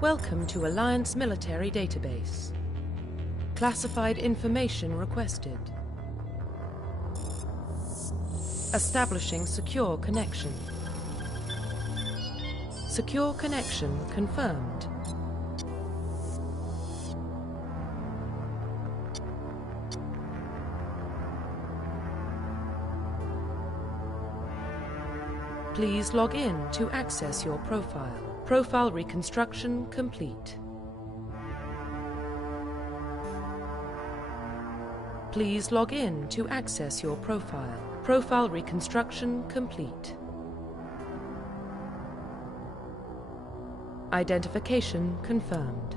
Welcome to Alliance Military Database. Classified information requested. Establishing secure connection. Secure connection confirmed. Please log in to access your profile. Profile reconstruction complete. Please log in to access your profile. Profile reconstruction complete. Identification confirmed.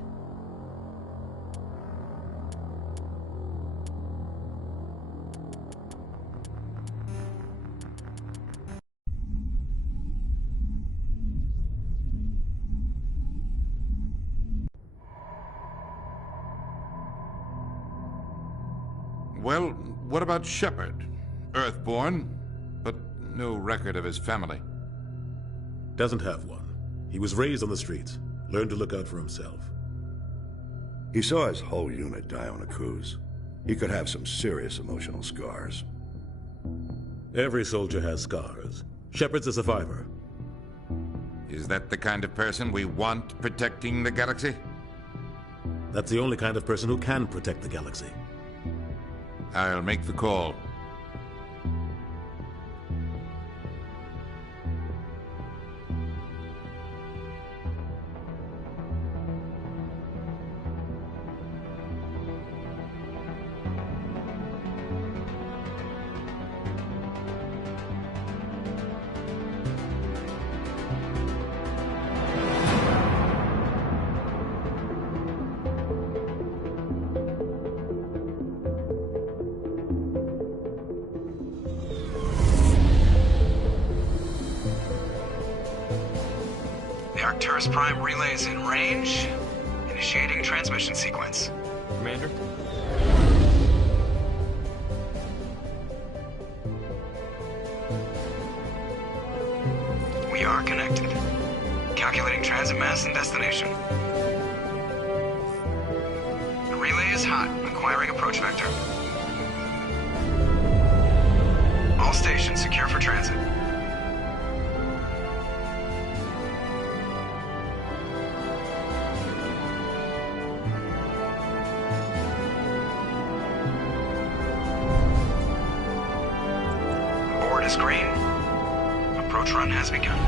Well, what about Shepard? Earthborn, but no record of his family. Doesn't have one. He was raised on the streets. Learned to look out for himself. He saw his whole unit die on a cruise. He could have some serious emotional scars. Every soldier has scars. Shepard's a survivor. Is that the kind of person we want protecting the galaxy? That's the only kind of person who can protect the galaxy. I'll make the call. Arcturus Prime relay is in range. Initiating transmission sequence. Commander? We are connected. Calculating transit mass and destination. The relay is hot, acquiring approach vector. All stations secure for transit. Is green. Approach run has begun.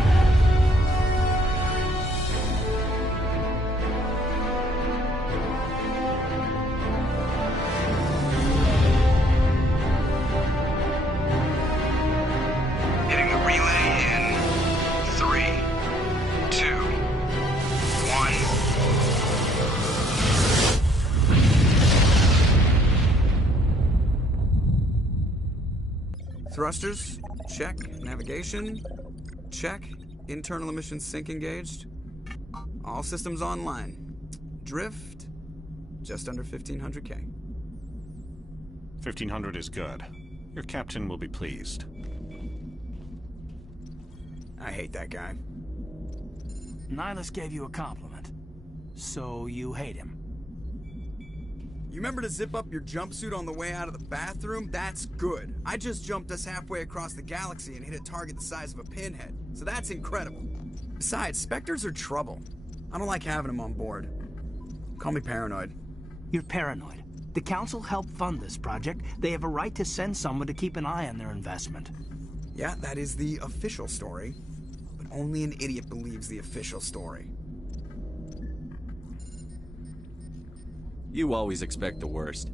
Hitting the relay in 3, 2, 1. Thrusters, check. Navigation, check. Internal emissions sync engaged. All systems online. Drift, just under 1,500K. 1,500 is good. Your captain will be pleased. I hate that guy. Nihilus gave you a compliment. So you hate him. You remember to zip up your jumpsuit on the way out of the bathroom? That's good. I just jumped us halfway across the galaxy and hit a target the size of a pinhead. So that's incredible. Besides, Spectres are trouble. I don't like having them on board. Call me paranoid. You're paranoid. The Council helped fund this project. They have a right to send someone to keep an eye on their investment. Yeah, that is the official story. But only an idiot believes the official story. You always expect the worst.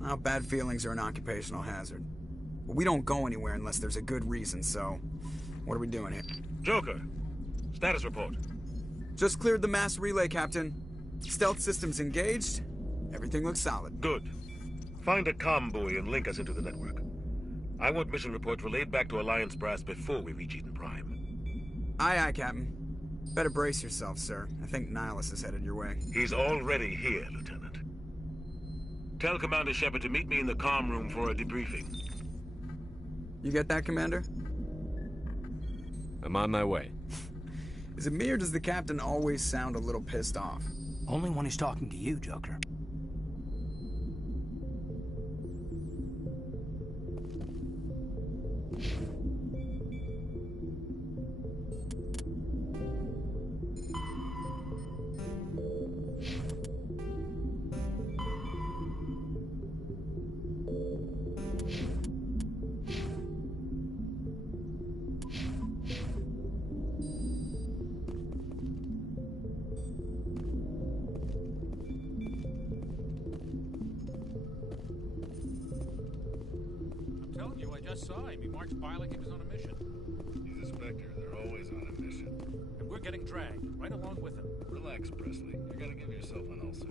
Well, bad feelings are an occupational hazard. But we don't go anywhere unless there's a good reason, so... what are we doing here? Joker, status report. Just cleared the mass relay, Captain. Stealth systems engaged. Everything looks solid. Good. Find a comm buoy and link us into the network. I want mission reports relayed back to Alliance Brass before we reach Eden Prime. Aye, aye, Captain. Better brace yourself, sir. I think Nihilus is headed your way. He's already here, Lieutenant. Tell Commander Shepard to meet me in the comm room for a debriefing. You get that, Commander? I'm on my way. Is it me or does the captain always sound a little pissed off? Only when he's talking to you, Joker. I just saw him. He marched by like he was on a mission. He's a Spectre. They're always on a mission. And we're getting dragged, right along with him. Relax, Presley. You're gonna give yourself an ulcer.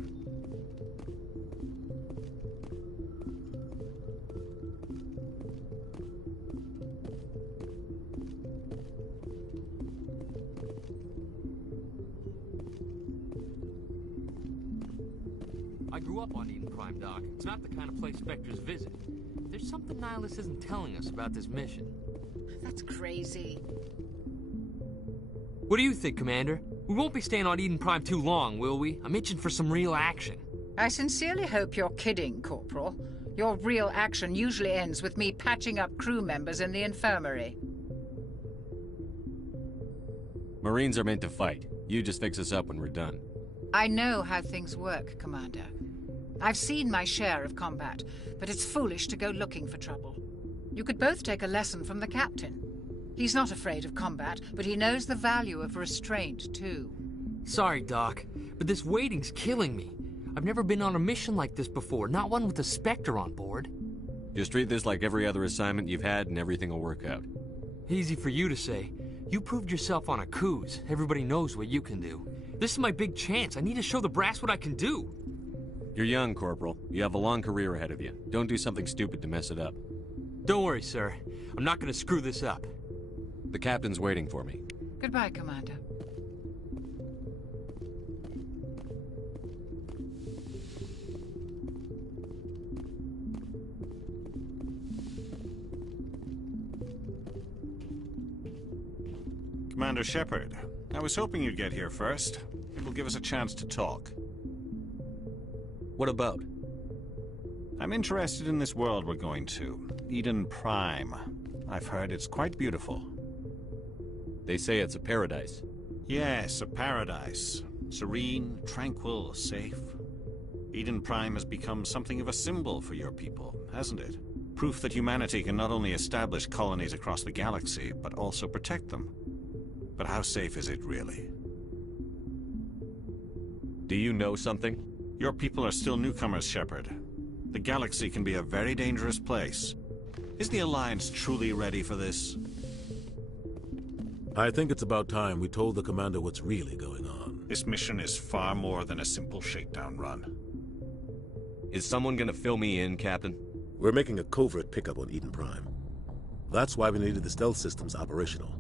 I grew up on Eden Prime, Doc. It's not the kind of place Spectres visit. There's something Nihilus isn't telling us about this mission. That's crazy. What do you think, Commander? We won't be staying on Eden Prime too long, will we? I'm itching for some real action. I sincerely hope you're kidding, Corporal. Your real action usually ends with me patching up crew members in the infirmary. Marines are meant to fight. You just fix us up when we're done. I know how things work, Commander. I've seen my share of combat, but it's foolish to go looking for trouble. You could both take a lesson from the captain. He's not afraid of combat, but he knows the value of restraint, too. Sorry, Doc, but this waiting's killing me. I've never been on a mission like this before, not one with a Spectre on board. Just treat this like every other assignment you've had and everything will work out. Easy for you to say. You proved yourself on a cruise. Everybody knows what you can do. This is my big chance. I need to show the brass what I can do. You're young, Corporal. You have a long career ahead of you. Don't do something stupid to mess it up. Don't worry, sir. I'm not going to screw this up. The captain's waiting for me. Goodbye, Commander. Commander Shepard, I was hoping you'd get here first. It will give us a chance to talk. What about? I'm interested in this world we're going to, Eden Prime. I've heard it's quite beautiful. They say it's a paradise. Yes, a paradise. Serene, tranquil, safe. Eden Prime has become something of a symbol for your people, hasn't it? Proof that humanity can not only establish colonies across the galaxy, but also protect them. But how safe is it, really? Do you know something? Your people are still newcomers, Shepard. The galaxy can be a very dangerous place. Is the Alliance truly ready for this? I think it's about time we told the Commander what's really going on. This mission is far more than a simple shakedown run. Is someone gonna fill me in, Captain? We're making a covert pickup on Eden Prime. That's why we needed the stealth systems operational.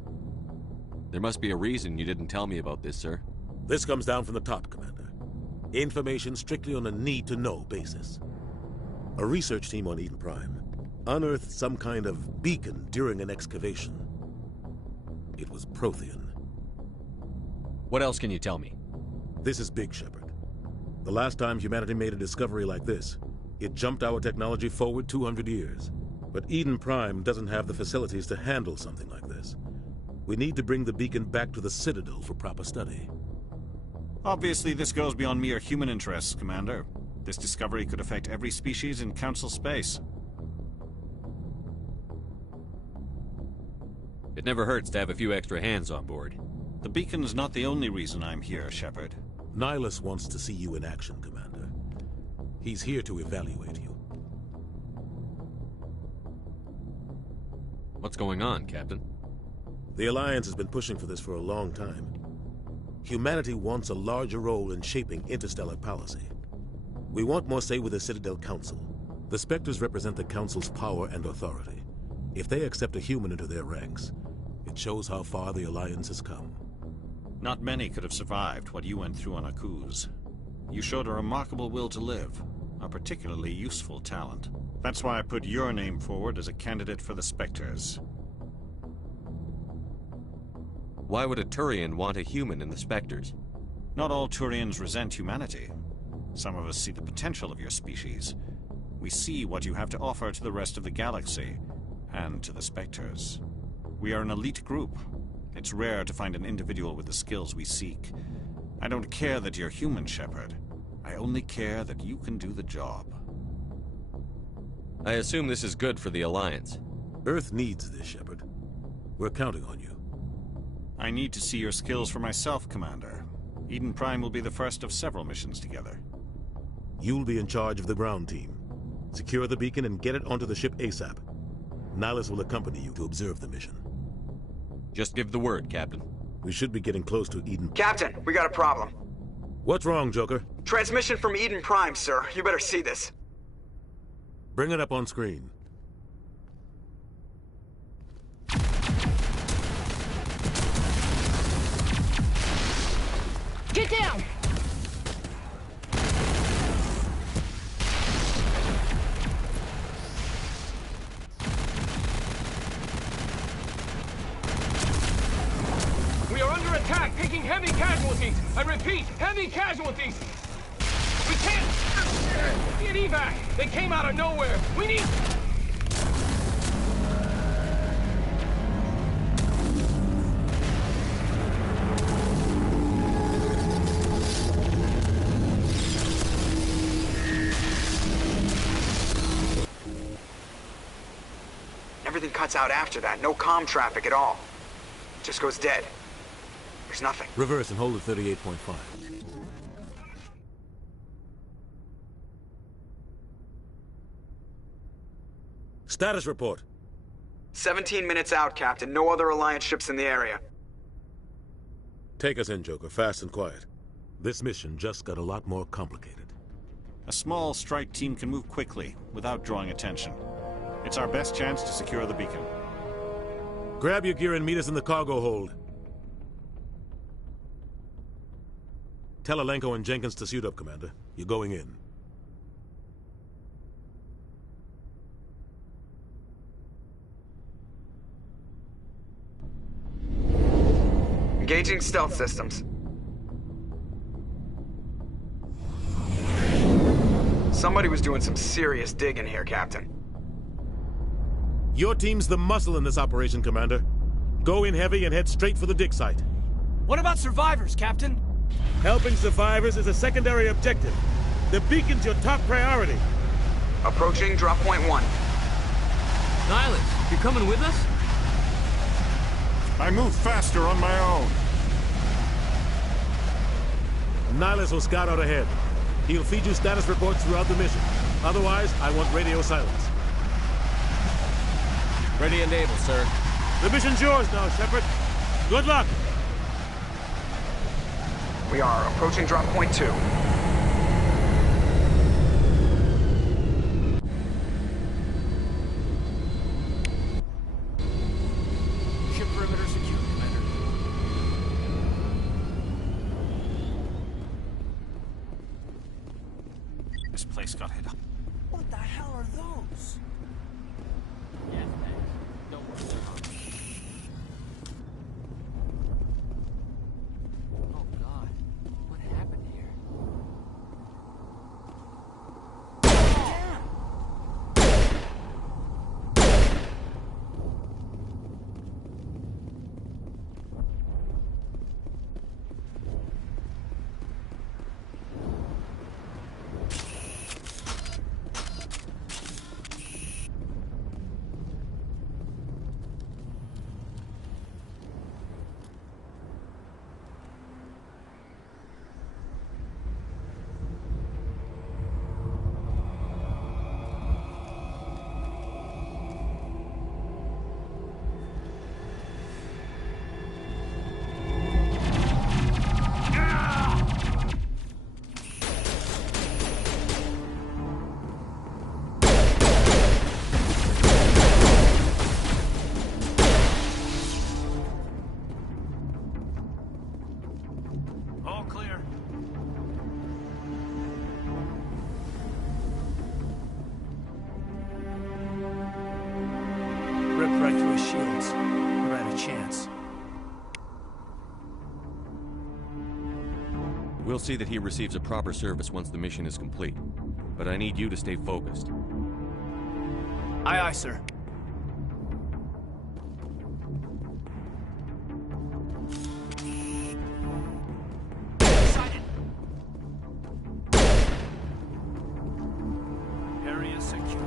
There must be a reason you didn't tell me about this, sir. This comes down from the top, Commander. Information strictly on a need-to-know basis. A research team on Eden Prime unearthed some kind of beacon during an excavation. It was Prothean. What else can you tell me? This is big, Shepard. The last time humanity made a discovery like this, it jumped our technology forward 200 years. But Eden Prime doesn't have the facilities to handle something like this. We need to bring the beacon back to the Citadel for proper study. Obviously, this goes beyond mere human interests, Commander. This discovery could affect every species in Council space. It never hurts to have a few extra hands on board. The beacon's not the only reason I'm here, Shepard. Nihilus wants to see you in action, Commander. He's here to evaluate you. What's going on, Captain? The Alliance has been pushing for this for a long time. Humanity wants a larger role in shaping interstellar policy. We want more say with the Citadel Council. The Spectres represent the Council's power and authority. If they accept a human into their ranks, it shows how far the Alliance has come. Not many could have survived what you went through on Akuz. You showed a remarkable will to live, a particularly useful talent. That's why I put your name forward as a candidate for the Spectres. Why would a Turian want a human in the Spectres? Not all Turians resent humanity. Some of us see the potential of your species. We see what you have to offer to the rest of the galaxy, and to the Spectres. We are an elite group. It's rare to find an individual with the skills we seek. I don't care that you're human, Shepard. I only care that you can do the job. I assume this is good for the Alliance. Earth needs this, Shepard. We're counting on you. I need to see your skills for myself, Commander. Eden Prime will be the first of several missions together. You'll be in charge of the ground team. Secure the beacon and get it onto the ship ASAP. Nihilus will accompany you to observe the mission. Just give the word, Captain. We should be getting close to Eden. Captain, we got a problem. What's wrong, Joker? Transmission from Eden Prime, sir. You better see this. Bring it up on screen. Get down! We are under attack, taking heavy casualties. I repeat, heavy casualties. We can't get evac. They came out of nowhere. We need... Everything cuts out after that. No comm traffic at all. Just goes dead. There's nothing. Reverse and hold at 38.5. Status report. 17 minutes out, Captain. No other Alliance ships in the area. Take us in, Joker, fast and quiet. This mission just got a lot more complicated. A small strike team can move quickly, without drawing attention. It's our best chance to secure the beacon. Grab your gear and meet us in the cargo hold. Tell Alenko and Jenkins to suit up, Commander. You're going in. Engaging stealth systems. Somebody was doing some serious digging here, Captain. Your team's the muscle in this operation, Commander. Go in heavy and head straight for the dig site. What about survivors, Captain? Helping survivors is a secondary objective. The beacon's your top priority. Approaching drop point 1. Nihilus, you coming with us? I move faster on my own. Nihilus will scout out ahead. He'll feed you status reports throughout the mission. Otherwise, I want radio silence. Ready and able, sir. The mission's yours now, Shepard. Good luck. We are approaching drop point 2. Ship perimeter secure, Commander. This place got hit up. What the hell are those? Yes, thanks. Don't worry. Oh, God. What happened here? All clear. Ripped right through his shields. We're out of chance. We'll see that he receives a proper service once the mission is complete. But I need you to stay focused. Aye, aye, sir. Sighted. Area secure.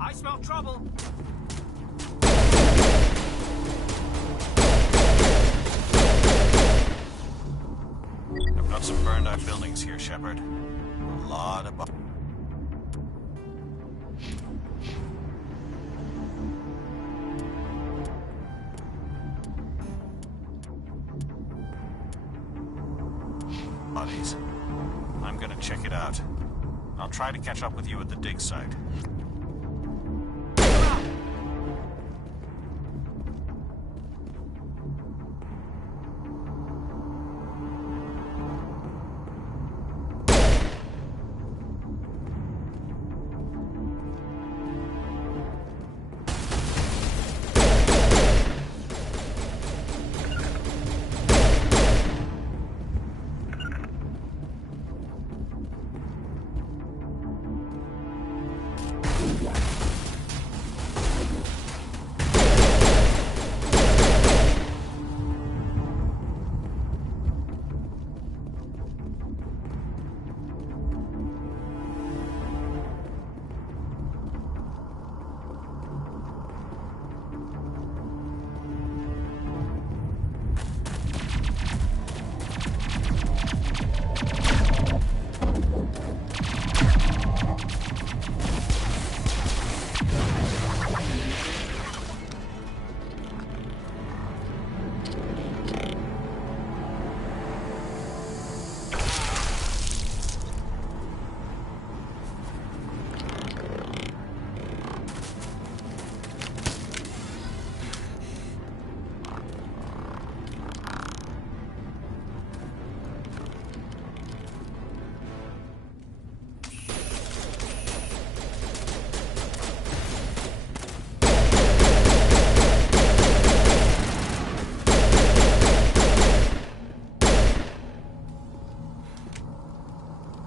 I smell trouble. I've got some burned out buildings here, Shepard. A lot of bodies. I'm gonna check it out. I'll try to catch up with you at the dig site.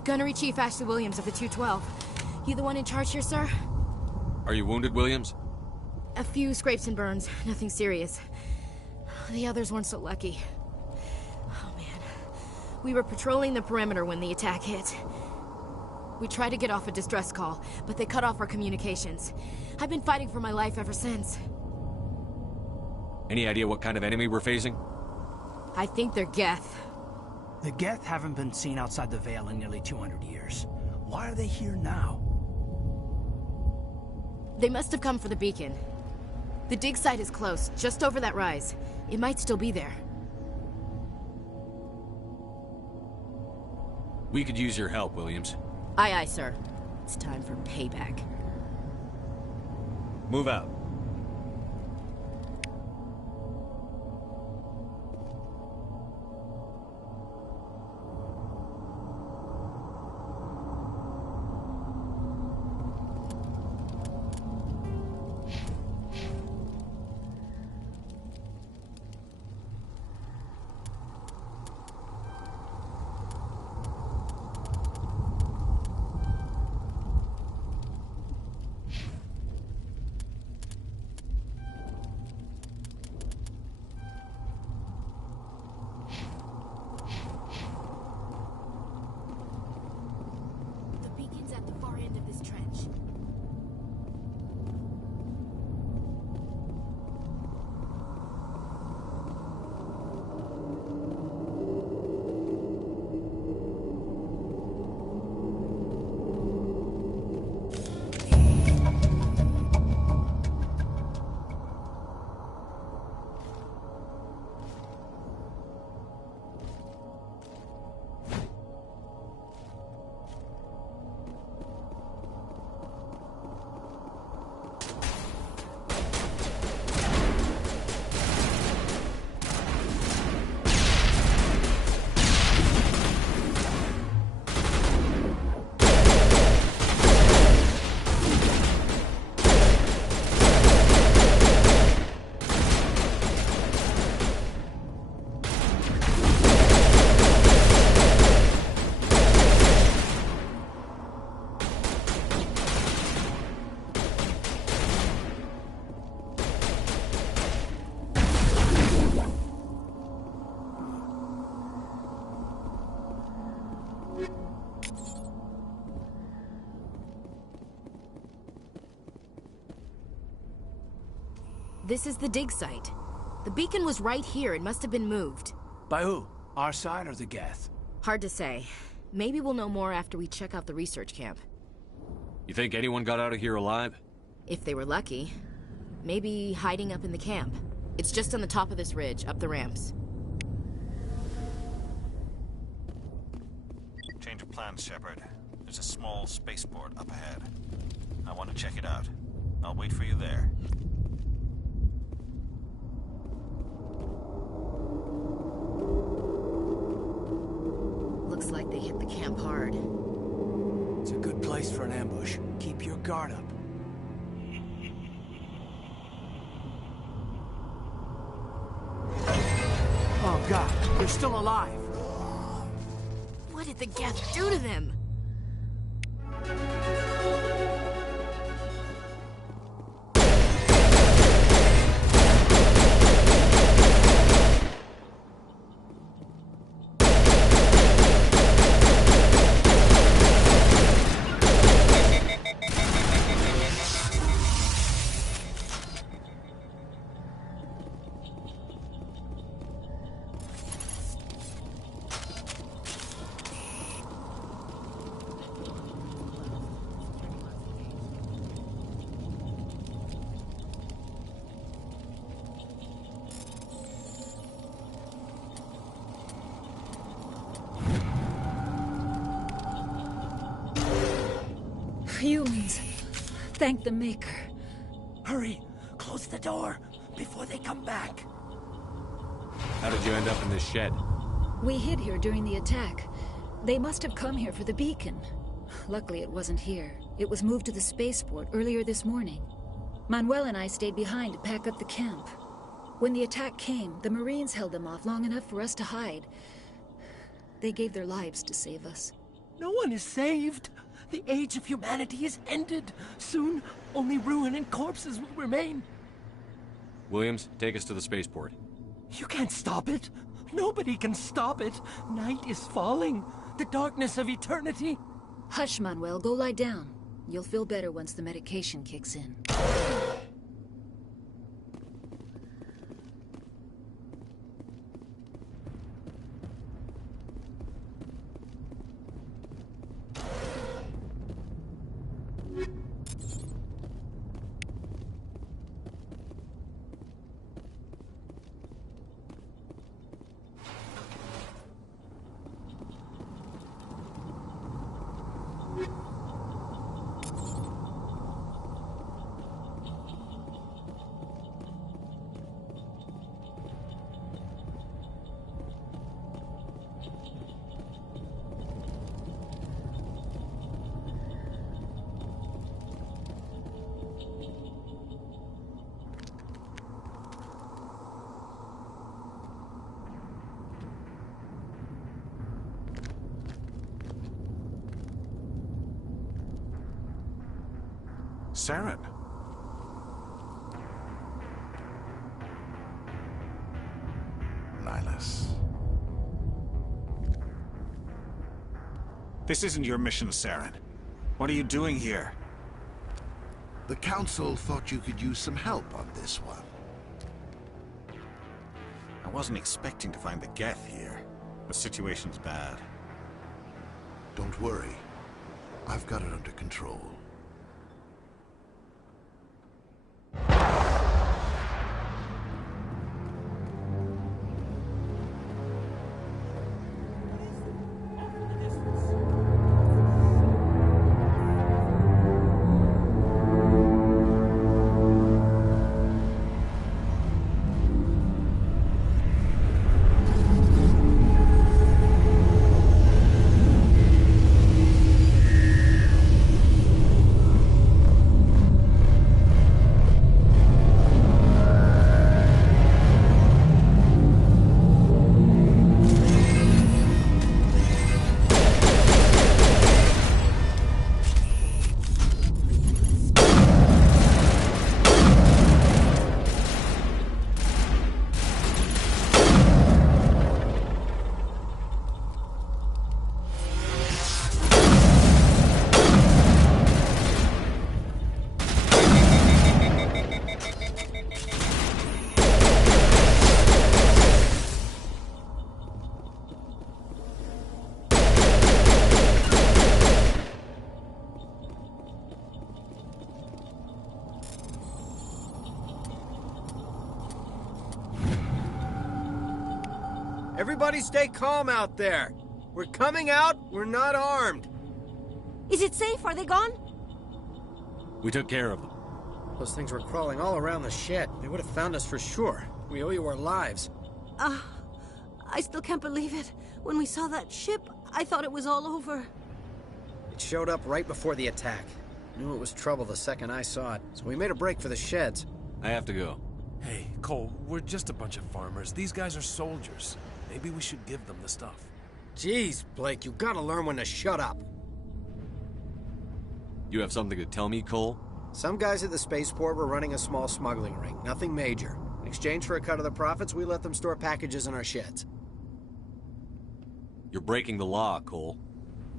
Gunnery Chief Ashley Williams of the 212. You the one in charge here, sir? Are you wounded, Williams? A few scrapes and burns, nothing serious. The others weren't so lucky. Oh man. We were patrolling the perimeter when the attack hit. We tried to get off a distress call, but they cut off our communications. I've been fighting for my life ever since. Any idea what kind of enemy we're facing? I think they're Geth. The Geth haven't been seen outside the Veil in nearly 200 years. Why are they here now? They must have come for the beacon. The dig site is close, just over that rise. It might still be there. We could use your help, Williams. Aye, aye, sir. It's time for payback. Move out. This is the dig site. The beacon was right here. It must have been moved. By who? Our side or the Geth? Hard to say. Maybe we'll know more after we check out the research camp. You think anyone got out of here alive? If they were lucky. Maybe hiding up in the camp. It's just on the top of this ridge, up the ramps. Change of plans, Shepard. There's a small spaceport up ahead. I want to check it out. I'll wait for you there. Looks like they hit the camp hard. It's a good place for an ambush. Keep your guard up. Oh God, they're still alive. What did the Geth do to them? Humans. Thank the Maker. Hurry! Close the door before they come back. How did you end up in this shed? We hid here during the attack. They must have come here for the beacon. Luckily, it wasn't here. It was moved to the spaceport earlier this morning. Manuel and I stayed behind to pack up the camp. When the attack came, the Marines held them off long enough for us to hide. They gave their lives to save us. No one is saved. The age of humanity is ended. Soon, only ruin and corpses will remain. Williams, take us to the spaceport. You can't stop it. Nobody can stop it. Night is falling. The darkness of eternity. Hush, Manuel. Go lie down. You'll feel better once the medication kicks in. Saren. Nihilus. This isn't your mission, Saren. What are you doing here? The Council thought you could use some help on this one. I wasn't expecting to find the Geth here. The situation's bad. Don't worry. I've got it under control. Everybody stay calm out there. We're coming out, we're not armed. Is it safe? Are they gone? We took care of them. Those things were crawling all around the shed. They would have found us for sure. We owe you our lives. I still can't believe it. When we saw that ship, I thought it was all over. It showed up right before the attack. Knew it was trouble the second I saw it, so we made a break for the sheds. I have to go. Hey, Cole, we're just a bunch of farmers. These guys are soldiers. Maybe we should give them the stuff. Jeez, Blake, you gotta learn when to shut up. You have something to tell me, Cole? Some guys at the spaceport were running a small smuggling ring, nothing major. In exchange for a cut of the profits, we let them store packages in our sheds. You're breaking the law, Cole.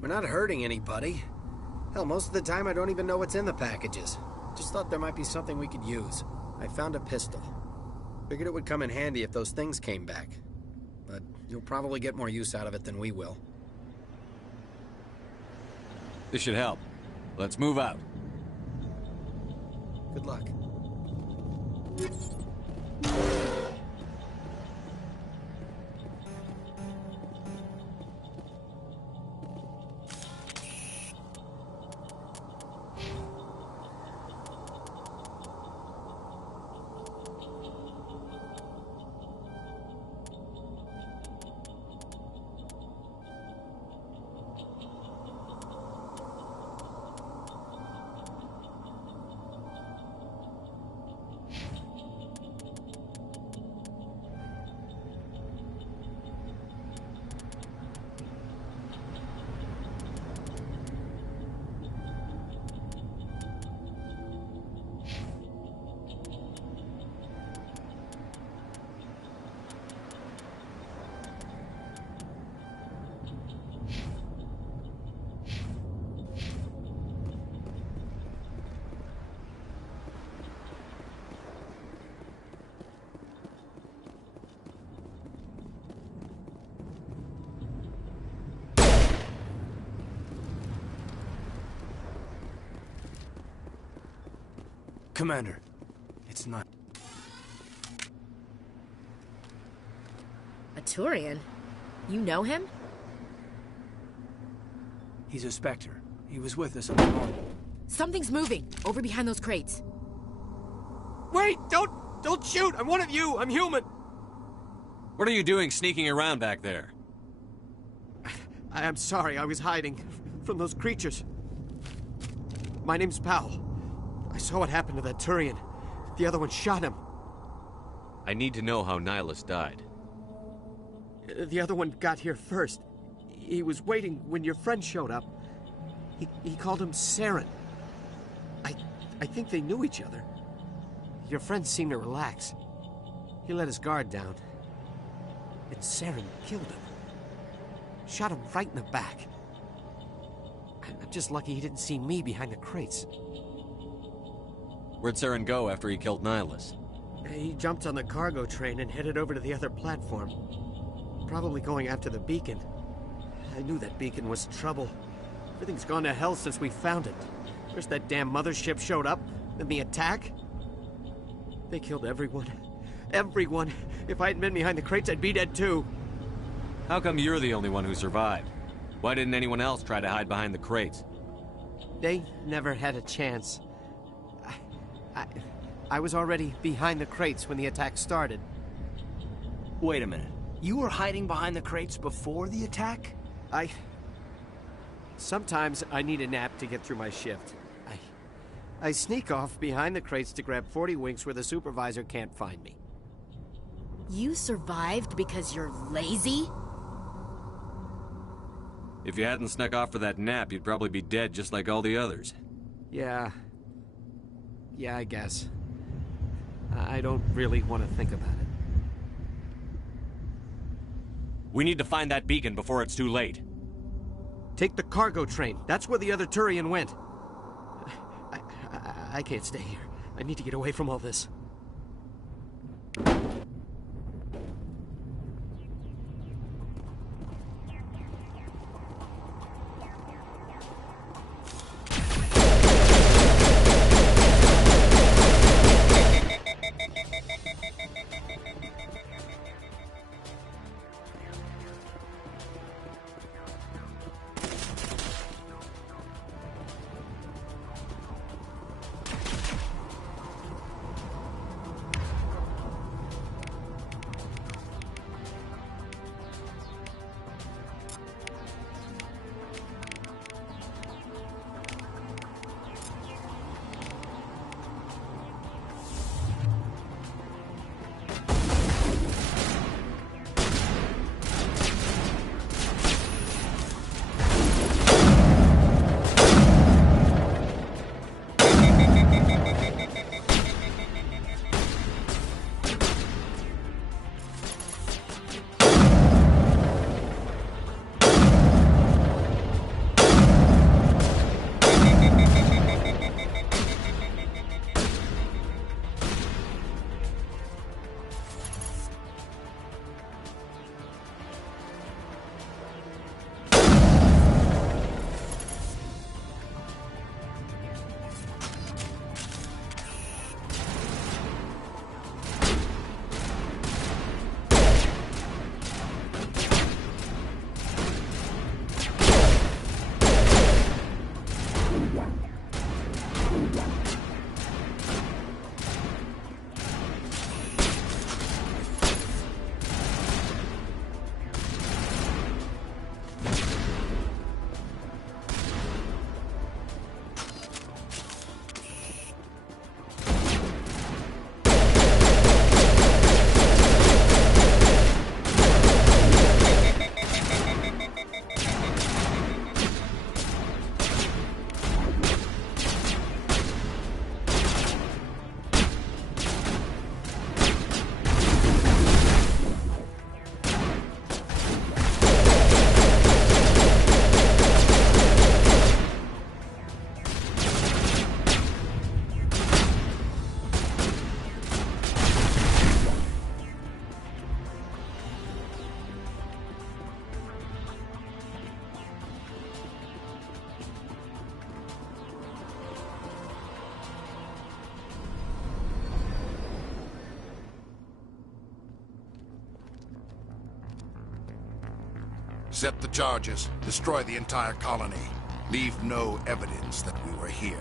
We're not hurting anybody. Hell, most of the time I don't even know what's in the packages. Just thought there might be something we could use. I found a pistol. Figured it would come in handy if those things came back. But you'll probably get more use out of it than we will. This should help. Let's move out. Good luck. Commander, it's not... A Turian? You know him? He's a Spectre. He was with us on the morning. Something's moving, over behind those crates. Wait! Don't shoot! I'm one of you! I'm human! What are you doing sneaking around back there? I'm sorry, I was hiding from those creatures. My name's Powell. I saw what happened to that Turian. The other one shot him. I need to know how Nihilus died. The other one got here first. He was waiting when your friend showed up. He called him Saren. I think they knew each other. Your friend seemed to relax. He let his guard down. And Saren killed him. Shot him right in the back. I'm just lucky he didn't see me behind the crates. Where'd Saren go after he killed Nihilus? He jumped on the cargo train and headed over to the other platform. Probably going after the beacon. I knew that beacon was trouble. Everything's gone to hell since we found it. First that damn mothership showed up, then the attack. They killed everyone. Everyone. If I hadn't been behind the crates, I'd be dead too. How come you're the only one who survived? Why didn't anyone else try to hide behind the crates? They never had a chance. I was already behind the crates when the attack started. Wait a minute. You were hiding behind the crates before the attack? Sometimes I need a nap to get through my shift. I sneak off behind the crates to grab 40 winks where the supervisor can't find me. You survived because you're lazy? If you hadn't snuck off for that nap, you'd probably be dead just like all the others. Yeah, I guess. I don't really want to think about it. We need to find that beacon before it's too late. Take the cargo train. That's where the other Turian went. I can't stay here. I need to get away from all this. Set the charges. Destroy the entire colony. Leave no evidence that we were here.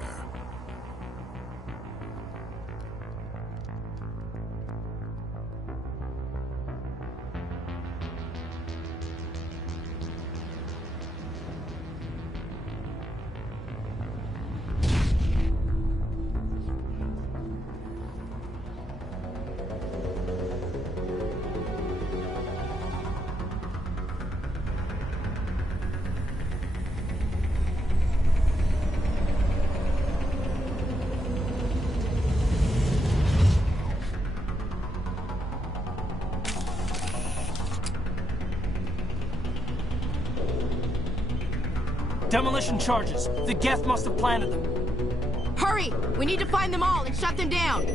Demolition charges. The Geth must have planted them. Hurry! We need to find them all and shut them down!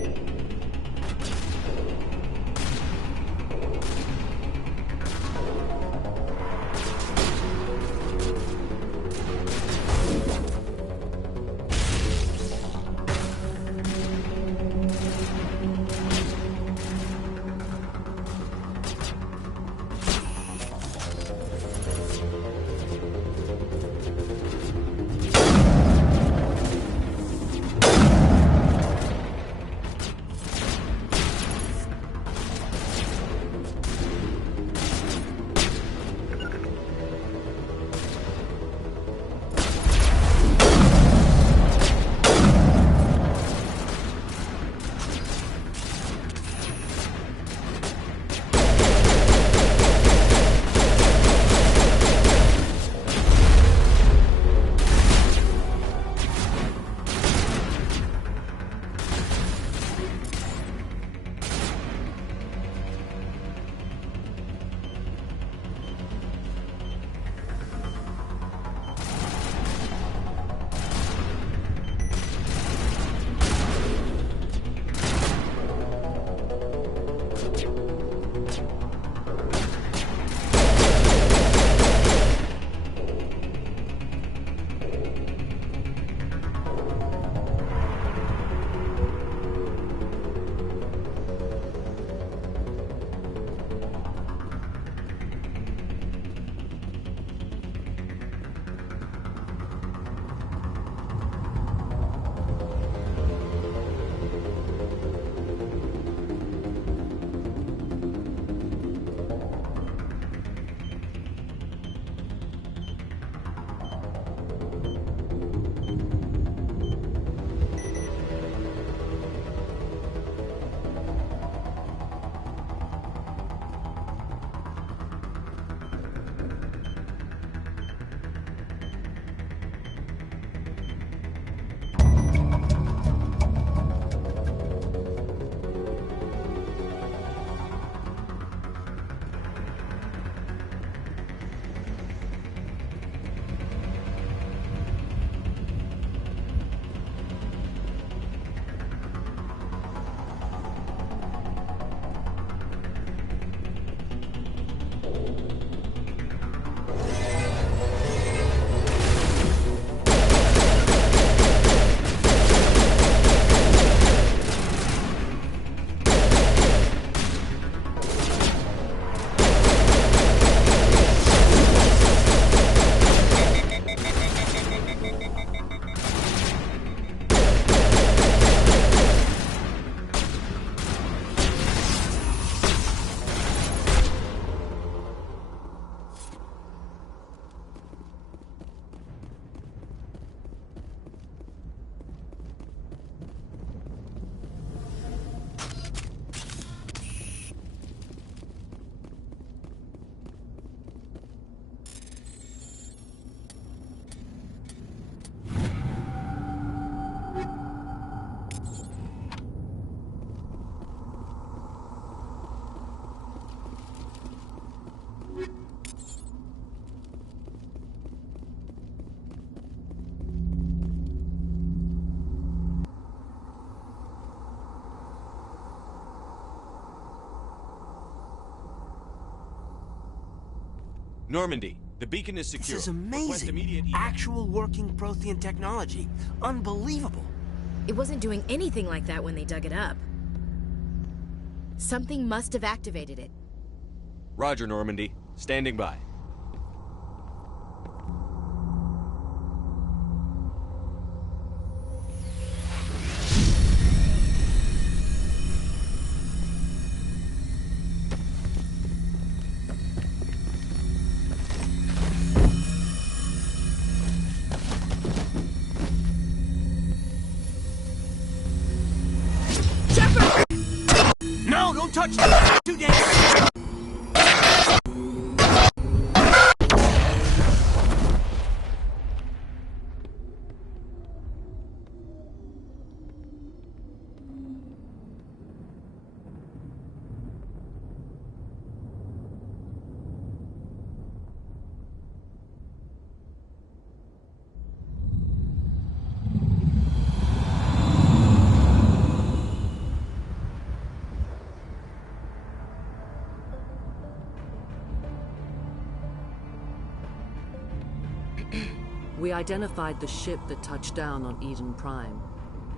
Normandy, the beacon is secure. This is amazing. Actual working Prothean technology. Unbelievable. It wasn't doing anything like that when they dug it up. Something must have activated it. Roger, Normandy. Standing by. We identified the ship that touched down on Eden Prime.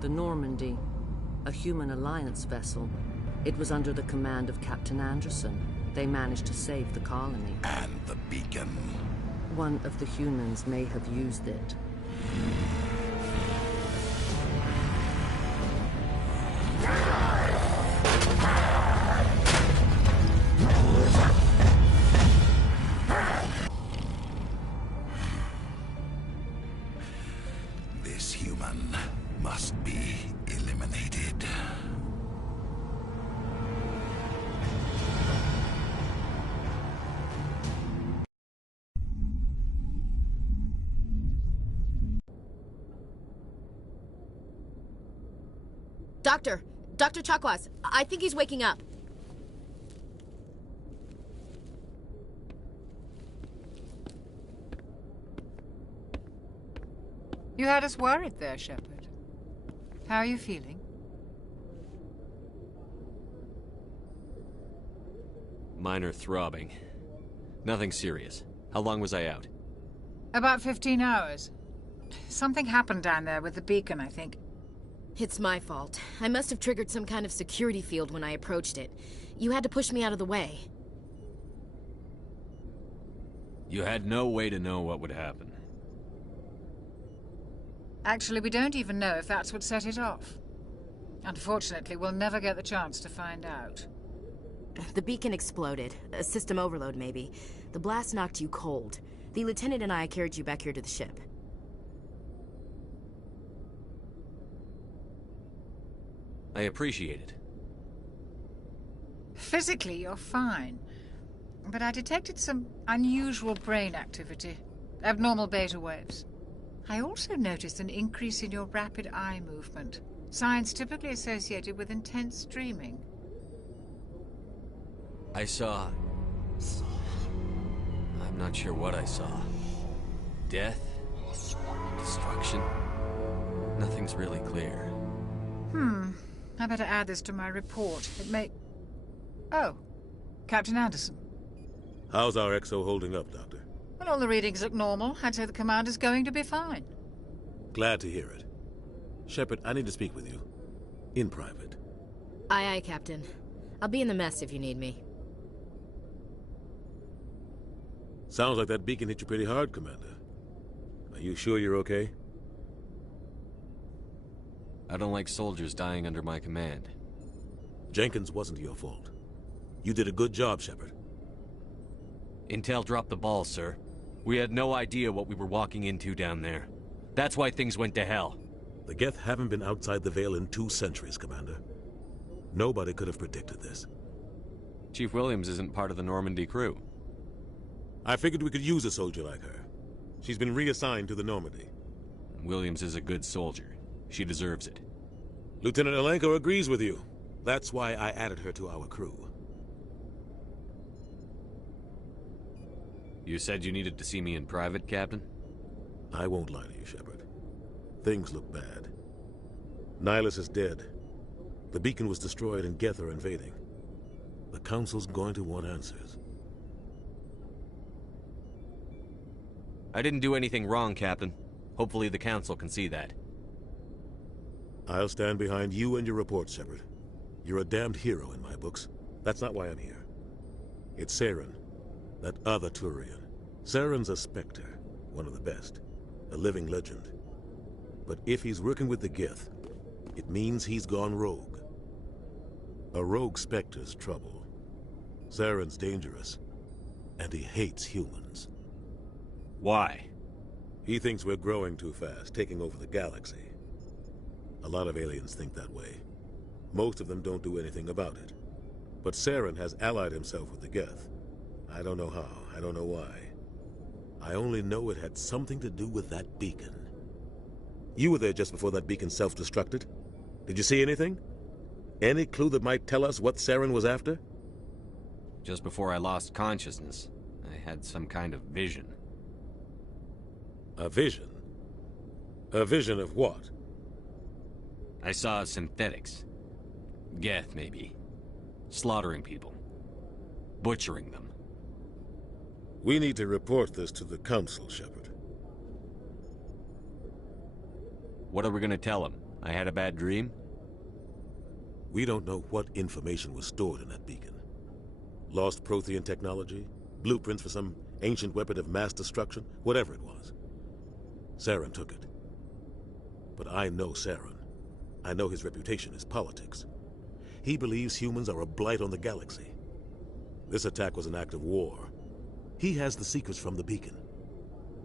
The Normandy, a human alliance vessel. It was under the command of Captain Anderson. They managed to save the colony. And the beacon. One of the humans may have used it. This human must be eliminated. Dr. Chakwas, I think he's waking up. You had us worried there, Shepard. How are you feeling? Minor throbbing. Nothing serious. How long was I out? About 15 hours. Something happened down there with the beacon, I think. It's my fault. I must have triggered some kind of security field when I approached it. You had to push me out of the way. You had no way to know what would happen. Actually, we don't even know if that's what set it off. Unfortunately, we'll never get the chance to find out. The beacon exploded. A system overload, maybe. The blast knocked you cold. The lieutenant and I carried you back here to the ship. I appreciate it. Physically, you're fine. But I detected some unusual brain activity. Abnormal beta waves. I also noticed an increase in your rapid eye movement. Signs typically associated with intense dreaming. I saw... I'm not sure what I saw. Death? Destruction? Nothing's really clear. I better add this to my report. It may... Oh, Captain Anderson. How's our XO holding up, Doctor? Well, all the readings look normal. I'd say the commander's going to be fine. Glad to hear it. Shepard, I need to speak with you. In private. Aye, aye, Captain. I'll be in the mess if you need me. Sounds like that beacon hit you pretty hard, Commander. Are you sure you're okay? I don't like soldiers dying under my command. Jenkins wasn't your fault. You did a good job, Shepard. Intel dropped the ball, sir. We had no idea what we were walking into down there. That's why things went to hell. The Geth haven't been outside the Veil in 2 centuries, Commander. Nobody could have predicted this. Chief Williams isn't part of the Normandy crew. I figured we could use a soldier like her. She's been reassigned to the Normandy. Williams is a good soldier. She deserves it. Lieutenant Alenko agrees with you. That's why I added her to our crew. You said you needed to see me in private, Captain? I won't lie to you, Shepard. Things look bad. Nihilus is dead. The beacon was destroyed and Geth are invading. The Council's going to want answers. I didn't do anything wrong, Captain. Hopefully the Council can see that. I'll stand behind you and your report, Shepard. You're a damned hero in my books. That's not why I'm here. It's Saren, that other Turian. Saren's a Spectre, one of the best. A living legend. But if he's working with the Geth, it means he's gone rogue. A rogue Spectre's trouble. Saren's dangerous, and he hates humans. Why? He thinks we're growing too fast, taking over the galaxy. A lot of aliens think that way. Most of them don't do anything about it. But Saren has allied himself with the Geth. I don't know how, I don't know why. I only know it had something to do with that beacon. You were there just before that beacon self-destructed. Did you see anything? Any clue that might tell us what Saren was after? Just before I lost consciousness, I had some kind of vision. A vision? A vision of what? I saw synthetics. Geth, maybe. Slaughtering people. Butchering them. We need to report this to the Council, Shepard. What are we gonna tell him? I had a bad dream? We don't know what information was stored in that beacon. Lost Prothean technology? Blueprints for some ancient weapon of mass destruction? Whatever it was. Saren took it. But I know Saren. I know his reputation is politics. He believes humans are a blight on the galaxy. This attack was an act of war. He has the secrets from the beacon.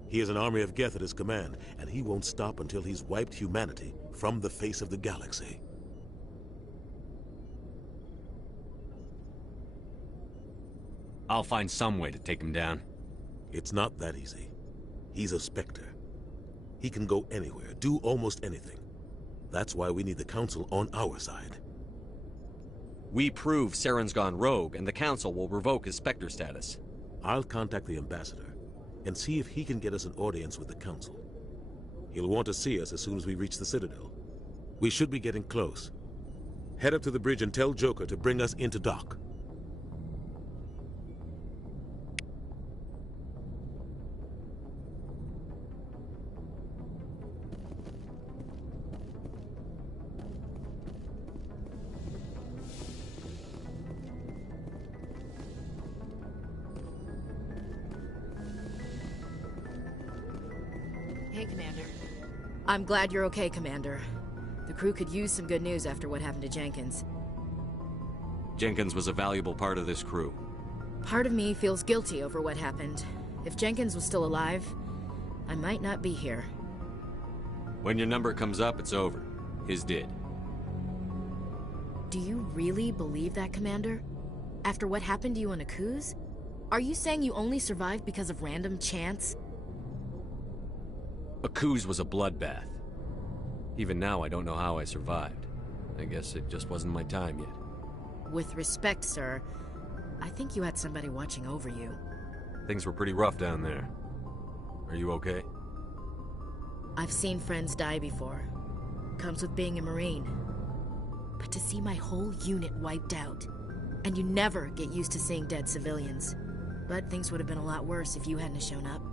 He has an army of Geth at his command, and he won't stop until he's wiped humanity from the face of the galaxy. I'll find some way to take him down. It's not that easy. He's a Spectre. He can go anywhere, do almost anything. That's why we need the Council on our side. We prove Saren's gone rogue, and the Council will revoke his Spectre status. I'll contact the Ambassador and see if he can get us an audience with the Council. He'll want to see us as soon as we reach the Citadel. We should be getting close. Head up to the bridge and tell Joker to bring us into dock. Hey, Commander. I'm glad you're okay, Commander. The crew could use some good news after what happened to Jenkins. Jenkins was a valuable part of this crew. Part of me feels guilty over what happened. If Jenkins was still alive, I might not be here. When your number comes up, it's over. His did. Do you really believe that, Commander? After what happened to you on Akuz? Are you saying you only survived because of random chance? Akuz was a bloodbath. Even now, I don't know how I survived. I guess it just wasn't my time yet. With respect, sir, I think you had somebody watching over you. Things were pretty rough down there. Are you okay? I've seen friends die before. Comes with being a Marine. But to see my whole unit wiped out, and you never get used to seeing dead civilians. But things would have been a lot worse if you hadn't shown up.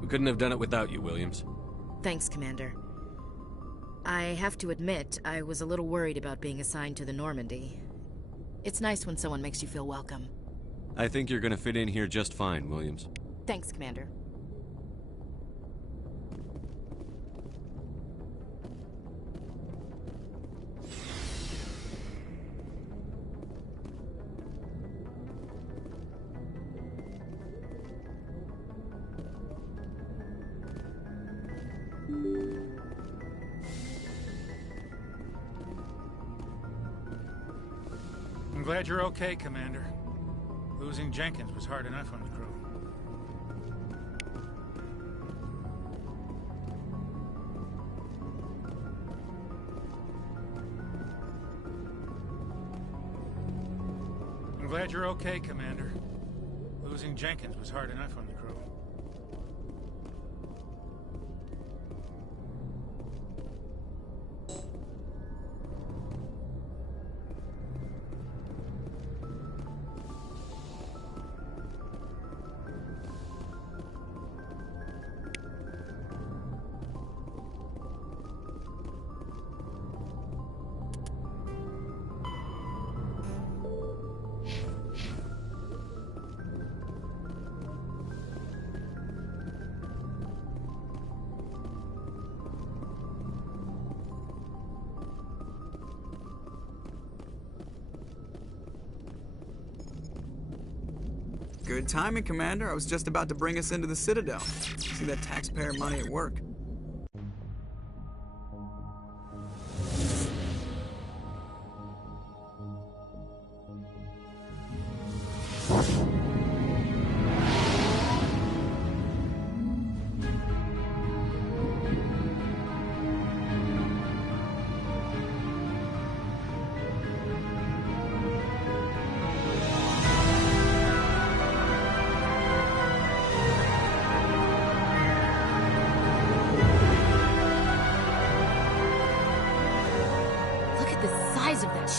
We couldn't have done it without you, Williams. Thanks, Commander. I have to admit, I was a little worried about being assigned to the Normandy. It's nice when someone makes you feel welcome. I think you're gonna fit in here just fine, Williams. Thanks, Commander. I'm glad you're okay, Commander. Losing Jenkins was hard enough on the crew. I'm glad you're okay, Commander. Losing Jenkins was hard enough on the crew. Good timing, Commander. I was just about to bring us into the Citadel. See that taxpayer money at work.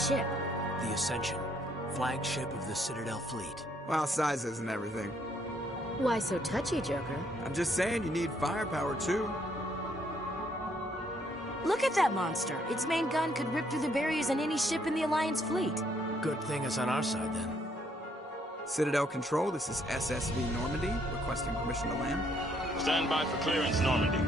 Ship. The Ascension, flagship of the Citadel fleet. Well, size isn't everything. Why so touchy, Joker? I'm just saying you need firepower, too. Look at that monster. Its main gun could rip through the barriers in any ship in the Alliance fleet. Good thing it's on our side, then. Citadel Control, this is SSV Normandy, requesting permission to land. Stand by for clearance, Normandy.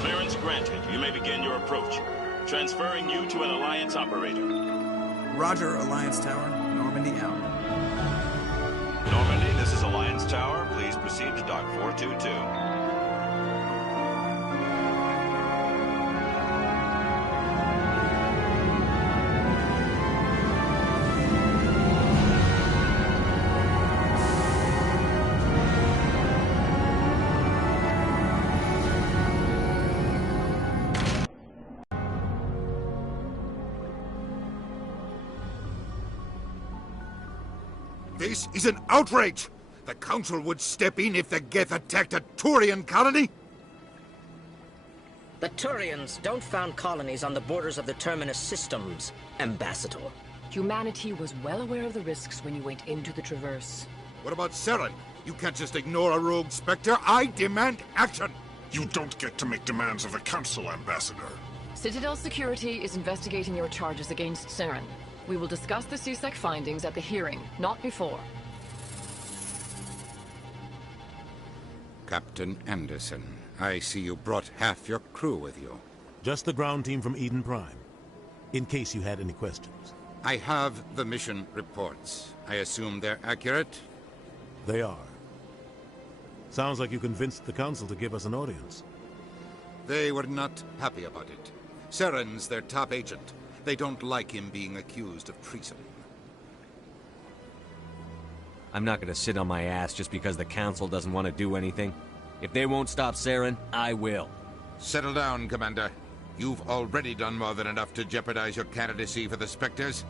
Clearance granted. You may begin your approach. Transferring you to an Alliance operator. Roger, Alliance Tower. Normandy out. Normandy, this is Alliance Tower. Please proceed to Dock 422. This is an outrage! The Council would step in if the Geth attacked a Turian colony? The Turians don't found colonies on the borders of the Terminus systems, Ambassador. Humanity was well aware of the risks when you went into the Traverse. What about Saren? You can't just ignore a rogue Spectre. I demand action! You don't get to make demands of the Council, Ambassador. Citadel Security is investigating your charges against Saren. We will discuss the CSEC findings at the hearing, not before. Captain Anderson, I see you brought half your crew with you. Just the ground team from Eden Prime, in case you had any questions. I have the mission reports. I assume they're accurate? They are. Sounds like you convinced the Council to give us an audience. They were not happy about it. Saren's their top agent. They don't like him being accused of treason. I'm not gonna sit on my ass just because the Council doesn't want to do anything. If they won't stop Saren, I will. Settle down, Commander. You've already done more than enough to jeopardize your candidacy for the Spectres.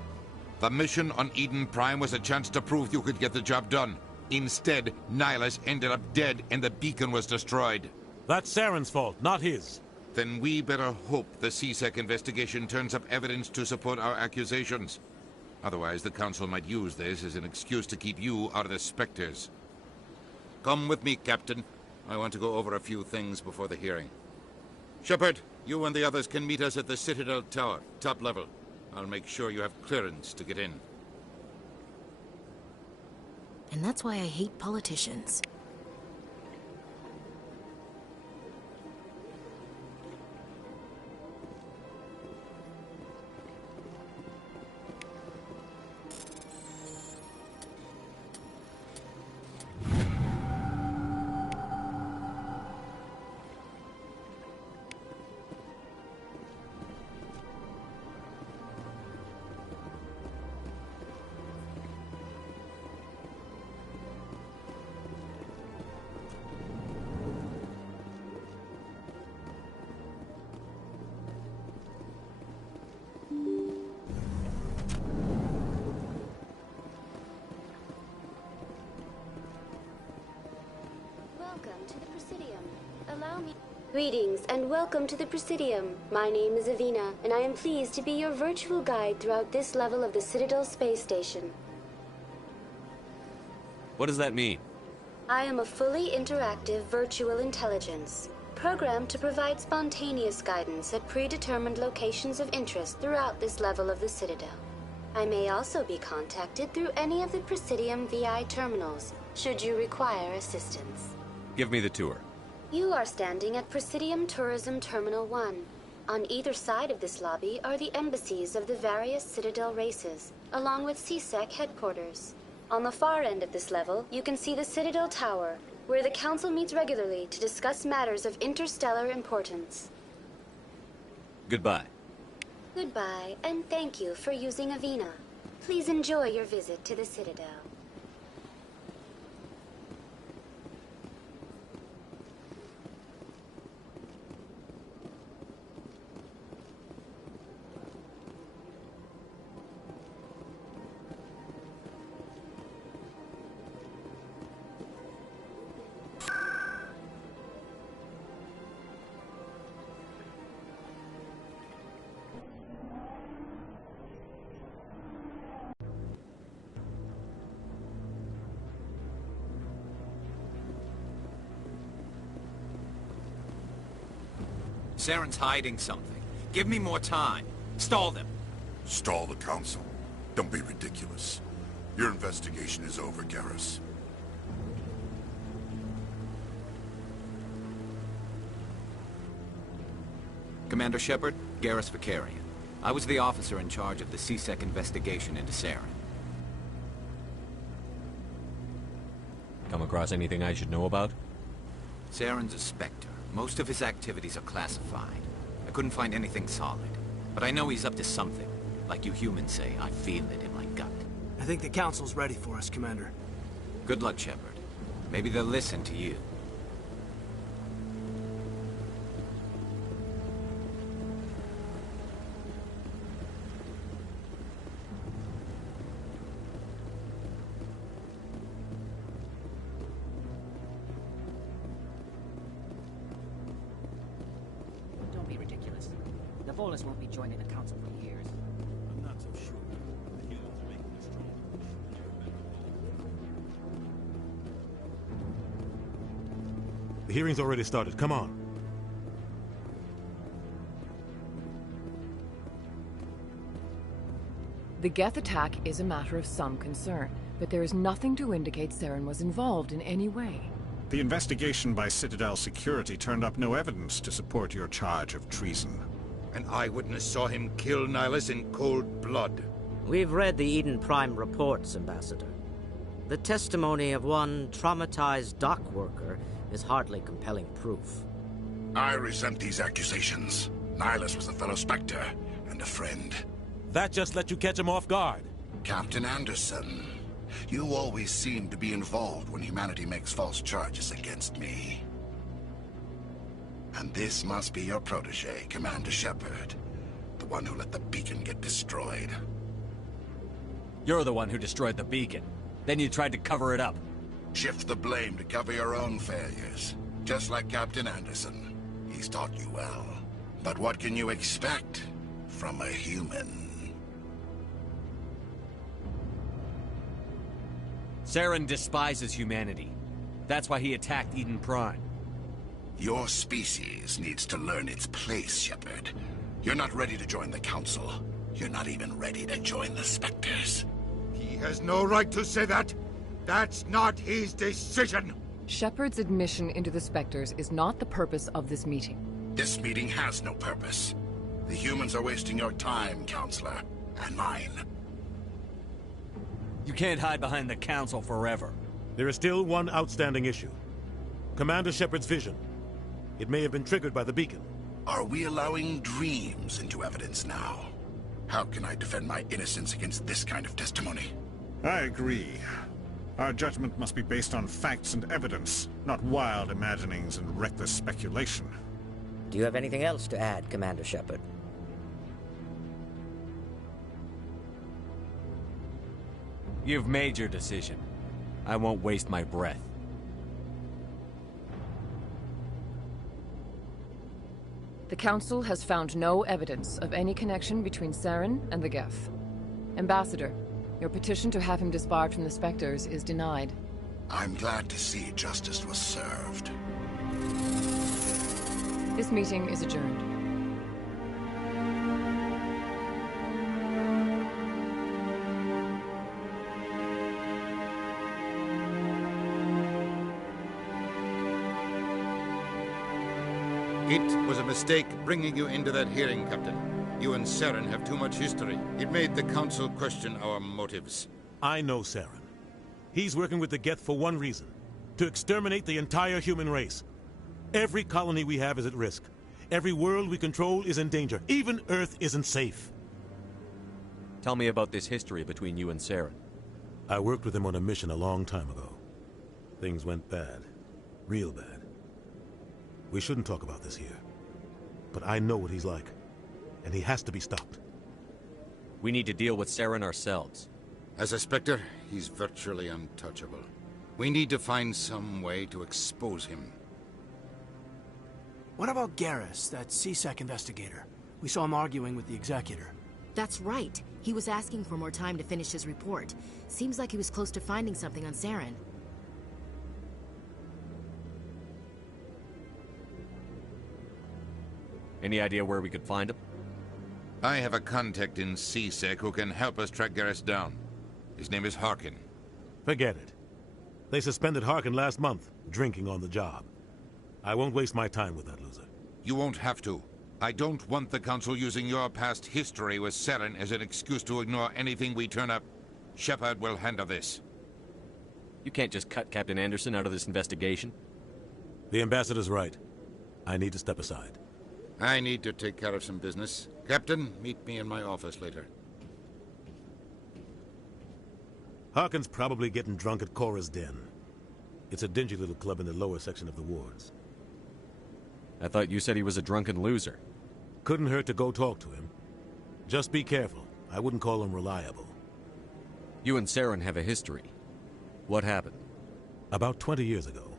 The mission on Eden Prime was a chance to prove you could get the job done. Instead, Nihilus ended up dead and the beacon was destroyed. That's Saren's fault, not his. Then we better hope the CSEC investigation turns up evidence to support our accusations. Otherwise, the Council might use this as an excuse to keep you out of the Spectres. Come with me, Captain. I want to go over a few things before the hearing. Shepard, you and the others can meet us at the Citadel Tower, top level. I'll make sure you have clearance to get in. And that's why I hate politicians. Greetings and welcome to the Presidium. My name is Avina, and I am pleased to be your virtual guide throughout this level of the Citadel Space Station. What does that mean? I am a fully interactive virtual intelligence, programmed to provide spontaneous guidance at predetermined locations of interest throughout this level of the Citadel. I may also be contacted through any of the Presidium VI terminals, should you require assistance. Give me the tour. You are standing at Presidium Tourism Terminal 1. On either side of this lobby are the embassies of the various Citadel races, along with CSEC headquarters. On the far end of this level, you can see the Citadel Tower, where the Council meets regularly to discuss matters of interstellar importance. Goodbye. Goodbye, and thank you for using Avina. Please enjoy your visit to the Citadel. Saren's hiding something. Give me more time. Stall them. Stall the Council? Don't be ridiculous. Your investigation is over, Garrus. Commander Shepard, Garrus Vicarian. I was the officer in charge of the C-Sec investigation into Saren. Come across anything I should know about? Saren's a Spectre. Most of his activities are classified. I couldn't find anything solid. But I know he's up to something. Like you humans say, I feel it in my gut. I think the Council's ready for us, Commander. Good luck, Shepard. Maybe they'll listen to you. Don't be ridiculous. The Volus won't be joining the Council for years. I'm not so sure. The humans are making a strong push. The hearing's already started. Come on. The Geth attack is a matter of some concern, but there is nothing to indicate Saren was involved in any way. The investigation by Citadel Security turned up no evidence to support your charge of treason. An eyewitness saw him kill Nihilus in cold blood. We've read the Eden Prime reports, Ambassador. The testimony of one traumatized dock worker is hardly compelling proof. I resent these accusations. Nihilus was a fellow Spectre and a friend. That just let you catch him off guard. Captain Anderson, you always seem to be involved when humanity makes false charges against me. And this must be your protege, Commander Shepard. The one who let the beacon get destroyed. You're the one who destroyed the beacon. Then you tried to cover it up. Shift the blame to cover your own failures. Just like Captain Anderson. He's taught you well. But what can you expect from a human? Saren despises humanity. That's why he attacked Eden Prime. Your species needs to learn its place, Shepard. You're not ready to join the Council. You're not even ready to join the Spectres. He has no right to say that. That's not his decision. Shepard's admission into the Spectres is not the purpose of this meeting. This meeting has no purpose. The humans are wasting your time, Counselor, and mine. You can't hide behind the Council forever. There is still one outstanding issue. Commander Shepard's vision. It may have been triggered by the beacon. Are we allowing dreams into evidence now? How can I defend my innocence against this kind of testimony? I agree. Our judgment must be based on facts and evidence, not wild imaginings and reckless speculation. Do you have anything else to add, Commander Shepard? You've made your decision. I won't waste my breath. The Council has found no evidence of any connection between Saren and the Geth. Ambassador, your petition to have him disbarred from the Spectres is denied. I'm glad to see justice was served. This meeting is adjourned. It was a mistake bringing you into that hearing, Captain. You and Saren have too much history. It made the Council question our motives. I know Saren. He's working with the Geth for one reason. To exterminate the entire human race. Every colony we have is at risk. Every world we control is in danger. Even Earth isn't safe. Tell me about this history between you and Saren. I worked with him on a mission a long time ago. Things went bad. Real bad. We shouldn't talk about this here. But I know what he's like. And he has to be stopped. We need to deal with Saren ourselves. As a Spectre, he's virtually untouchable. We need to find some way to expose him. What about Garrus, that C-Sec investigator? We saw him arguing with the Executor. That's right. He was asking for more time to finish his report. Seems like he was close to finding something on Saren. Any idea where we could find him? I have a contact in CSEC who can help us track Garrus down. His name is Harkin. Forget it. They suspended Harkin last month, drinking on the job. I won't waste my time with that loser. You won't have to. I don't want the Council using your past history with Saren as an excuse to ignore anything we turn up. Shepard will handle this. You can't just cut Captain Anderson out of this investigation. The ambassador's right. I need to step aside. I need to take care of some business. Captain, meet me in my office later. Harkin's probably getting drunk at Cora's Den. It's a dingy little club in the lower section of the wards. I thought you said he was a drunken loser. Couldn't hurt to go talk to him. Just be careful. I wouldn't call him reliable. You and Saren have a history. What happened? About 20 years ago,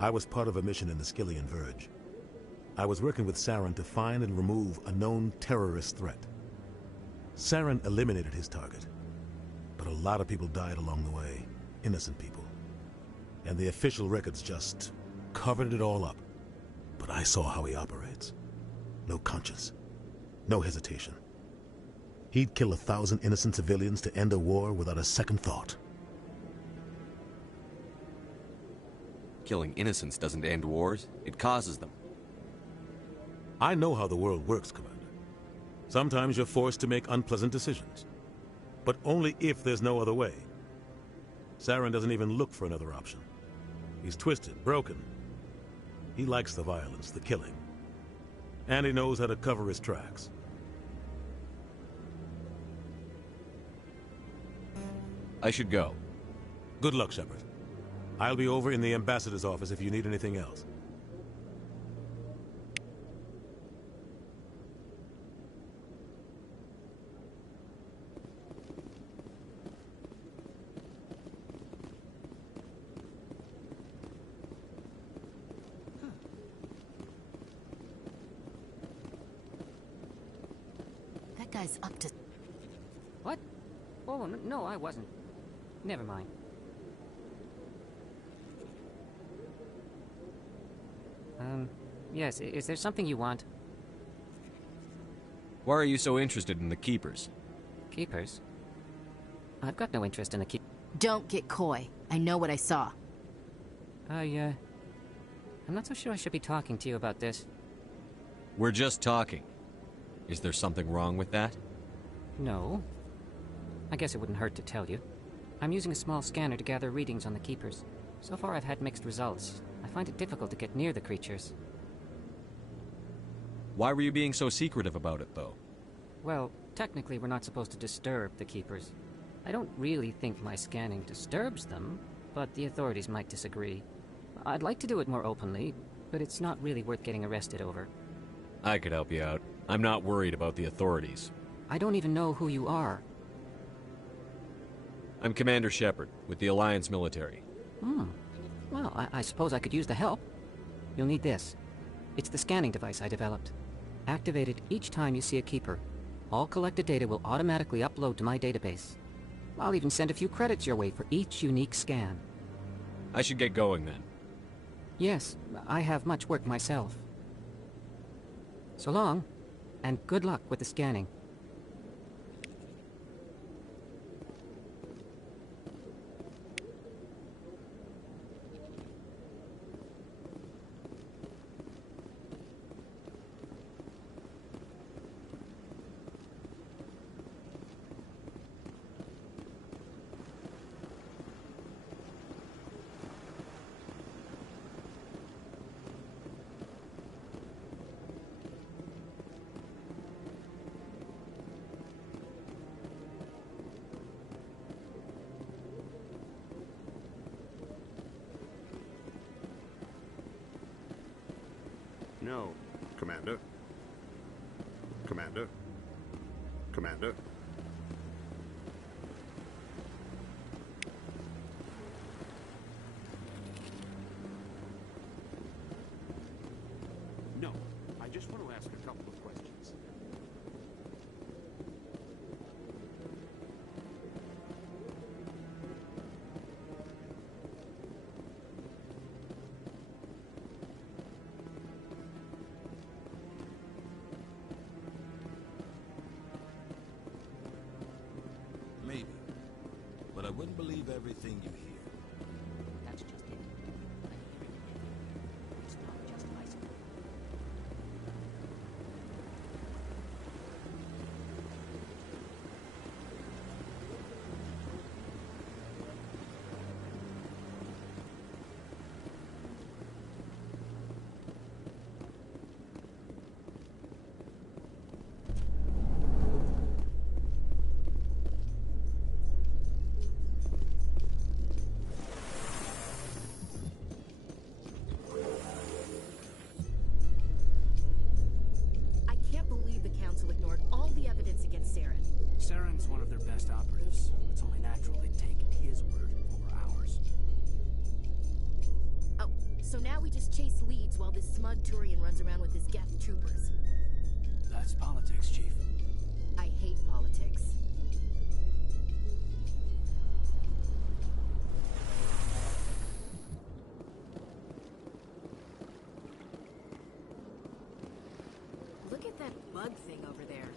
I was part of a mission in the Skillian Verge. I was working with Saren to find and remove a known terrorist threat. Saren eliminated his target, but a lot of people died along the way, innocent people. And the official records just covered it all up. But I saw how he operates. No conscience, no hesitation. He'd kill 1,000 innocent civilians to end a war without a second thought. Killing innocents doesn't end wars, it causes them. I know how the world works, Commander. Sometimes you're forced to make unpleasant decisions. But only if there's no other way. Saren doesn't even look for another option. He's twisted, broken. He likes the violence, the killing. And he knows how to cover his tracks. I should go. Good luck, Shepard. I'll be over in the ambassador's office if you need anything else. That guy's up to... What? Oh, no, I wasn't. Never mind. Yes, is there something you want? Why are you so interested in the Keepers? Keepers? I've got no interest in the Keepers. Don't get coy. I know what I saw. I'm not so sure I should be talking to you about this. We're just talking. Is there something wrong with that? No. I guess it wouldn't hurt to tell you. I'm using a small scanner to gather readings on the Keepers. So far I've had mixed results. I find it difficult to get near the creatures. Why were you being so secretive about it, though? Well, technically we're not supposed to disturb the Keepers. I don't really think my scanning disturbs them, but the authorities might disagree. I'd like to do it more openly, but it's not really worth getting arrested over. I could help you out. I'm not worried about the authorities. I don't even know who you are. I'm Commander Shepard, with the Alliance military. Well, I suppose I could use the help. You'll need this. It's the scanning device I developed. Activate it each time you see a Keeper. All collected data will automatically upload to my database. I'll even send a few credits your way for each unique scan. I should get going then. Yes, I have much work myself. So long, and good luck with the scanning. No, Commander. Commander. Commander. No, I just want to ask a couple of questions. believe everything you hear. That's just it. It's not just isolated. I can't believe the Council ignored all the evidence against Saren. Saren's one of their best operatives. It's only natural they take his word over ours. Oh, so now we just chase leads while this smug Turian runs around with his Geth troopers. That's politics, Chief. I hate politics. Look at that bug thing over there.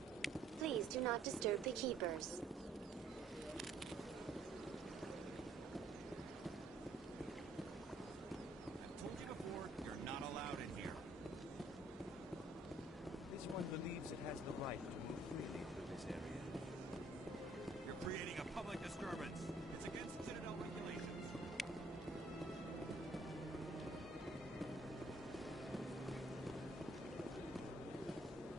Please do not disturb the keepers. Told you before, you're not allowed in here. This one believes it has the right to move freely through this area. You're creating a public disturbance. It's against Citadel regulations.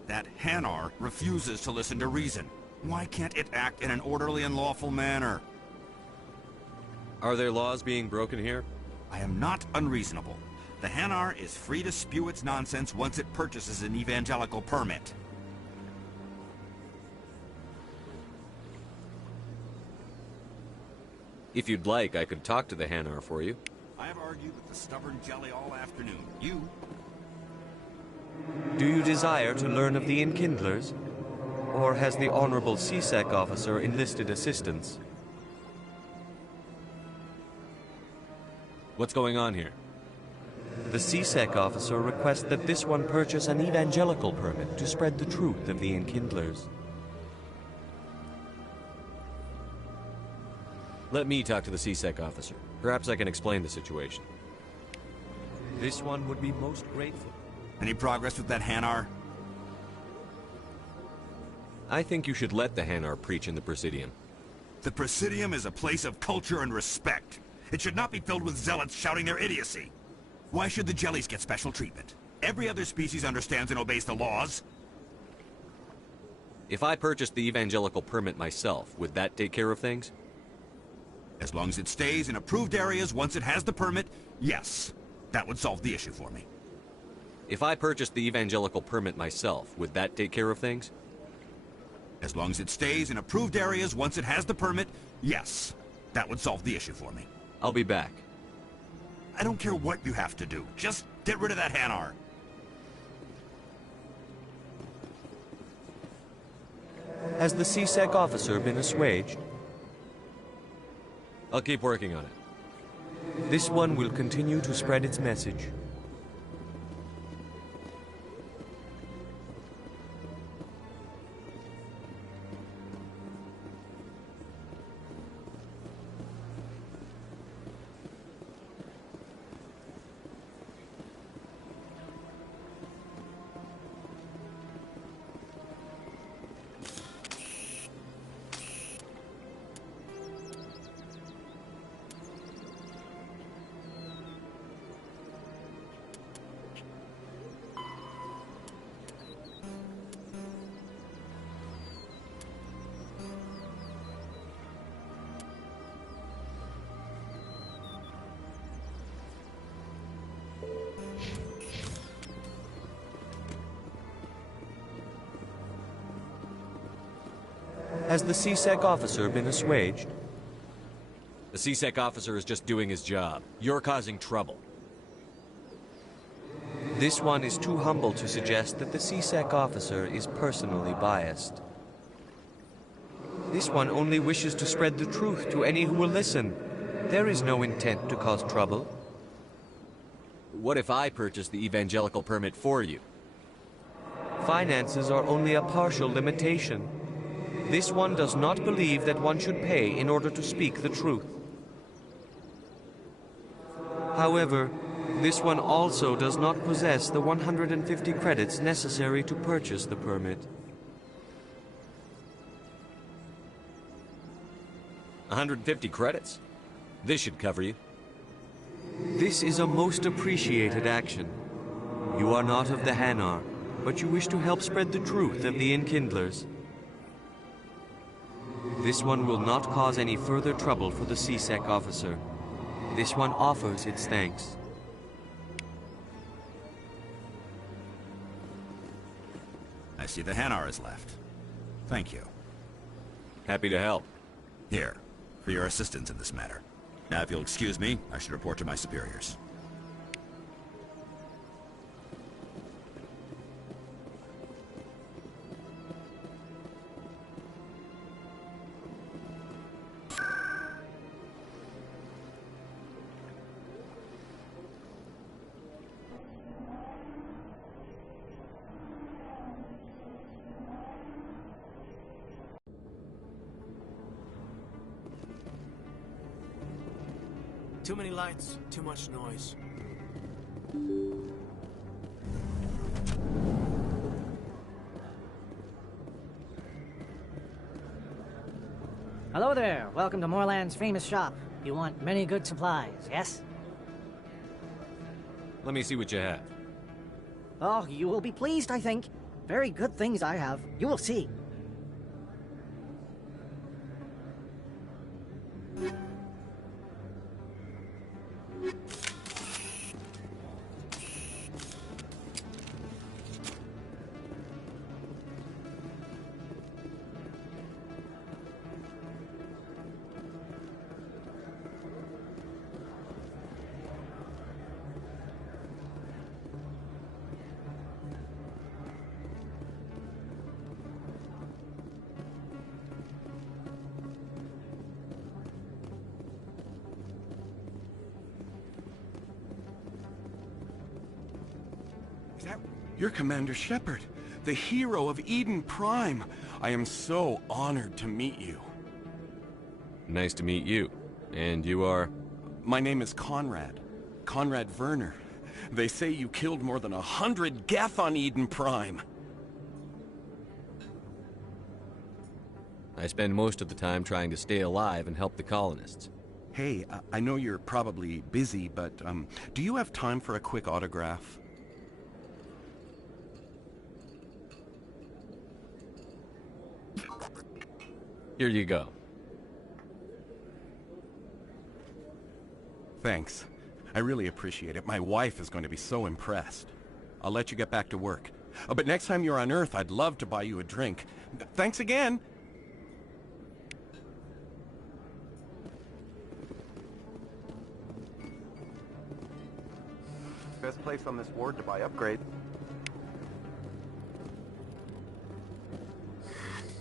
That Hanar refuses to listen to reason. Why can't it act in an orderly and lawful manner? Are there laws being broken here? I am not unreasonable. The Hanar is free to spew its nonsense once it purchases an evangelical permit. If you'd like, I could talk to the Hanar for you. I have argued with the stubborn jelly all afternoon. You? Do you desire to learn of the Enkindlers? Or has the Honorable CSEC officer enlisted assistance? What's going on here? The CSEC officer requests that this one purchase an evangelical permit to spread the truth of the Enkindlers. Let me talk to the CSEC officer. Perhaps I can explain the situation. This one would be most grateful. Any progress with that Hanar? I think you should let the Hanar preach in the Presidium. The Presidium is a place of culture and respect. It should not be filled with zealots shouting their idiocy. Why should the jellies get special treatment? Every other species understands and obeys the laws. If I purchased the evangelical permit myself, would that take care of things? As long as it stays in approved areas once it has the permit, yes. That would solve the issue for me. If I purchased the evangelical permit myself, would that take care of things? As long as it stays in approved areas once it has the permit, yes. That would solve the issue for me. I'll be back. I don't care what you have to do. Just get rid of that Hanar. Has the CSEC officer been assuaged? I'll keep working on it. This one will continue to spread its message. Has the CSEC officer been assuaged? The CSEC officer is just doing his job. You're causing trouble. This one is too humble to suggest that the CSEC officer is personally biased. This one only wishes to spread the truth to any who will listen. There is no intent to cause trouble. What if I purchase the evangelical permit for you? Finances are only a partial limitation. This one does not believe that one should pay in order to speak the truth. However, this one also does not possess the 150 credits necessary to purchase the permit. 150 credits? This should cover you. This is a most appreciated action. You are not of the Hanar, but you wish to help spread the truth of the Enkindlers. This one will not cause any further trouble for the CSEC officer. This one offers its thanks. I see the Hanar is left. Thank you. Happy to help. Here, for your assistance in this matter. Now, if you'll excuse me, I should report to my superiors. Too many lights, too much noise. Hello there. Welcome to Moorland's famous shop. You want many good supplies, yes? Let me see what you have. Oh, you will be pleased, I think. Very good things I have. You will see. You're Commander Shepard, the hero of Eden Prime. I am so honored to meet you. Nice to meet you. And you are? My name is Conrad. Conrad Werner. They say you killed more than 100 Geth on Eden Prime. I spend most of the time trying to stay alive and help the colonists. Hey, I know you're probably busy, but do you have time for a quick autograph? Here you go. Thanks. I really appreciate it. My wife is going to be so impressed. I'll let you get back to work. But next time you're on Earth, I'd love to buy you a drink. Thanks again! Best place on this ward to buy upgrade.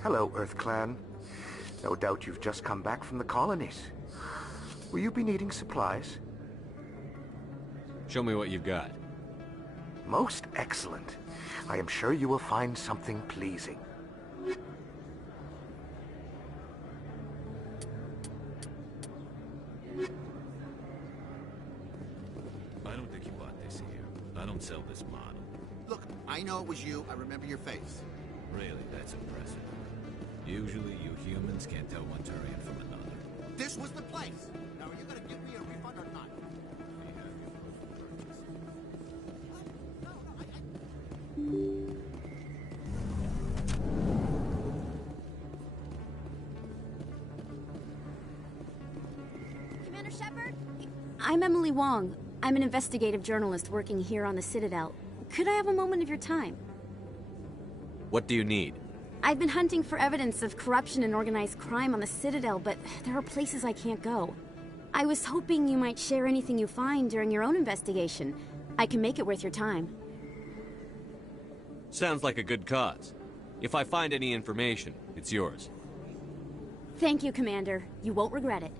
Hello, Earth Clan. No doubt you've just come back from the colonies. Will you be needing supplies? Show me what you've got. Most excellent. I am sure you will find something pleasing. I don't think you bought this here. I don't sell this model. Look, I know it was you. I remember your face. Really, that's impressive. Usually you humans can't tell one Turian from another. This was the place. Now, are you going to give me a refund or not? Commander Shepard? I'm Emily Wong. I'm an investigative journalist working here on the Citadel. Could I have a moment of your time? What do you need? I've been hunting for evidence of corruption and organized crime on the Citadel, but there are places I can't go. I was hoping you might share anything you find during your own investigation. I can make it worth your time. Sounds like a good cause. If I find any information, it's yours. Thank you, Commander. You won't regret it.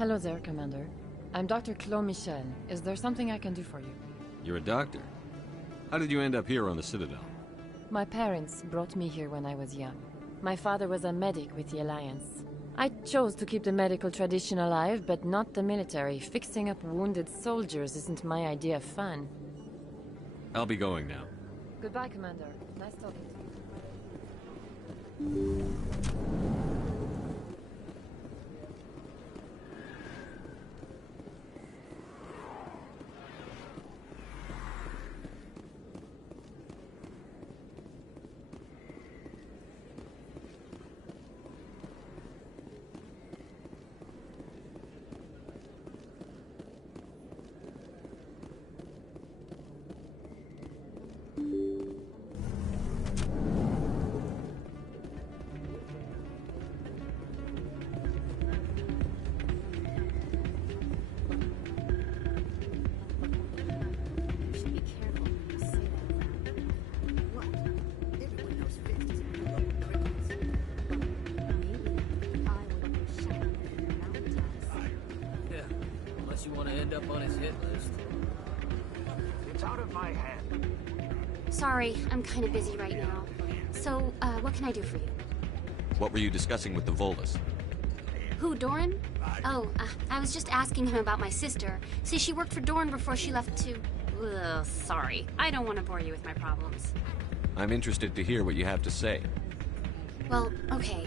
Hello there, Commander. I'm Dr. Claude Michel. Is there something I can do for you? You're a doctor. How did you end up here on the Citadel? My parents brought me here when I was young. My father was a medic with the Alliance. I chose to keep the medical tradition alive, but not the military. Fixing up wounded soldiers isn't my idea of fun. I'll be going now. Goodbye, Commander. Nice talking to you. You want to end up on his hit list. It's out of my hand. Sorry, I'm kind of busy right now. So, what can I do for you? What were you discussing with the Volus? Who, Doran? Oh, I was just asking him about my sister. See, she worked for Doran before she left to... Ugh, sorry. I don't want to bore you with my problems. I'm interested to hear what you have to say. Well, okay.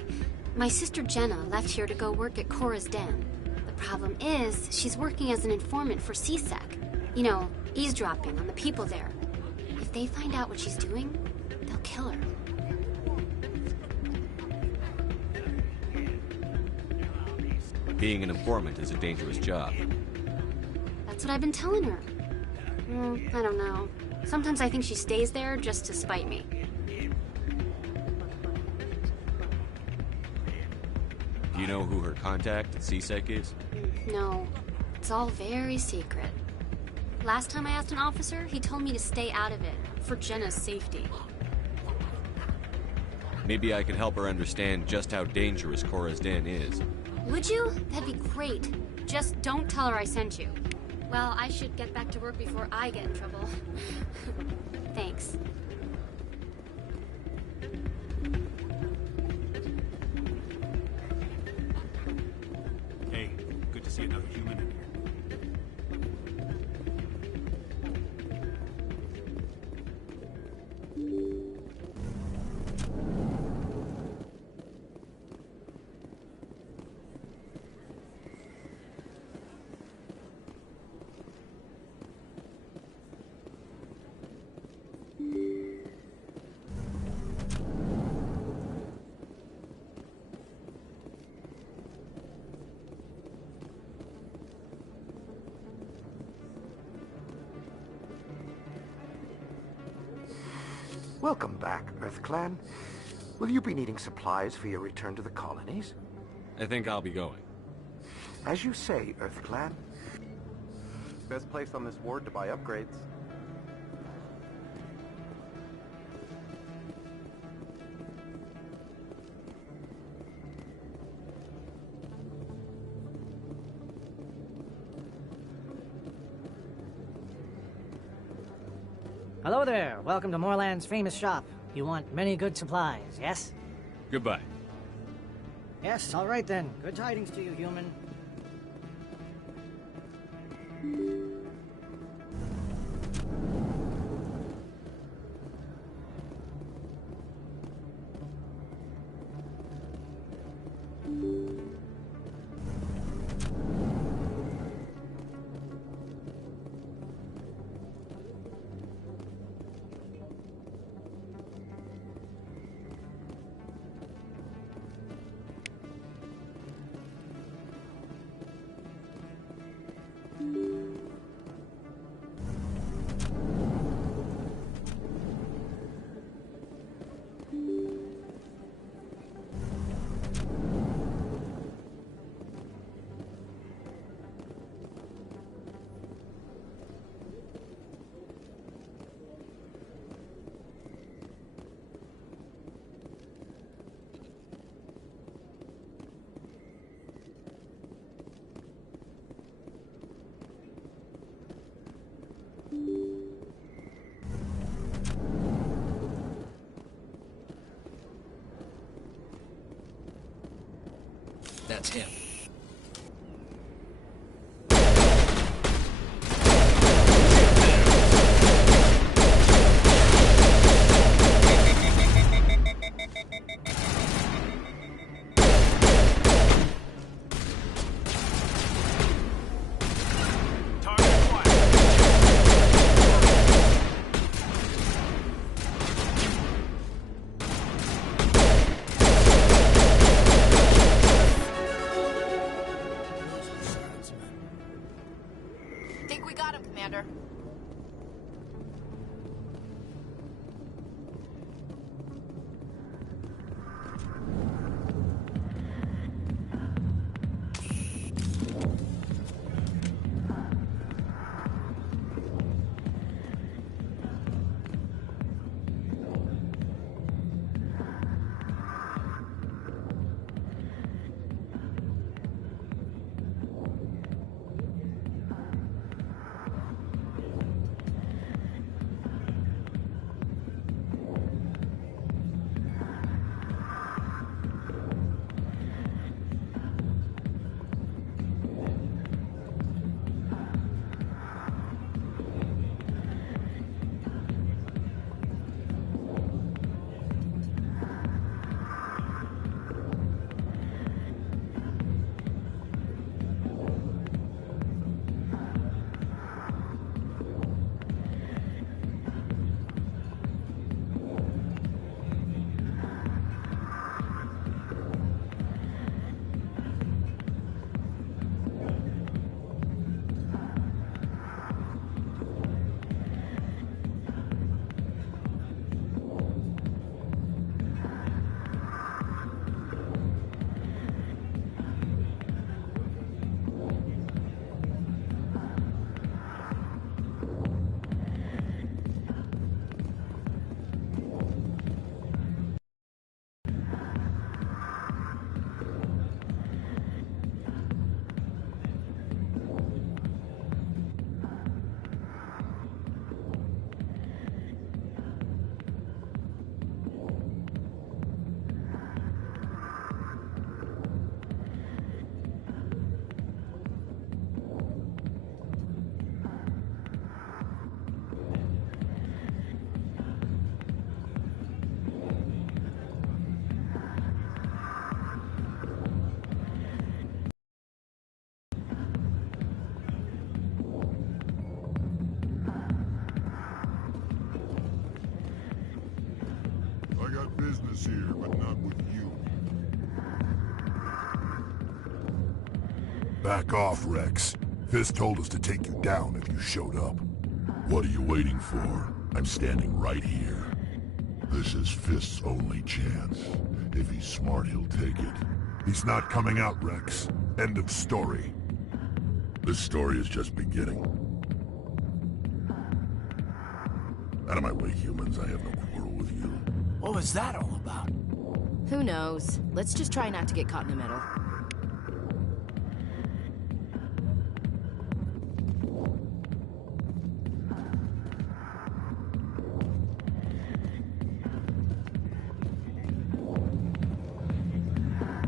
My sister Jenna left here to go work at Cora's Den. The problem is, she's working as an informant for CSEC. You know, eavesdropping on the people there. If they find out what she's doing, they'll kill her. Being an informant is a dangerous job. That's what I've been telling her. I don't know. Sometimes I think she stays there just to spite me. Do you know who her contact at CSEC is? No, it's all very secret. Last time I asked an officer, he told me to stay out of it, for Jenna's safety. Maybe I could help her understand just how dangerous Cora's Den is. Would you? That'd be great. Just don't tell her I sent you. Well, I should get back to work before I get in trouble. Thanks. Hey, good to see another human in here. Welcome back, Earth Clan. Will you be needing supplies for your return to the colonies? I think I'll be going. As you say, Earth Clan. Best place on this ward to buy upgrades. Hello there. Welcome to Moorland's famous shop. You want many good supplies, yes? Goodbye. Yes, all right then. Good tidings to you, human. That's him. Think we got him, Commander. I got business here, but not with you. Back off, Rex. Fist told us to take you down if you showed up. What are you waiting for? I'm standing right here. This is Fist's only chance. If he's smart, he'll take it. He's not coming out, Rex. End of story. This story is just beginning. Out of my way, humans. I have no quarrel with you. What was that all about? Who knows? Let's just try not to get caught in the middle.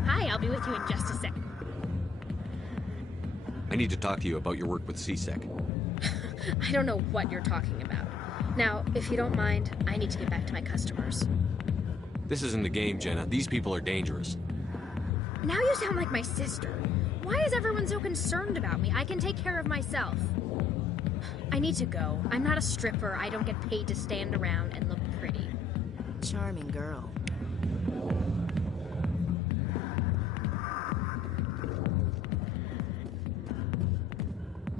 Hi, I'll be with you in just a sec. I need to talk to you about your work with CSEC. I don't know what you're talking about. Now, if you don't mind, I need to get back to my customers. This isn't the game, Jenna. These people are dangerous. Now you sound like my sister. Why is everyone so concerned about me? I can take care of myself. I need to go. I'm not a stripper. I don't get paid to stand around and look pretty. Charming girl.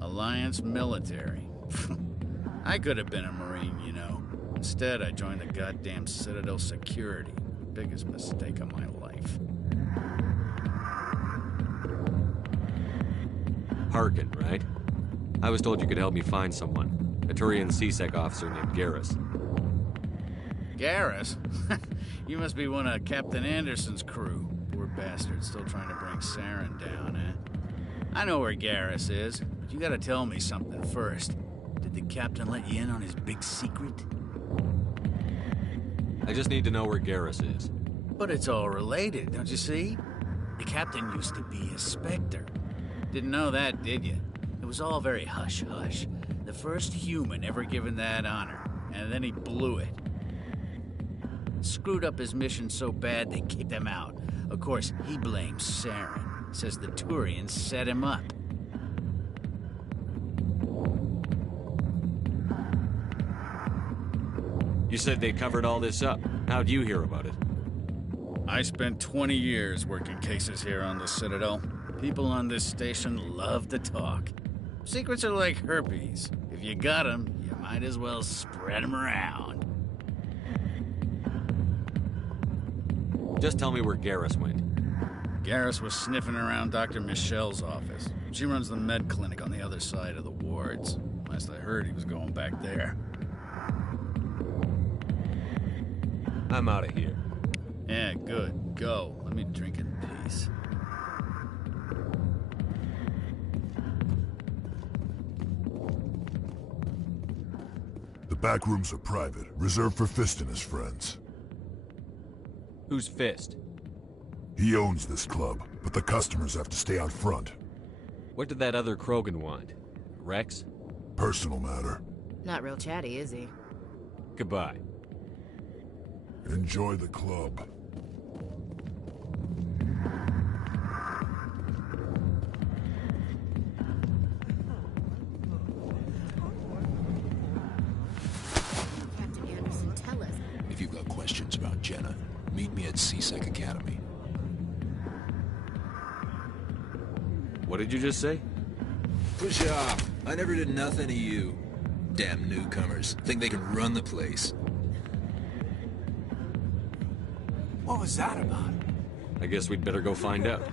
Alliance military. I could have been a Marine, you know. Instead, I joined the goddamn Citadel security. Biggest mistake of my life. Harkin, right? I was told you could help me find someone. A Turian CSEC officer named Garrus. Garrus? You must be one of Captain Anderson's crew. Poor bastard, still trying to bring Saren down, eh? I know where Garrus is, but you gotta tell me something first. Did the captain let you in on his big secret? I just need to know where Garrus is. But it's all related, don't you see? The captain used to be a Spectre. Didn't know that, did you? It was all very hush-hush. The first human ever given that honor, and then he blew it. Screwed up his mission so bad they kicked him out. Of course, he blames Saren. Says the Turians set him up. You said they covered all this up. How'd you hear about it? I spent 20 years working cases here on the Citadel. People on this station love to talk. Secrets are like herpes. If you got them, you might as well spread them around. Just tell me where Garrus went. Garrus was sniffing around Dr. Michelle's office. She runs the med clinic on the other side of the wards. Last I heard, he was going back there. I'm out of here. Yeah, good. Go. Let me drink in peace. The back rooms are private, reserved for Fist and his friends. Who's Fist? He owns this club, but the customers have to stay out front. What did that other Krogan want? Rex? Personal matter. Not real chatty, is he? Goodbye. Enjoy the club. Captain Anderson, tell us. If you've got questions about Jenna, meet me at CSEC Academy. What did you just say? Push off. I never did nothing to you. Damn newcomers. Think they can run the place. What was that about? I guess we'd better go find out.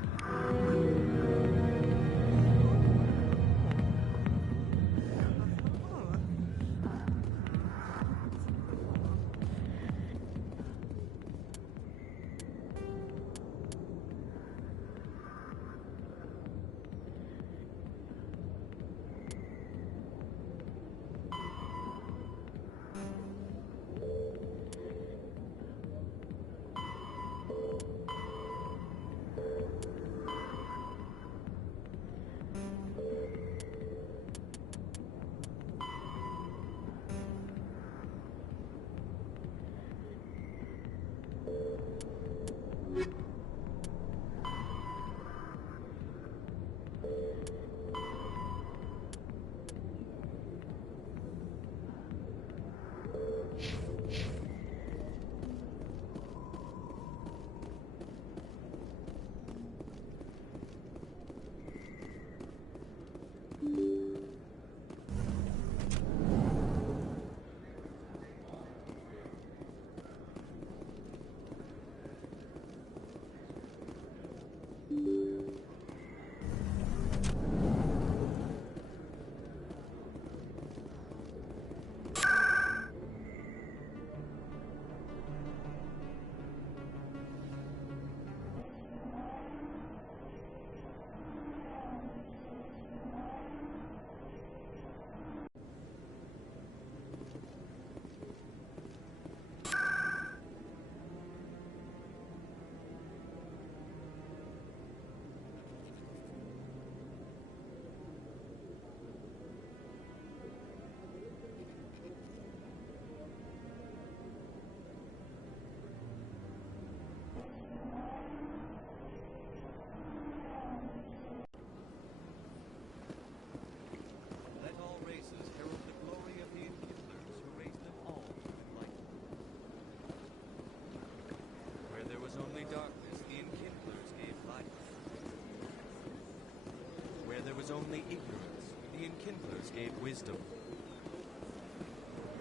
Only ignorance, the Enkindlers gave wisdom.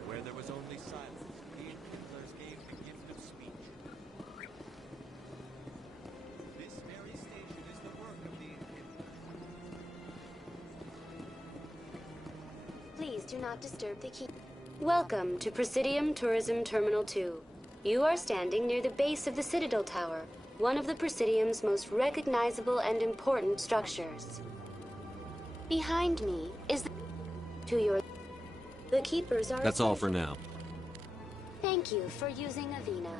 Where there was only silence, the Enkindlers gave the gift of speech. This very station is the work of the Enkindlers. Please do not disturb the key. Welcome to Presidium Tourism Terminal 2. You are standing near the base of the Citadel Tower, one of the Presidium's most recognizable and important structures. Behind me is the keepers are... That's all for now. Thank you for using Avina.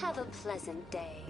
Have a pleasant day.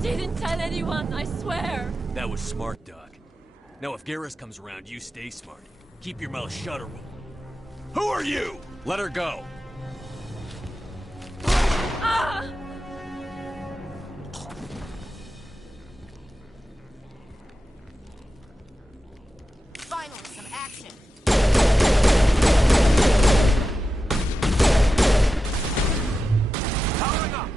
didn't tell anyone, I swear. That was smart, Doc. Now if Garrus comes around, you stay smart. Keep your mouth shut or we'll... Who are you? Let her go. Ah! Finally, some action. Powering up.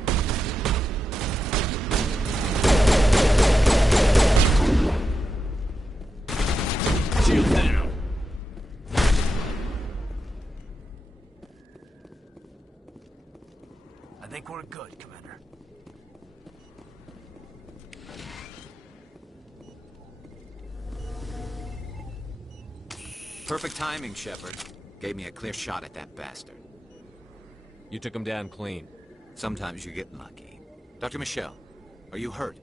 Shield down. I think we're good, Commander. Perfect timing, Shepard. Gave me a clear shot at that bastard. You took him down clean. Sometimes you get lucky. Dr. Michelle, are you hurt?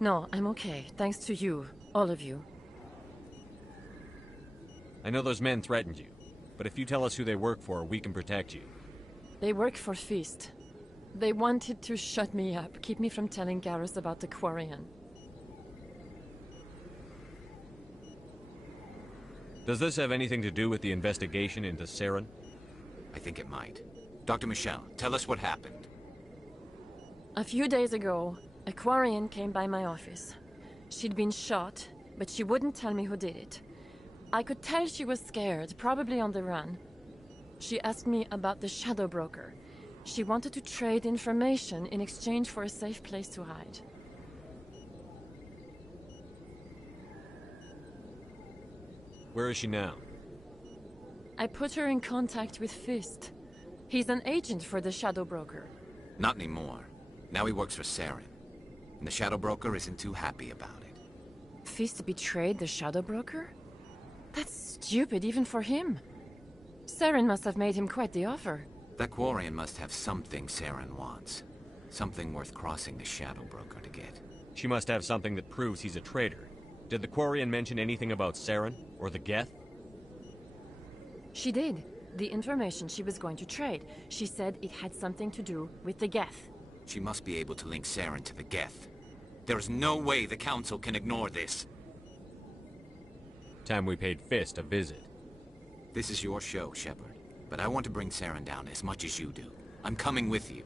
No, I'm okay. Thanks to you. All of you. I know those men threatened you, but if you tell us who they work for, we can protect you. They work for Feast. They wanted to shut me up, keep me from telling Garrus about the Quarian. Does this have anything to do with the investigation into Saren? I think it might. Dr. Michelle, tell us what happened. A few days ago, a Quarian came by my office. She'd been shot, but she wouldn't tell me who did it. I could tell she was scared, probably on the run. She asked me about the Shadow Broker. She wanted to trade information in exchange for a safe place to hide. Where is she now? I put her in contact with Fist. He's an agent for the Shadow Broker. Not anymore. Now he works for Saren. And the Shadow Broker isn't too happy about it. Fist betrayed the Shadow Broker? That's stupid even for him. Saren must have made him quite the offer. That Quarian must have something Saren wants. Something worth crossing the Shadow Broker to get. She must have something that proves he's a traitor. Did the Quarian mention anything about Saren? Or the Geth? She did. The information she was going to trade. She said it had something to do with the Geth. She must be able to link Saren to the Geth. There is no way the Council can ignore this. Time we paid Fist a visit. This is your show, Shepard. But I want to bring Saren down as much as you do. I'm coming with you.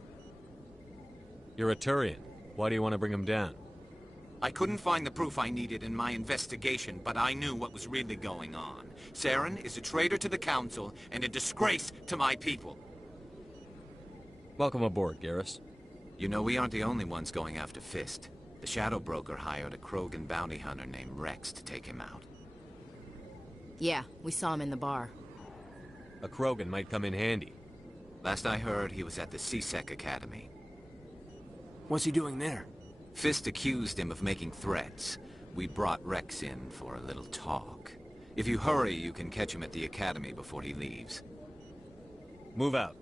You're a Turian. Why do you want to bring him down? I couldn't find the proof I needed in my investigation, but I knew what was really going on. Saren is a traitor to the Council and a disgrace to my people. Welcome aboard, Garrus. You know, we aren't the only ones going after Fist. The Shadow Broker hired a Krogan bounty hunter named Rex to take him out. Yeah, we saw him in the bar. A Krogan might come in handy. Last I heard, he was at the CSEC Academy. What's he doing there? Fist accused him of making threats. We brought Rex in for a little talk. If you hurry, you can catch him at the Academy before he leaves. Move out.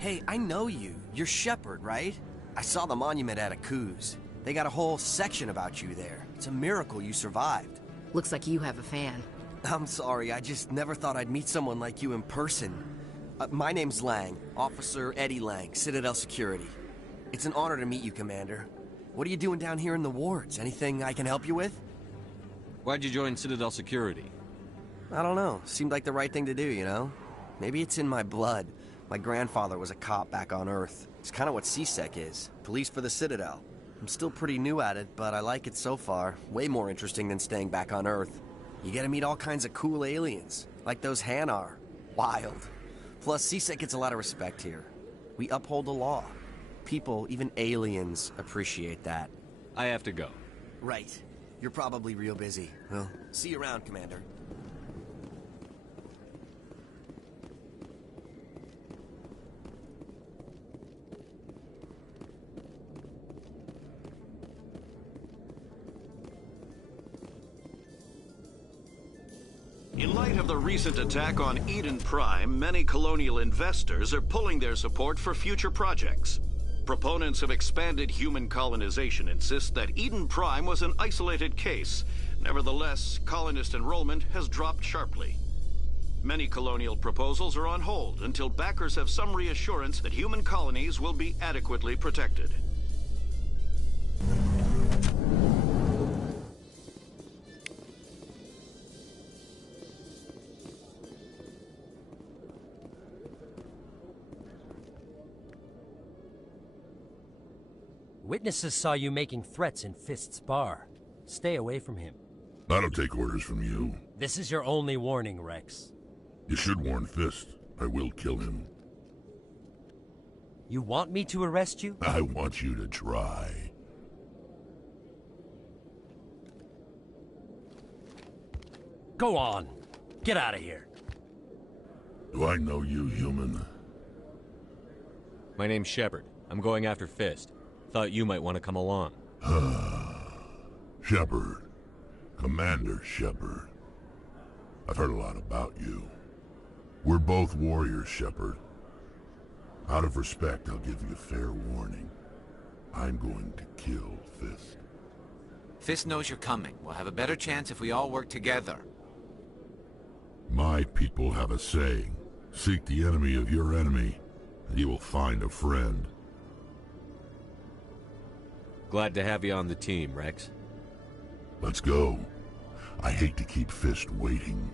Hey, I know you. You're Shepard, right? I saw the monument at Aku's. They got a whole section about you there. It's a miracle you survived. Looks like you have a fan. I'm sorry, I just never thought I'd meet someone like you in person. My name's Lang, Officer Eddie Lang, Citadel Security. It's an honor to meet you, Commander. What are you doing down here in the wards? Anything I can help you with? Why'd you join Citadel Security? I don't know. Seemed like the right thing to do, you know? Maybe it's in my blood. My grandfather was a cop back on Earth. It's kind of what CSEC is. Police for the Citadel. I'm still pretty new at it, but I like it so far. Way more interesting than staying back on Earth. You get to meet all kinds of cool aliens, like those Hanar. Wild. Plus, CSEC gets a lot of respect here. We uphold the law. People, even aliens, appreciate that. I have to go. Right. You're probably real busy. Well, see you around, Commander. In light of the recent attack on Eden Prime, many colonial investors are pulling their support for future projects. Proponents of expanded human colonization insist that Eden Prime was an isolated case. Nevertheless, colonist enrollment has dropped sharply. Many colonial proposals are on hold until backers have some reassurance that human colonies will be adequately protected. Witnesses saw you making threats in Fist's bar. Stay away from him. I don't take orders from you. This is your only warning, Rex. You should warn Fist. I will kill him. You want me to arrest you? I want you to try. Go on. Get out of here. Do I know you, human? My name's Shepard. I'm going after Fist. Thought you might want to come along. Shepard. Commander Shepard. I've heard a lot about you. We're both warriors, Shepard. Out of respect, I'll give you a fair warning. I'm going to kill Fist. Fist knows you're coming. We'll have a better chance if we all work together. My people have a saying. Seek the enemy of your enemy, and you will find a friend. Glad to have you on the team, Rex. Let's go. I hate to keep Fist waiting.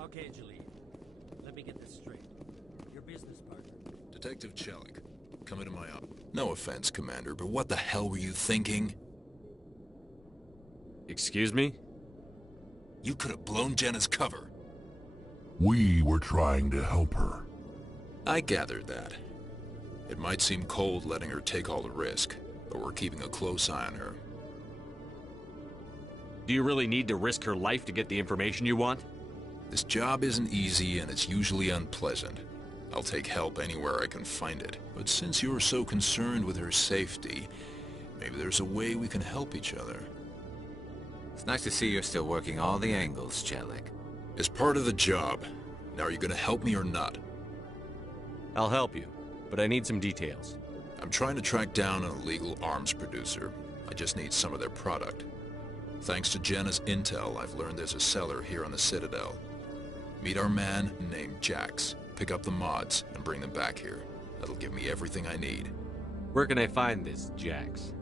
Okay, Jalil. Let me get this straight. Your business partner. Detective Chelik, come into my office. No offense, Commander, but what the hell were you thinking? Excuse me? You could have blown Jenna's cover. We were trying to help her. I gathered that. It might seem cold letting her take all the risk, but we're keeping a close eye on her. Do you really need to risk her life to get the information you want? This job isn't easy and it's usually unpleasant. I'll take help anywhere I can find it. But since you're so concerned with her safety, maybe there's a way we can help each other. It's nice to see you're still working all the angles, Chelik. It's part of the job. Now, are you gonna help me or not? I'll help you, but I need some details. I'm trying to track down an illegal arms producer. I just need some of their product. Thanks to Jenna's intel, I've learned there's a seller here on the Citadel. Meet our man named Jax. Pick up the mods and bring them back here. That'll give me everything I need. Where can I find this Jax?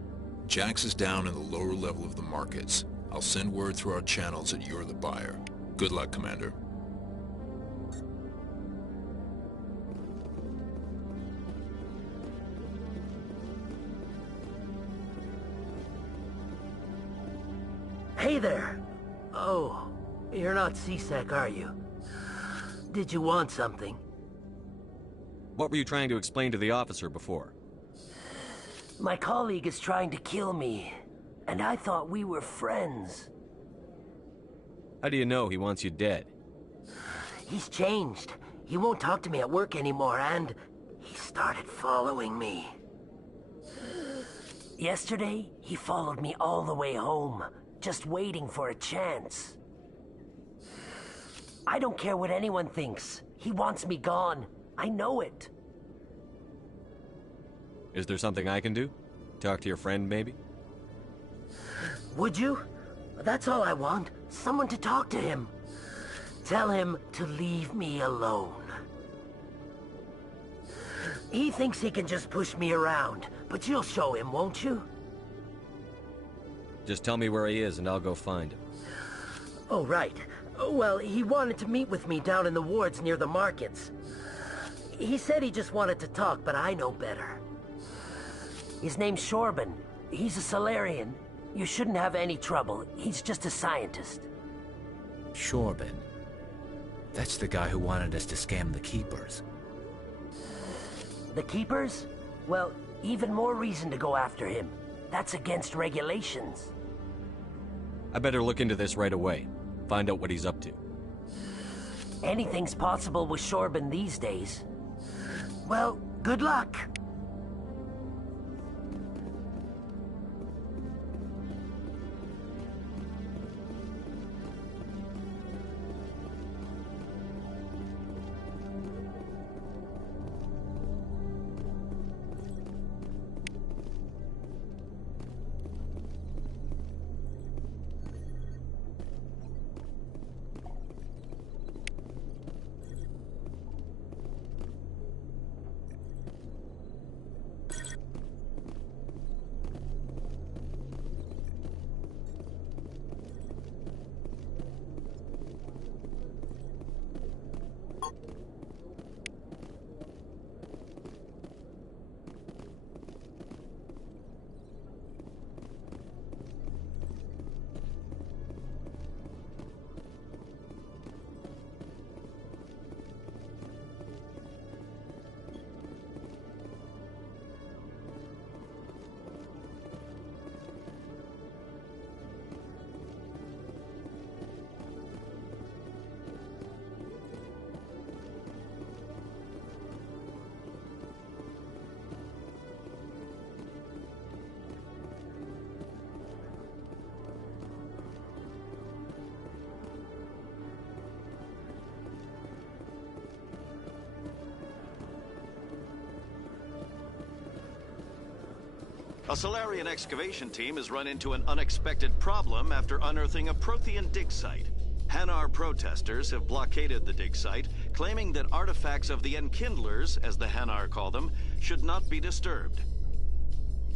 Jax is down in the lower level of the markets. I'll send word through our channels that you're the buyer. Good luck, Commander. Hey there! Oh, you're not C-Sec, are you? Did you want something? What were you trying to explain to the officer before? My colleague is trying to kill me, and I thought we were friends. How do you know he wants you dead? He's changed. He won't talk to me at work anymore, and he started following me. Yesterday, he followed me all the way home, just waiting for a chance. I don't care what anyone thinks. He wants me gone. I know it. Is there something I can do? Talk to your friend, maybe? Would you? That's all I want. Someone to talk to him. Tell him to leave me alone. He thinks he can just push me around, but you'll show him, won't you? Just tell me where he is and I'll go find him. Oh, right. Well, he wanted to meet with me down in the wards near the markets. He said he just wanted to talk, but I know better. His name's Shorban. He's a Solarian. You shouldn't have any trouble. He's just a scientist. Shorban. That's the guy who wanted us to scam the Keepers. The Keepers? Well, even more reason to go after him. That's against regulations. I better look into this right away. Find out what he's up to. Anything's possible with Shorban these days. Well, good luck. A Solarian excavation team has run into an unexpected problem after unearthing a Prothean dig site. Hanar protesters have blockaded the dig site, claiming that artifacts of the Enkindlers, as the Hanar call them, should not be disturbed.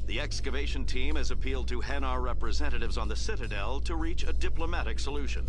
The excavation team has appealed to Hanar representatives on the Citadel to reach a diplomatic solution.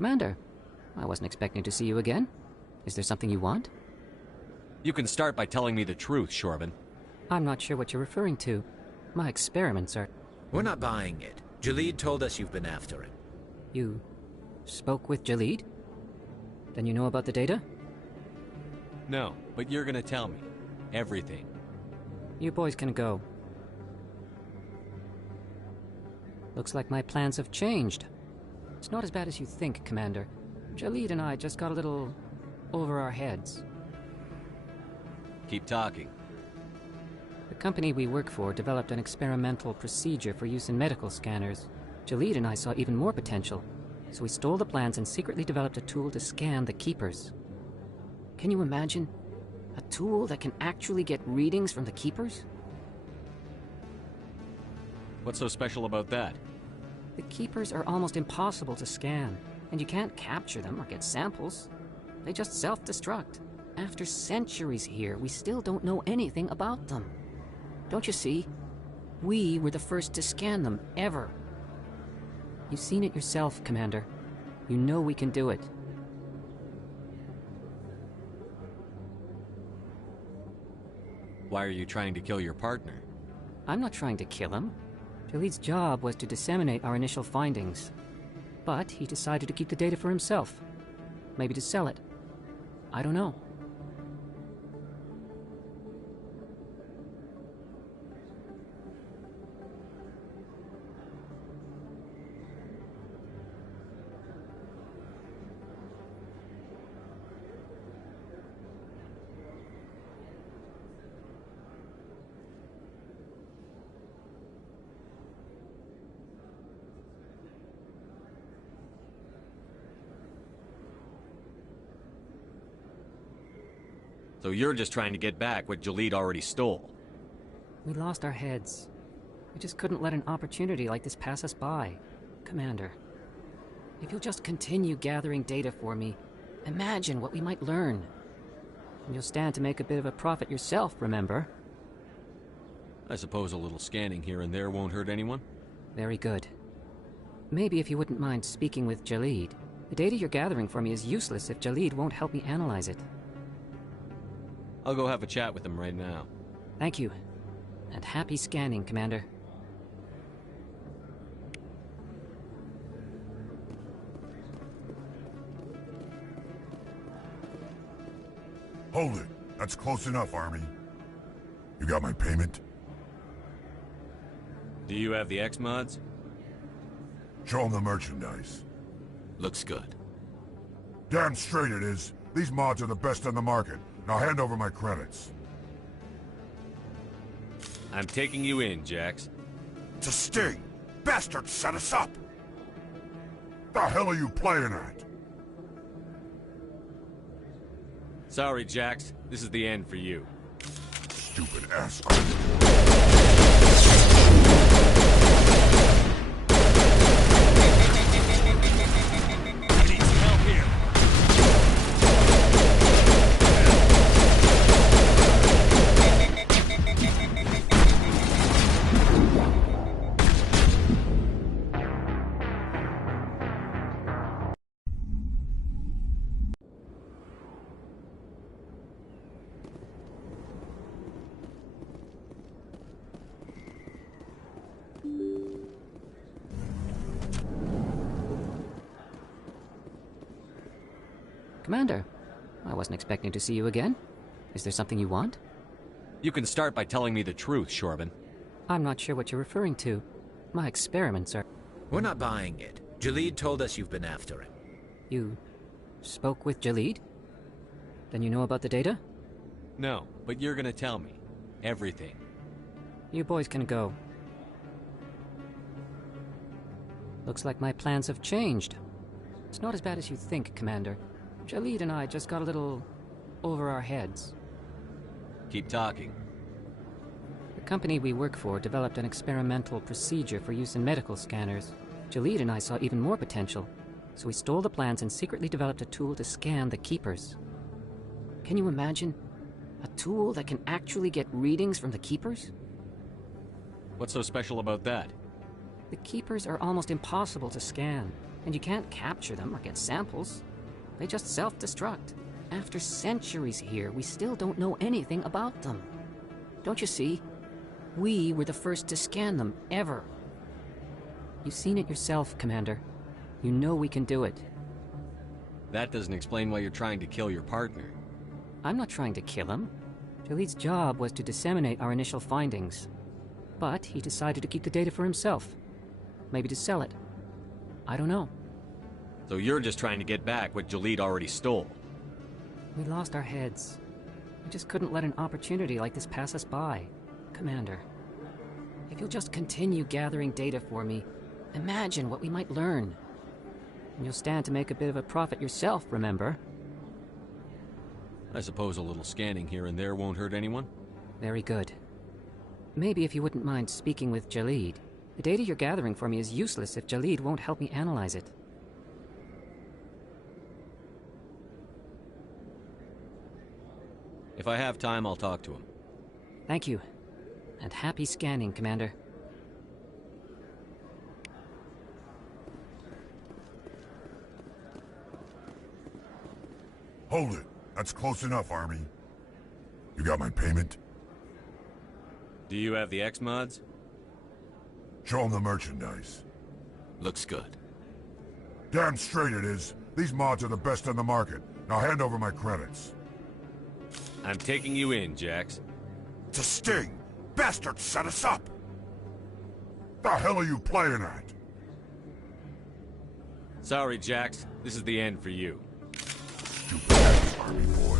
Commander, I wasn't expecting to see you again. Is there something you want? You can start by telling me the truth, Shorban. I'm not sure what you're referring to. My experiments are... We're not buying it. Jalid told us you've been after him. You spoke with Jalid? Then you know about the data? No, but you're gonna tell me. Everything. You boys can go. Looks like my plans have changed. It's not as bad as you think, Commander. Jalid and I just got a little over our heads. Keep talking. The company we work for developed an experimental procedure for use in medical scanners. Jalid and I saw even more potential, so we stole the plans and secretly developed a tool to scan the Keepers. Can you imagine? A tool that can actually get readings from the Keepers? What's so special about that? The Keepers are almost impossible to scan, and you can't capture them or get samples. They just self-destruct. After centuries here, we still don't know anything about them. Don't you see? We were the first to scan them, ever. You've seen it yourself, Commander. You know we can do it. Why are you trying to kill your partner? I'm not trying to kill him. Jalid's job was to disseminate our initial findings. But he decided to keep the data for himself. Maybe to sell it. I don't know. So you're just trying to get back what Jalid already stole. We lost our heads. We just couldn't let an opportunity like this pass us by. Commander, if you'll just continue gathering data for me, imagine what we might learn. And you'll stand to make a bit of a profit yourself, remember? I suppose a little scanning here and there won't hurt anyone? Very good. Maybe if you wouldn't mind speaking with Jalid. The data you're gathering for me is useless if Jalid won't help me analyze it. I'll go have a chat with him right now. Thank you. And happy scanning, Commander. Hold it. That's close enough, Army. You got my payment? Do you have the X-Mods? Show them the merchandise. Looks good. Damn straight it is. These mods are the best on the market. Now hand over my credits. I'm taking you in, Jax. It's a sting! Bastards set us up! The hell are you playing at? Sorry, Jax. This is the end for you. Stupid ass. Commander, I wasn't expecting to see you again. Is there something you want? You can start by telling me the truth, Shorban. I'm not sure what you're referring to. My experiments are... We're not buying it. Jalid told us you've been after him. You spoke with Jalid? Then you know about the data? No, but you're gonna tell me. Everything. You boys can go. Looks like my plans have changed. It's not as bad as you think, Commander. Jalid and I just got a little over our heads. Keep talking. The company we work for developed an experimental procedure for use in medical scanners. Jalid and I saw even more potential, so we stole the plans and secretly developed a tool to scan the Keepers. Can you imagine? A tool that can actually get readings from the Keepers? What's so special about that? The Keepers are almost impossible to scan, and you can't capture them or get samples. They just self-destruct. After centuries here, we still don't know anything about them. Don't you see? We were the first to scan them, ever. You've seen it yourself, Commander. You know we can do it. That doesn't explain why you're trying to kill your partner. I'm not trying to kill him. Jaleed's job was to disseminate our initial findings, but he decided to keep the data for himself. Maybe to sell it. I don't know. So you're just trying to get back what Jaleed already stole? We lost our heads. We just couldn't let an opportunity like this pass us by. Commander, if you'll just continue gathering data for me, imagine what we might learn. And you'll stand to make a bit of a profit yourself, remember? I suppose a little scanning here and there won't hurt anyone? Very good. Maybe if you wouldn't mind speaking with Jaleed. The data you're gathering for me is useless if Jaleed won't help me analyze it. If I have time, I'll talk to him. Thank you. And happy scanning, Commander. Hold it. That's close enough, Army. You got my payment? Do you have the X-Mods? Show them the merchandise. Looks good. Damn straight it is. These mods are the best on the market. Now hand over my credits. I'm taking you in, Jax. It's a sting! Bastards set us up! The hell are you playing at? Sorry, Jax. This is the end for you. Stupid ass Army boy.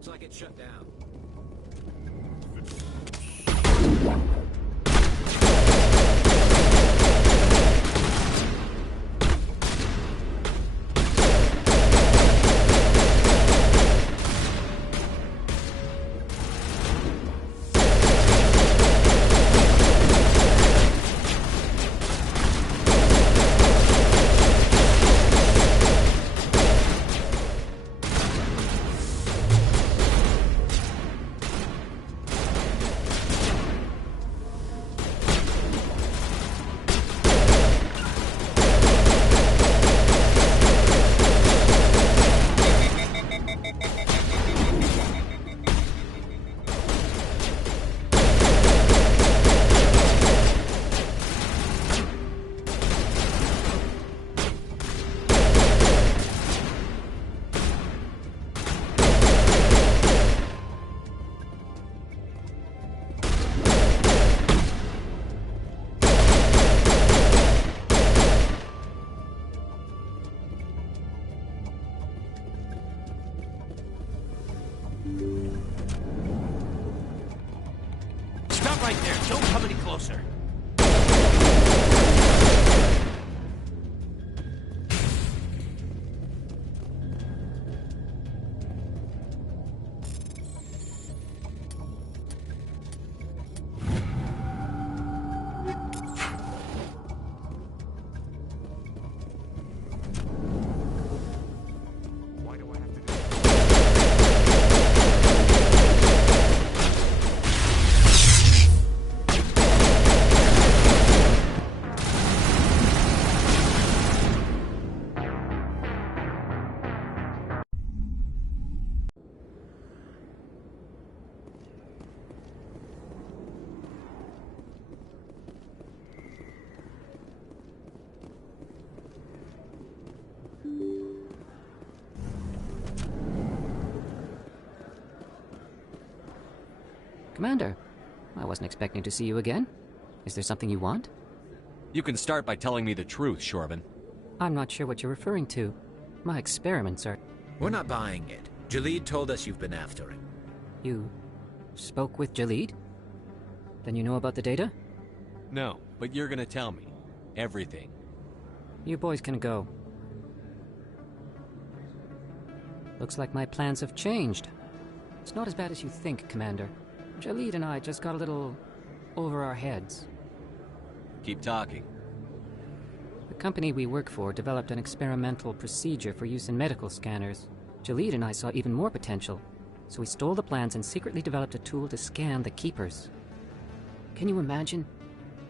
Looks like it's shut down. Stop right there. Don't come any closer. Commander, I wasn't expecting to see you again. Is there something you want? You can start by telling me the truth, Shorban. I'm not sure what you're referring to. My experiments are... We're not buying it. Jalid told us you've been after him. You spoke with Jalid? Then you know about the data? No, but you're gonna tell me. Everything. You boys can go. Looks like my plans have changed. It's not as bad as you think, Commander. Jalid and I just got a little over our heads. Keep talking. The company we work for developed an experimental procedure for use in medical scanners. Jalid and I saw even more potential, so we stole the plans and secretly developed a tool to scan the Keepers. Can you imagine?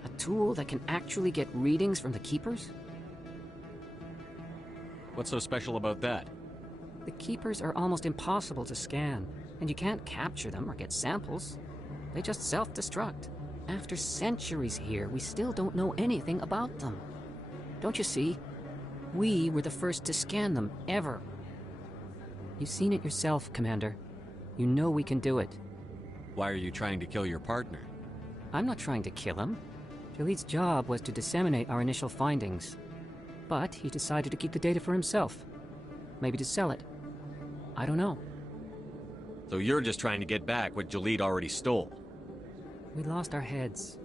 A tool that can actually get readings from the Keepers? What's so special about that? The Keepers are almost impossible to scan, and you can't capture them or get samples. They just self-destruct. After centuries here, we still don't know anything about them. Don't you see? We were the first to scan them, ever. You've seen it yourself, Commander. You know we can do it. Why are you trying to kill your partner? I'm not trying to kill him. Jalid's job was to disseminate our initial findings. But he decided to keep the data for himself. Maybe to sell it. I don't know. So you're just trying to get back what Jalid already stole? We lost our heads.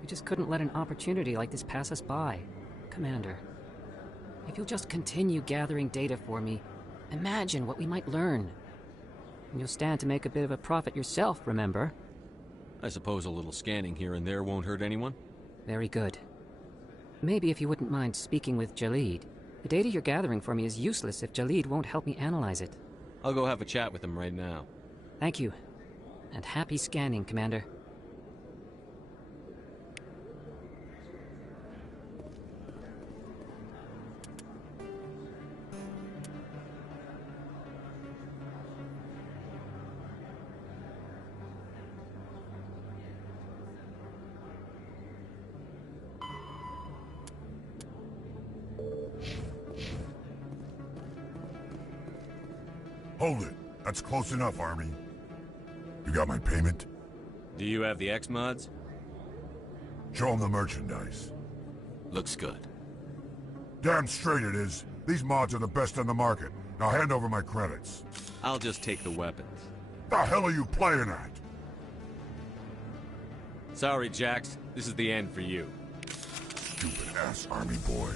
We just couldn't let an opportunity like this pass us by. Commander, if you'll just continue gathering data for me, imagine what we might learn. And you'll stand to make a bit of a profit yourself, remember? I suppose a little scanning here and there won't hurt anyone? Very good. Maybe if you wouldn't mind speaking with Jalid. The data you're gathering for me is useless if Jalid won't help me analyze it. I'll go have a chat with him right now. Thank you. And happy scanning, Commander. Hold it. That's close enough, Army. You got my payment? Do you have the X-Mods? Show them the merchandise. Looks good. Damn straight it is. These mods are the best on the market. Now hand over my credits. I'll just take the weapons. The hell are you playing at? Sorry, Jax. This is the end for you. Stupid ass Army boy.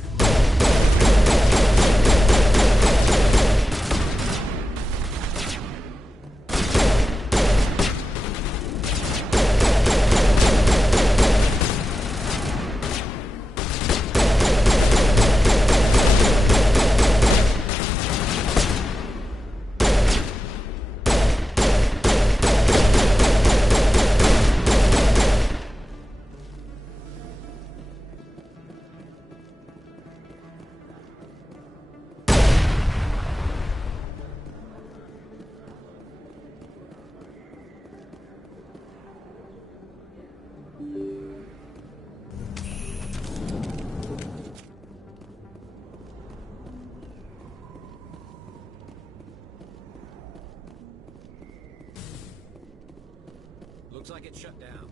Looks like it's shut down.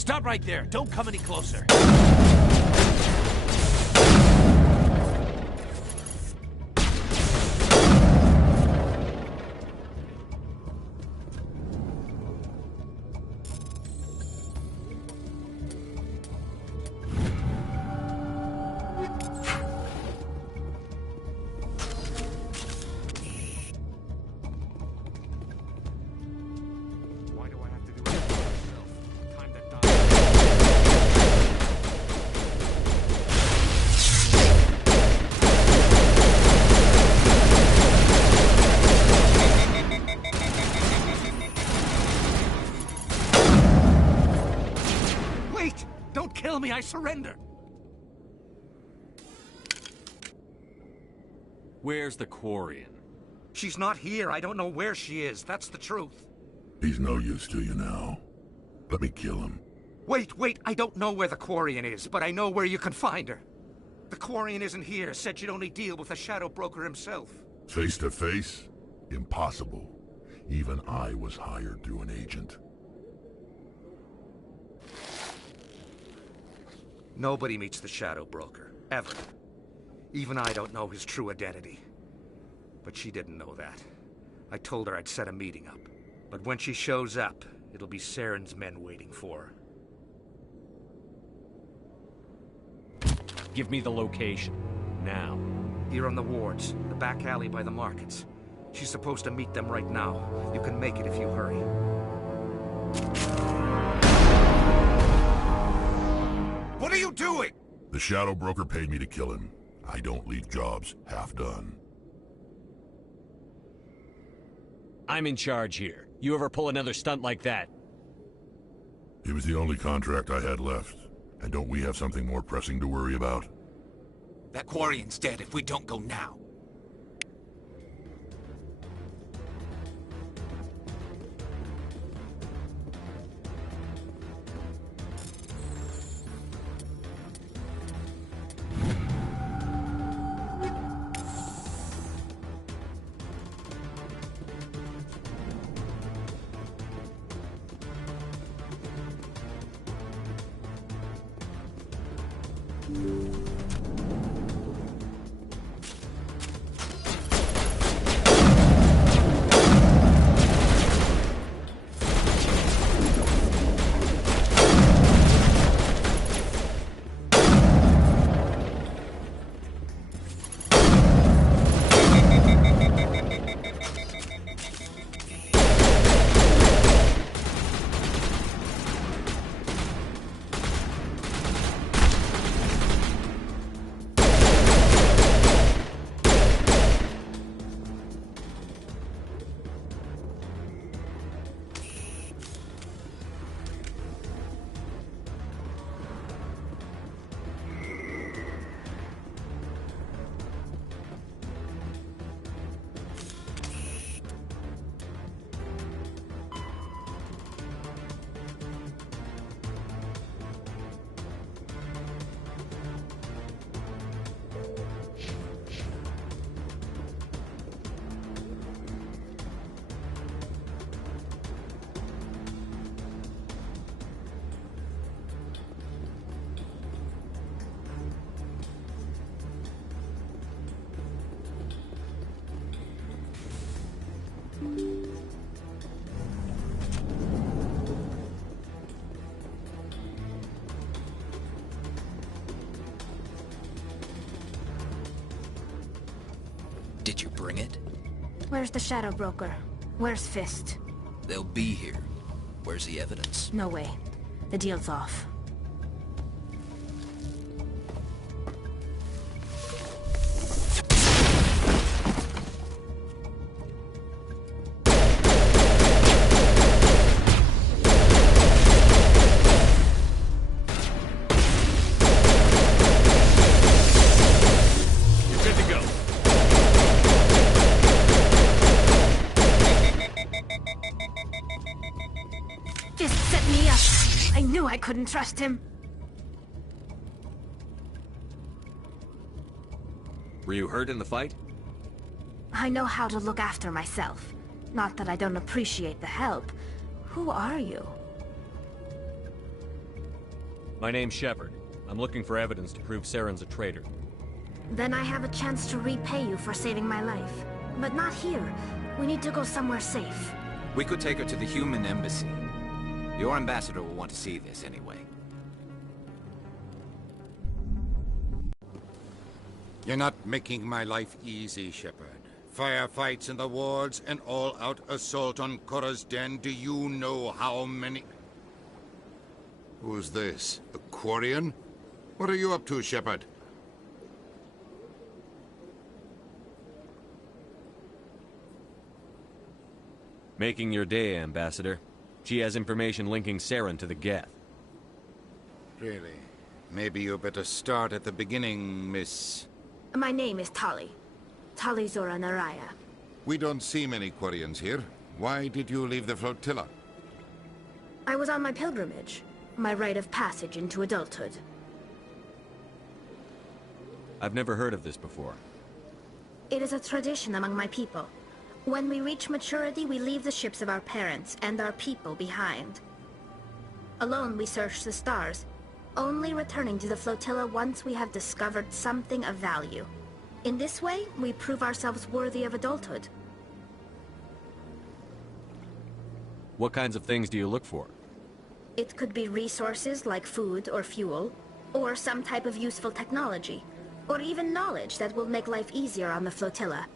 Stop right there. Don't come any closer. I surrender. Where's the Quarian? She's not here. I don't know where she is. That's the truth. He's no use to you now. Let me kill him. Wait. I don't know where the Quarian is, but I know where you can find her. The Quarian isn't here. Said she'd only deal with the Shadow Broker himself. Face to face? Impossible. Even I was hired through an agent. Nobody meets the Shadow Broker, ever. Even I don't know his true identity. But she didn't know that. I told her I'd set a meeting up. But when she shows up, it'll be Saren's men waiting for her. Give me the location. Now. Here on the wards, the back alley by the markets. She's supposed to meet them right now. You can make it if you hurry. What are you doing? The Shadow Broker paid me to kill him. I don't leave jobs half done. I'm in charge here. You ever pull another stunt like that? It was the only contract I had left. And don't we have something more pressing to worry about? That Quarian's dead if we don't go now. Did you bring it? Where's the Shadow Broker? Where's Fist? They'll be here. Where's the evidence? No way. The deal's off. I couldn't trust him. Were you hurt in the fight? I know how to look after myself. Not that I don't appreciate the help. Who are you? My name's Shepard. I'm looking for evidence to prove Saren's a traitor. Then I have a chance to repay you for saving my life. But not here. We need to go somewhere safe. We could take her to the human embassy. Your ambassador will want to see this anyway. You're not making my life easy, Shepard. Firefights in the wards, an all-out assault on Korra's den. Do you know how many... Who's this? A Quarian? What are you up to, Shepard? Making your day, Ambassador. She has information linking Saren to the Geth. Really? Maybe you better start at the beginning, Miss... My name is Tali. Tali Zora Naraya. We don't see many Quarians here. Why did you leave the flotilla? I was on my pilgrimage. My rite of passage into adulthood. I've never heard of this before. It is a tradition among my people. When we reach maturity, we leave the ships of our parents and our people behind. Alone, we search the stars, only returning to the flotilla once we have discovered something of value. In this way, we prove ourselves worthy of adulthood. What kinds of things do you look for? It could be resources like food or fuel, or some type of useful technology, or even knowledge that will make life easier on the flotilla.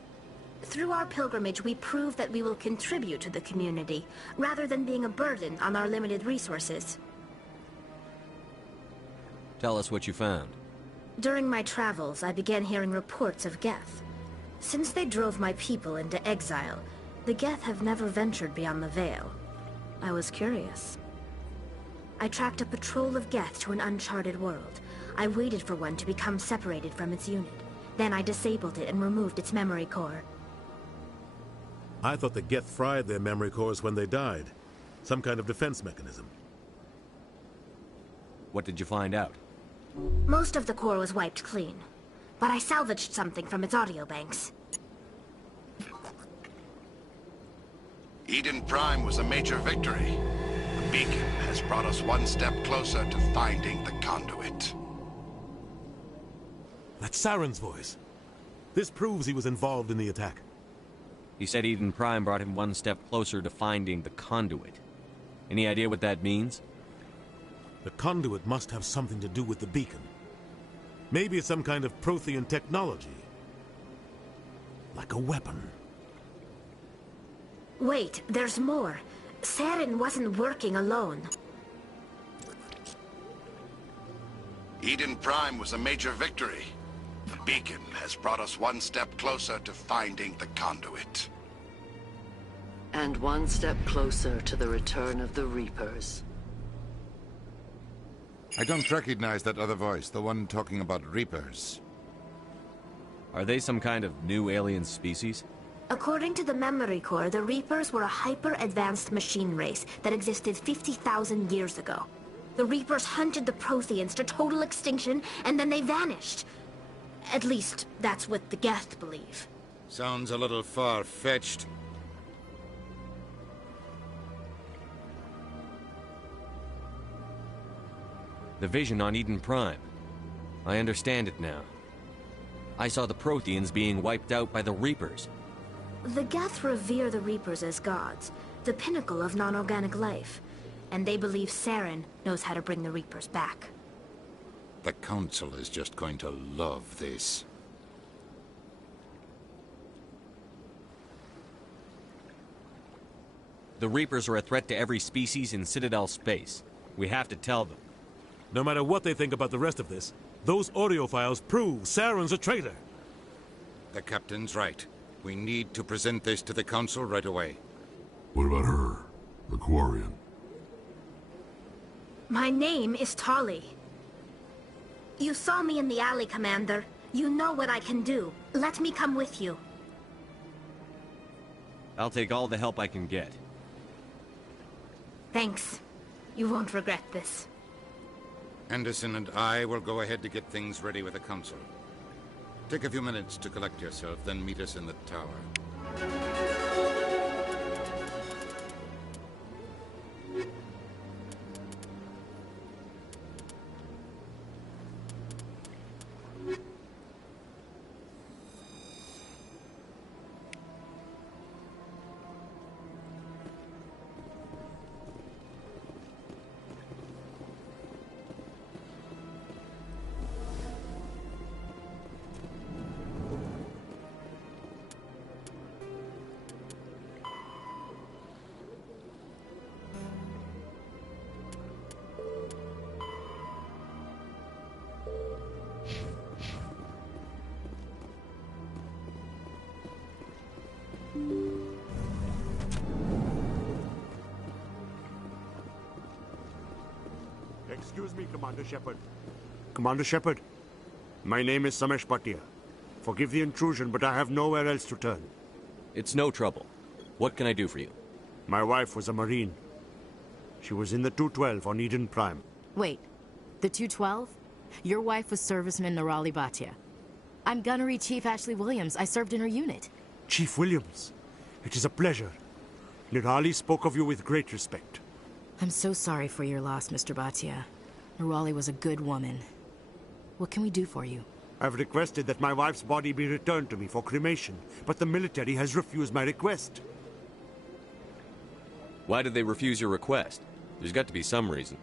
Through our pilgrimage, we prove that we will contribute to the community, rather than being a burden on our limited resources. Tell us what you found. During my travels, I began hearing reports of Geth. Since they drove my people into exile, the Geth have never ventured beyond the Veil. I was curious. I tracked a patrol of Geth to an uncharted world. I waited for one to become separated from its unit. Then I disabled it and removed its memory core. I thought the Geth fried their memory cores when they died. Some kind of defense mechanism. What did you find out? Most of the core was wiped clean, but I salvaged something from its audio banks. Eden Prime was a major victory. The beacon has brought us one step closer to finding the conduit. That's Saren's voice. This proves he was involved in the attack. He said Eden Prime brought him one step closer to finding the conduit. Any idea what that means? The conduit must have something to do with the beacon. Maybe it's some kind of Prothean technology. Like a weapon. Wait, there's more. Saren wasn't working alone. Eden Prime was a major victory. The beacon has brought us one step closer to finding the conduit. And one step closer to the return of the Reapers. I don't recognize that other voice, the one talking about Reapers. Are they some kind of new alien species? According to the memory core, the Reapers were a hyper-advanced machine race that existed 50,000 years ago. The Reapers hunted the Protheans to total extinction, and then they vanished. At least, that's what the Geth believe. Sounds a little far-fetched. The vision on Eden Prime. I understand it now. I saw the Protheans being wiped out by the Reapers. The Geth revere the Reapers as gods, the pinnacle of non-organic life. And they believe Saren knows how to bring the Reapers back. The Council is just going to love this. The Reapers are a threat to every species in Citadel space. We have to tell them. No matter what they think about the rest of this, those audio files prove Saren's a traitor. The Captain's right. We need to present this to the Council right away. What about her? The Quarian? My name is Tali. You saw me in the alley, Commander. You know what I can do. Let me come with you. I'll take all the help I can get. Thanks. You won't regret this. Anderson and I will go ahead to get things ready with the Council. Take a few minutes to collect yourself, then meet us in the tower. Excuse me, Commander Shepard. Commander Shepard, my name is Samesh Bhatia. Forgive the intrusion, but I have nowhere else to turn. It's no trouble. What can I do for you? My wife was a Marine. She was in the 212 on Eden Prime. Wait, the 212? Your wife was Serviceman Nirali Bhatia. I'm Gunnery Chief Ashley Williams. I served in her unit. Chief Williams, it is a pleasure. Nirali spoke of you with great respect. I'm so sorry for your loss, Mr. Bhatia. Nirali was a good woman. What can we do for you? I've requested that my wife's body be returned to me for cremation, but the military has refused my request. Why did they refuse your request? There's got to be some reason.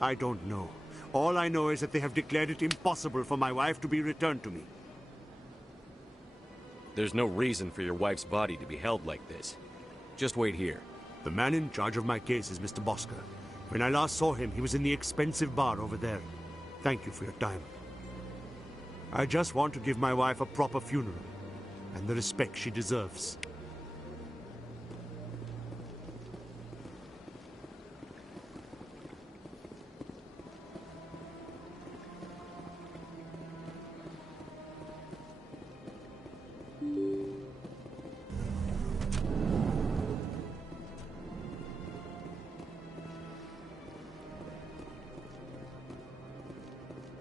I don't know. All I know is that they have declared it impossible for my wife to be returned to me. There's no reason for your wife's body to be held like this. Just wait here. The man in charge of my case is Mr. Bosker. When I last saw him, he was in the expensive bar over there. Thank you for your time. I just want to give my wife a proper funeral, and the respect she deserves.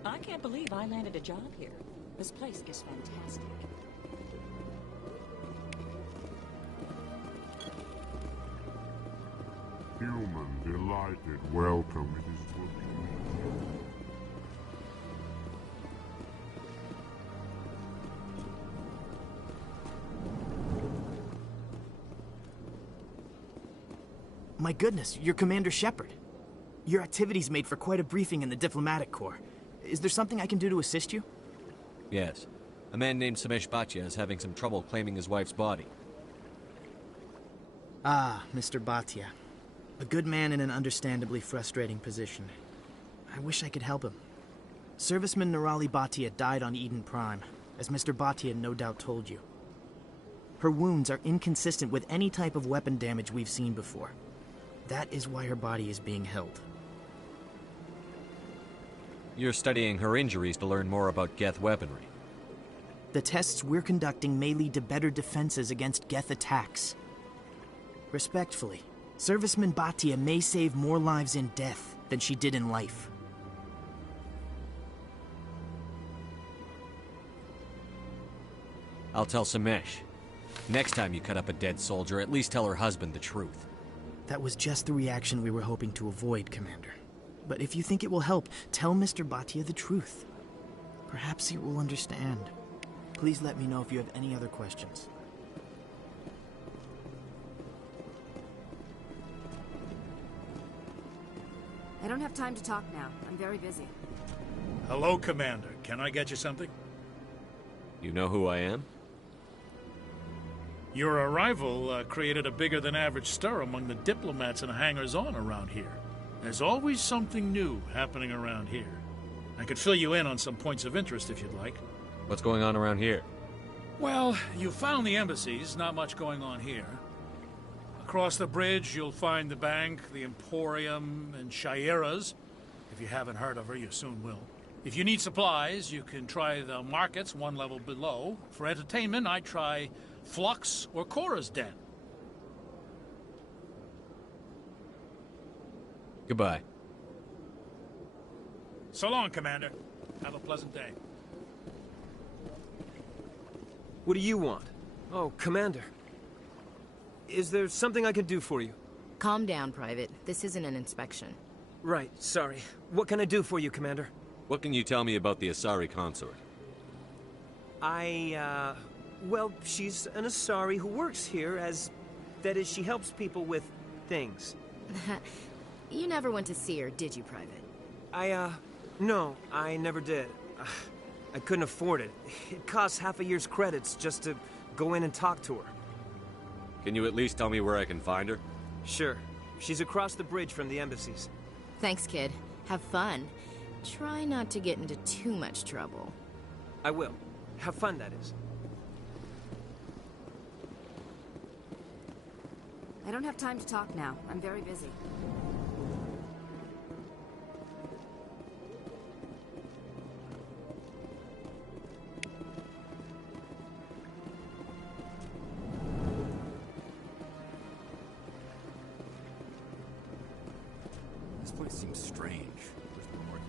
I can't believe I landed a job here. This place is fantastic. Human, delighted, welcome. It is good to meet you. My goodness, you're Commander Shepard. Your activities made for quite a briefing in the Diplomatic Corps. Is there something I can do to assist you? Yes. A man named Samesh Bhatia is having some trouble claiming his wife's body. Ah, Mr. Bhatia. A good man in an understandably frustrating position. I wish I could help him. Serviceman Nirali Bhatia died on Eden Prime, as Mr. Bhatia no doubt told you. Her wounds are inconsistent with any type of weapon damage we've seen before. That is why her body is being held. You're studying her injuries to learn more about Geth weaponry. The tests we're conducting may lead to better defenses against Geth attacks. Respectfully, Serviceman Bhatia may save more lives in death than she did in life. I'll tell Samesh. Next time you cut up a dead soldier, at least tell her husband the truth. That was just the reaction we were hoping to avoid, Commander. But if you think it will help, tell Mr. Bhatia the truth. Perhaps he will understand. Please let me know if you have any other questions. I don't have time to talk now. I'm very busy. Hello, Commander. Can I get you something? You know who I am? Your arrival created a bigger-than-average stir among the diplomats and hangers-on around here. There's always something new happening around here. I could fill you in on some points of interest if you'd like. What's going on around here? Well, you found the embassies, not much going on here. Across the bridge, you'll find the bank, the Emporium, and Shaira's. If you haven't heard of her, you soon will. If you need supplies, you can try the markets one level below. For entertainment, I'd try Flux or Cora's Den. Goodbye. So long, Commander. Have a pleasant day. What do you want? Oh, Commander. Is there something I can do for you? Calm down, Private. This isn't an inspection. Right, sorry. What can I do for you, Commander? What can you tell me about the Asari consort? Well, she's an Asari who works here that is, she helps people with things. You never went to see her, did you, Private? No, I never did. I couldn't afford it. It costs half a year's credits just to go in and talk to her. Can you at least tell me where I can find her? Sure. She's across the bridge from the embassies. Thanks, kid. Have fun. Try not to get into too much trouble. I will. Have fun, that is. I don't have time to talk now. I'm very busy. place seems strange. Where's the morgue?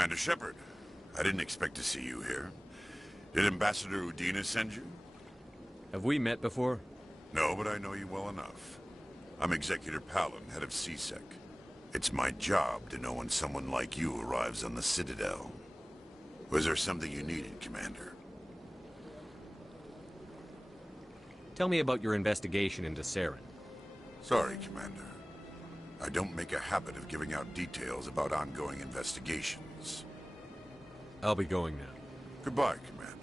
Commander Shepard, I didn't expect to see you here. Did Ambassador Udina send you? Have we met before? No, but I know you well enough. I'm Executor Palin, head of CSEC. It's my job to know when someone like you arrives on the Citadel. Was there something you needed, Commander? Tell me about your investigation into Saren. Sorry, Commander. I don't make a habit of giving out details about ongoing investigations. I'll be going now. Goodbye, Commander.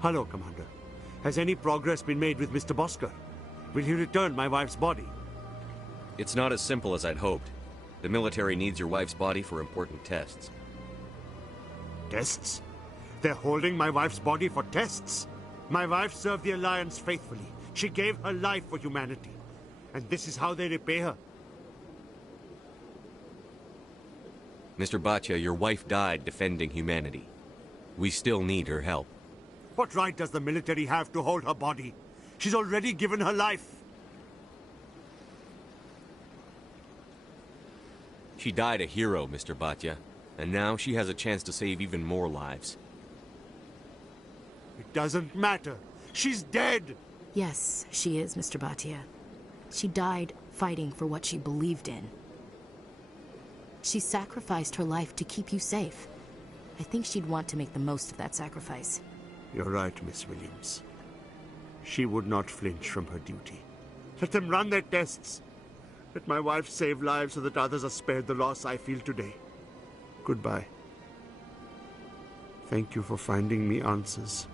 Hello, Commander. Has any progress been made with Mr. Bosker? Will he return my wife's body? It's not as simple as I'd hoped. The military needs your wife's body for important tests. Tests? They're holding my wife's body for tests? My wife served the Alliance faithfully. She gave her life for humanity. And this is how they repay her. Mr. Bhatia, your wife died defending humanity. We still need her help. What right does the military have to hold her body? She's already given her life. She died a hero, Mr. Bhatia, and now she has a chance to save even more lives. It doesn't matter. She's dead! Yes, she is, Mr. Bhatia. She died fighting for what she believed in. She sacrificed her life to keep you safe. I think she'd want to make the most of that sacrifice. You're right, Miss Williams. She would not flinch from her duty. Let them run their tests. Let my wife save lives so that others are spared the loss I feel today. Goodbye. Thank you for finding me answers.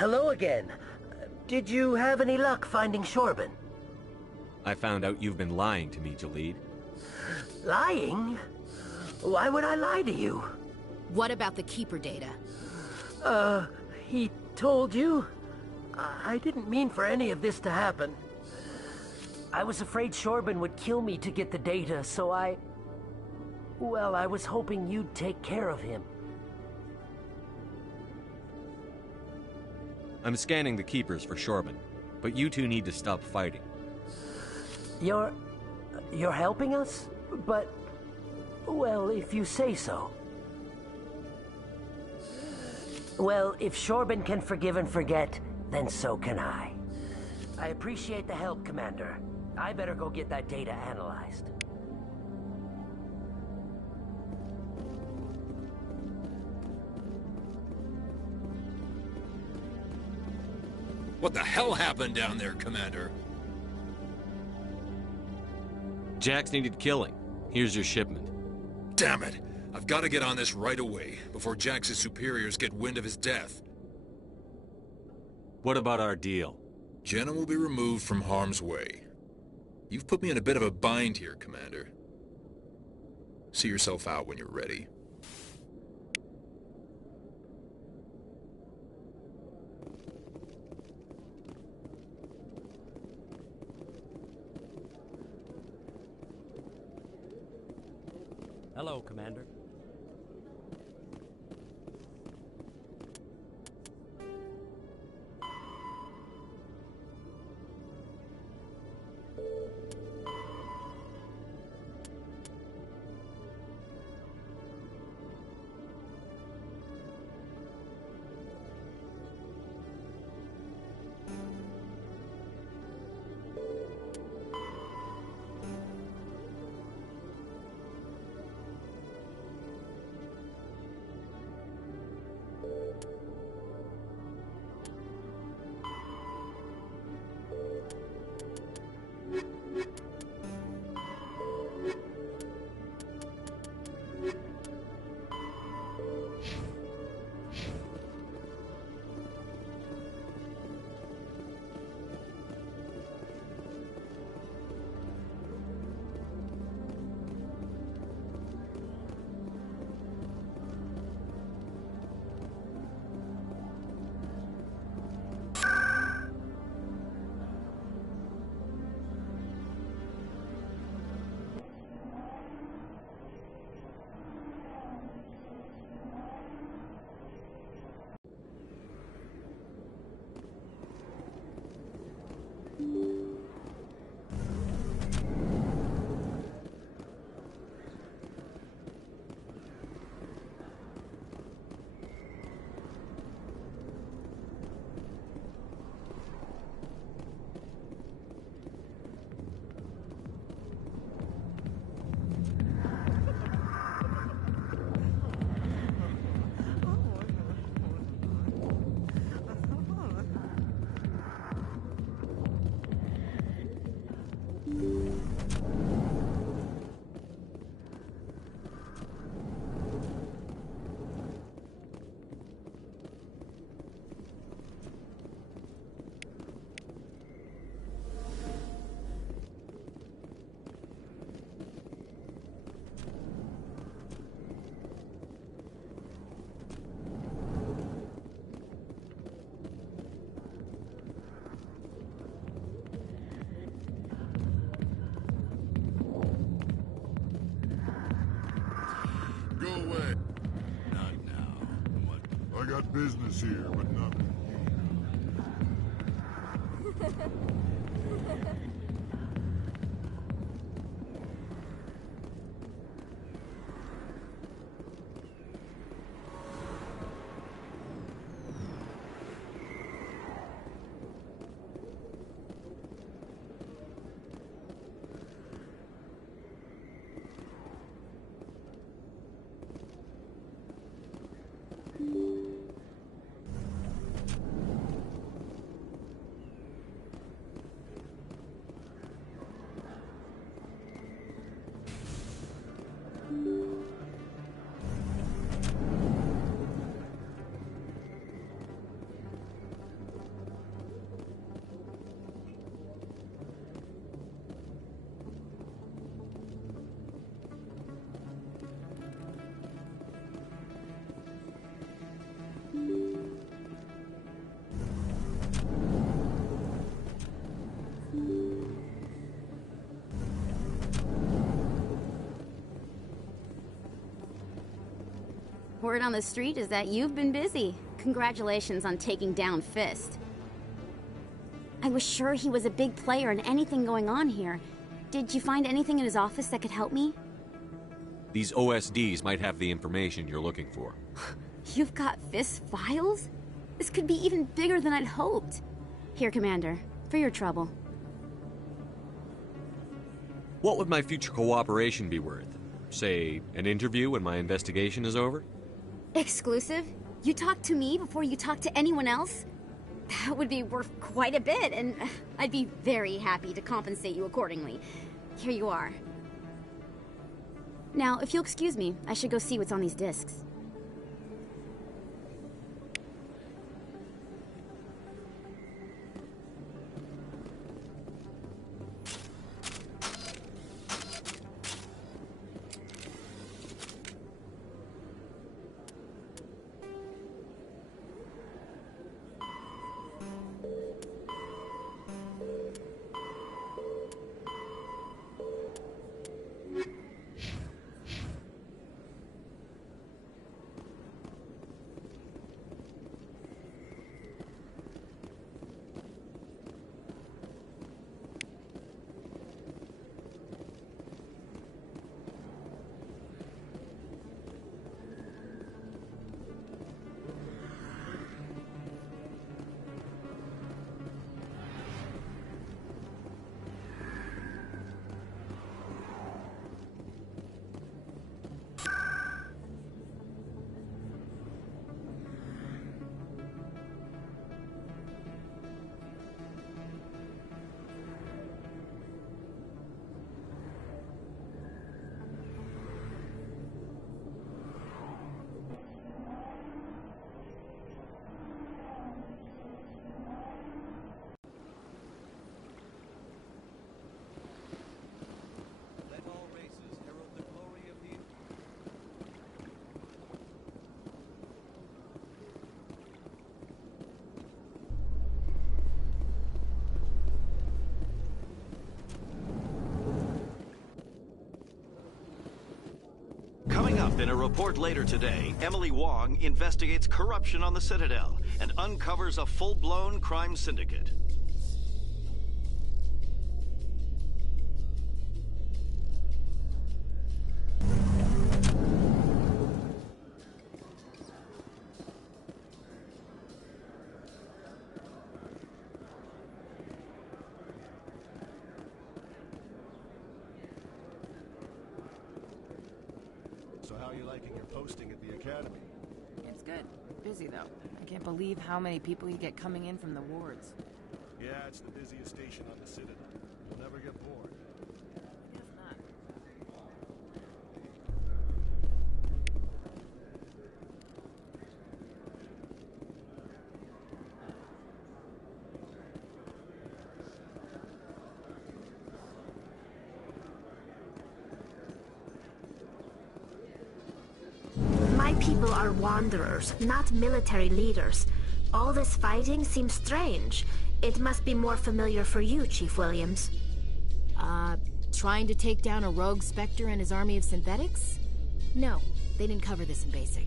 Hello again. Did you have any luck finding Shorban? I found out you've been lying to me, Jalid. Lying? Why would I lie to you? What about the Keeper data? He told you? I didn't mean for any of this to happen. I was afraid Shorban would kill me to get the data, so well, I was hoping you'd take care of him. I'm scanning the Keepers for Shorban, but you two need to stop fighting. You're helping us? But, well, if you say so. Well, if Shorban can forgive and forget, then so can I. I appreciate the help, Commander. I better go get that data analyzed. What the hell happened down there, Commander? Jax needed killing. Here's your shipment. Damn it! I've got to get on this right away, before Jax's superiors get wind of his death. What about our deal? Jenna will be removed from harm's way. You've put me in a bit of a bind here, Commander. See yourself out when you're ready. Hello, Commander. Go away. Not now. What? I got business here, but not with you. word on the street is that you've been busy. Congratulations on taking down Fist. I was sure he was a big player in anything going on here. Did you find anything in his office that could help me? These OSDs might have the information you're looking for. You've got Fist files? This could be even bigger than I'd hoped. Here, Commander, for your trouble. What would my future cooperation be worth? Say, an interview when my investigation is over? Exclusive? You talk to me before you talk to anyone else? That would be worth quite a bit, and I'd be very happy to compensate you accordingly. Here you are. Now, if you'll excuse me, I should go see what's on these discs. Coming up in a report later today, Emily Wong investigates corruption on the Citadel and uncovers a full-blown crime syndicate. So how are you liking your posting at the Academy? It's good. Busy, though. I can't believe how many people you get coming in from the wards. Yeah, it's the busiest station on the Citadel. You'll never get bored. I guess not. My people are wanderers, not military leaders. All this fighting seems strange. It must be more familiar for you, Chief Williams. Trying to take down a rogue Spectre and his army of synthetics? No, they didn't cover this in basic.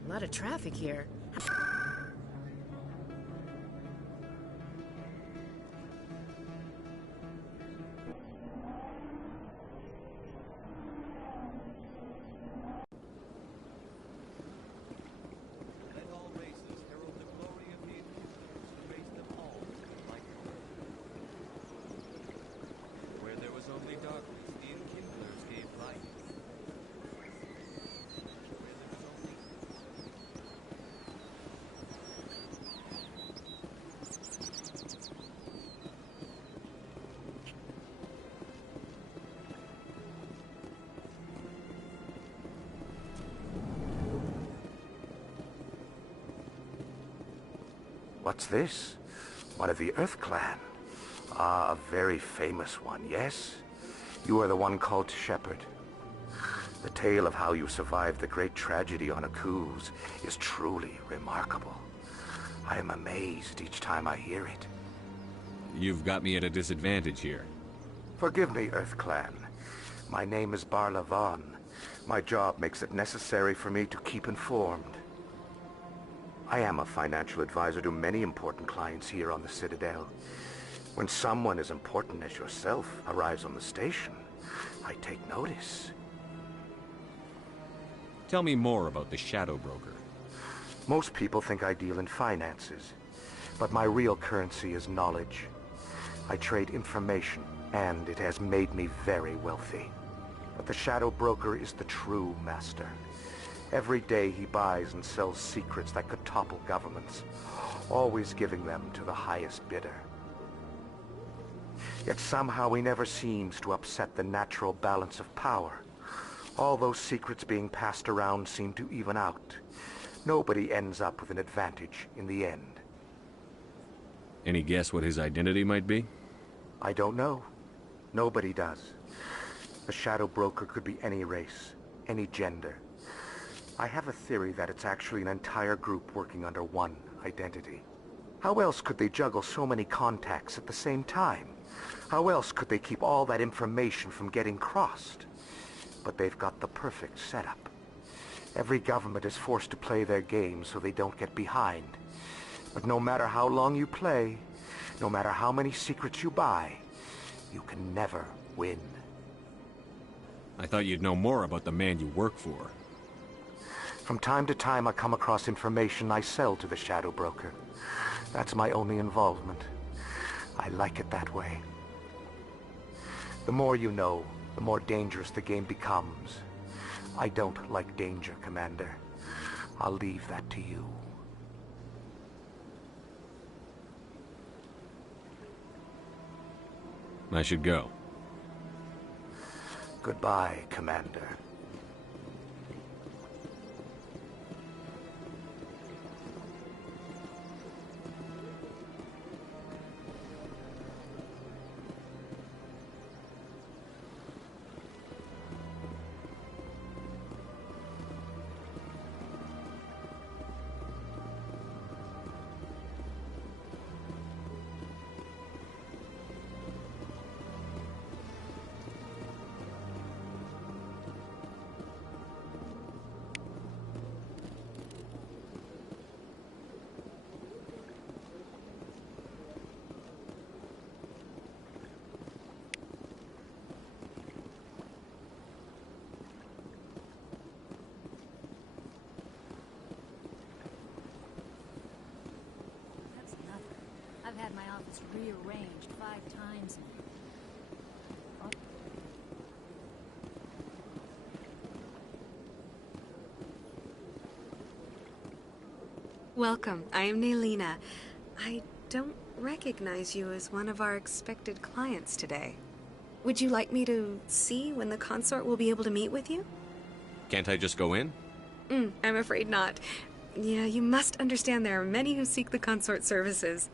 A lot of traffic here. Where there was only darkness, the enkindlers gave light. Where the What's this? One of the Earth Clan. Ah, a very famous one, yes? You are the one called Shepard. The tale of how you survived the great tragedy on Akuz is truly remarkable. I am amazed each time I hear it. You've got me at a disadvantage here. Forgive me, Earth Clan. My name is Barla Vaughn. My job makes it necessary for me to keep informed. I am a financial advisor to many important clients here on the Citadel. When someone as important as yourself arrives on the station, I take notice. Tell me more about the Shadow Broker. Most people think I deal in finances, but my real currency is knowledge. I trade information, and it has made me very wealthy. But the Shadow Broker is the true master. Every day he buys and sells secrets that could topple governments, always giving them to the highest bidder. Yet somehow he never seems to upset the natural balance of power. All those secrets being passed around seem to even out. Nobody ends up with an advantage in the end. Any guess what his identity might be? I don't know. Nobody does. The Shadow Broker could be any race, any gender. I have a theory that it's actually an entire group working under one identity. How else could they juggle so many contacts at the same time? How else could they keep all that information from getting crossed? But they've got the perfect setup. Every government is forced to play their game so they don't get behind. But no matter how long you play, no matter how many secrets you buy, you can never win. I thought you'd know more about the man you work for. From time to time I come across information I sell to the Shadow Broker. That's my only involvement. I like it that way. The more you know, the more dangerous the game becomes. I don't like danger, Commander. I'll leave that to you. I should go. Goodbye, Commander. I've had my office rearranged 5 times now. Welcome. I am Naylina. I don't recognize you as one of our expected clients today. Would you like me to see when the consort will be able to meet with you? Can't I just go in? I'm afraid not. Yeah, you must understand there are many who seek the consort services.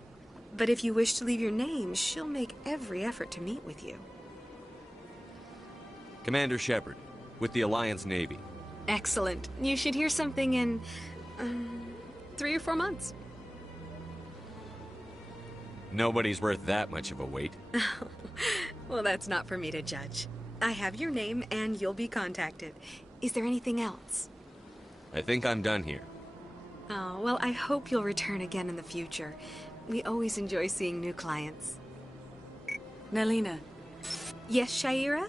But if you wish to leave your name, she'll make every effort to meet with you. Commander Shepard, with the Alliance Navy. Excellent. You should hear something in 3 or 4 months. Nobody's worth that much of a wait. Well, that's not for me to judge. I have your name and you'll be contacted. Is there anything else? I think I'm done here. Oh, well, I hope you'll return again in the future. We always enjoy seeing new clients. Naylina. Yes, Shaira?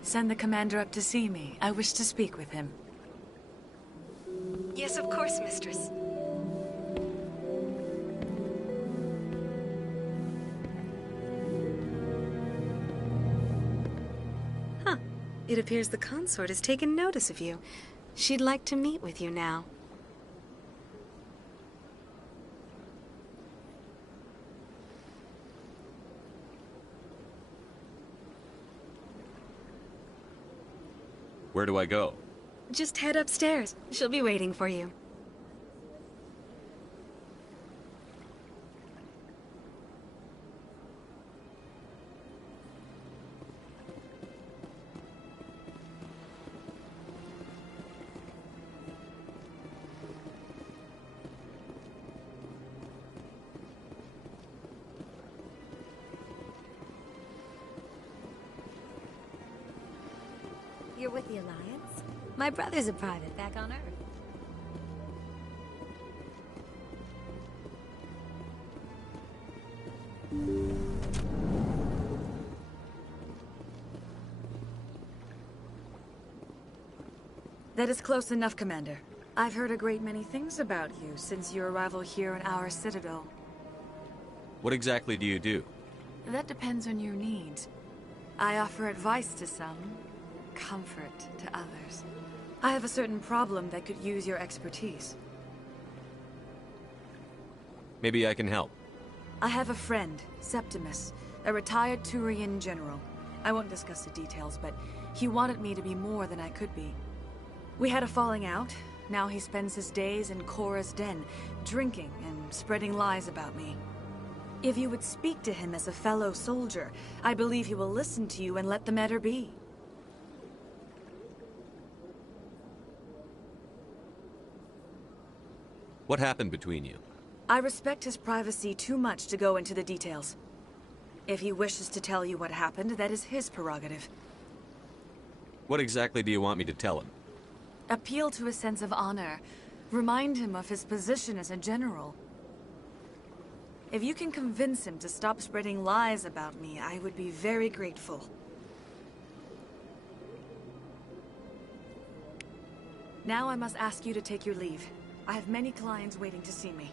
Send the commander up to see me. I wish to speak with him. Yes, of course, mistress. Huh. It appears the consort has taken notice of you. She'd like to meet with you now. Where do I go? Just head upstairs. She'll be waiting for you. You're with the Alliance? My brother's a private back on Earth. That is close enough, Commander. I've heard a great many things about you since your arrival here in our citadel. What exactly do you do? That depends on your needs. I offer advice to some, comfort to others. I have a certain problem that could use your expertise. Maybe I can help. I have a friend, Septimus, a retired Turian general. I won't discuss the details, but he wanted me to be more than I could be. We had a falling out. Now he spends his days in Korra's den, drinking and spreading lies about me. If you would speak to him as a fellow soldier, I believe he will listen to you and let the matter be. What happened between you? I respect his privacy too much to go into the details. If he wishes to tell you what happened, that is his prerogative. What exactly do you want me to tell him? Appeal to his sense of honor. Remind him of his position as a general. If you can convince him to stop spreading lies about me, I would be very grateful. Now I must ask you to take your leave. I have many clients waiting to see me.